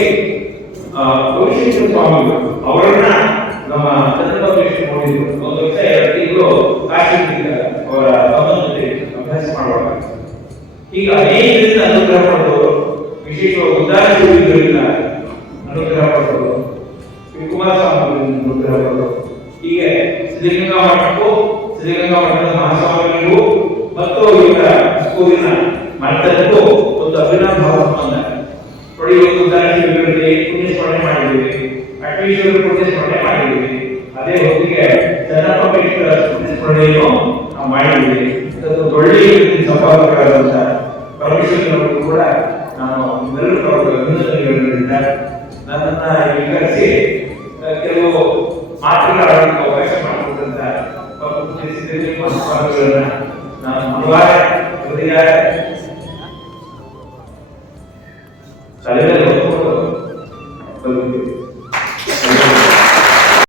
ಗೌರೀಶಂಕರ ಸ್ವಾಮಿಗಳು ಅವರನ್ನ ನಮ್ಮ ಚಂದ್ರಬಾಬು ನೋಡಿದ್ರು. ಒಂದು ವರ್ಷ 2 ತಿಂಗಳು ಕಾಶಿಗೆ ಅವರ ಸಂಬಂಧ ಅಭ್ಯಾಸ ಮಾಡುವಾಗ ಈಗ ಅನೇಕರಿಂದ ಅನುಗ್ರಹ ಪಡೆದವರು ಸ್ಕೂಲಿನ ಮಟ್ಟಕ್ಕೂ ಒಂದು ಅವಿನಾಭಾವ ಸಂಬಂಧ. ನೋಡಿ, ಒಂದು ದಾರಿಯಲ್ಲಿ ಪುಣ್ಯಸ್ಮರಣೆ ಮಾಡಿದ್ದೀವಿ, ಅಟ್ಲೀಶ್ವರ ಪುಣ್ಯಸ್ಮರಣೆ ಮಾಡಿದ್ದೀವಿ, ಅದೇ ಹೊತ್ತಿಗೆ ಚನ್ನಪ್ಪ ಬೇಡ್ಕರ್ ಪುಣ್ಯಸ್ಮರಣೆಯನ್ನು ನಾವು ಮಾಡಿದ್ದೀವಿ. ಇದೊಂದು ಒಳ್ಳೆಯ ಸಂಪಾದಕರಾದಂಥ ಪರಮೇಶ್ವರನವರು ಕೂಡ ನಾನು ಎಲ್ಲರೂ ಅಭಿನಂದನೆಗಳಿಂದ ನನ್ನನ್ನು ಇಲ್ಲಿ ಕರೆಸಿ ಕೆಲವು ಮಾತುಗಳಾಡಲಿಕ್ಕೆ ಅವಕಾಶ ಮಾಡಿಕೊಟ್ಟಂತ ನಾನು ಮನವಾರ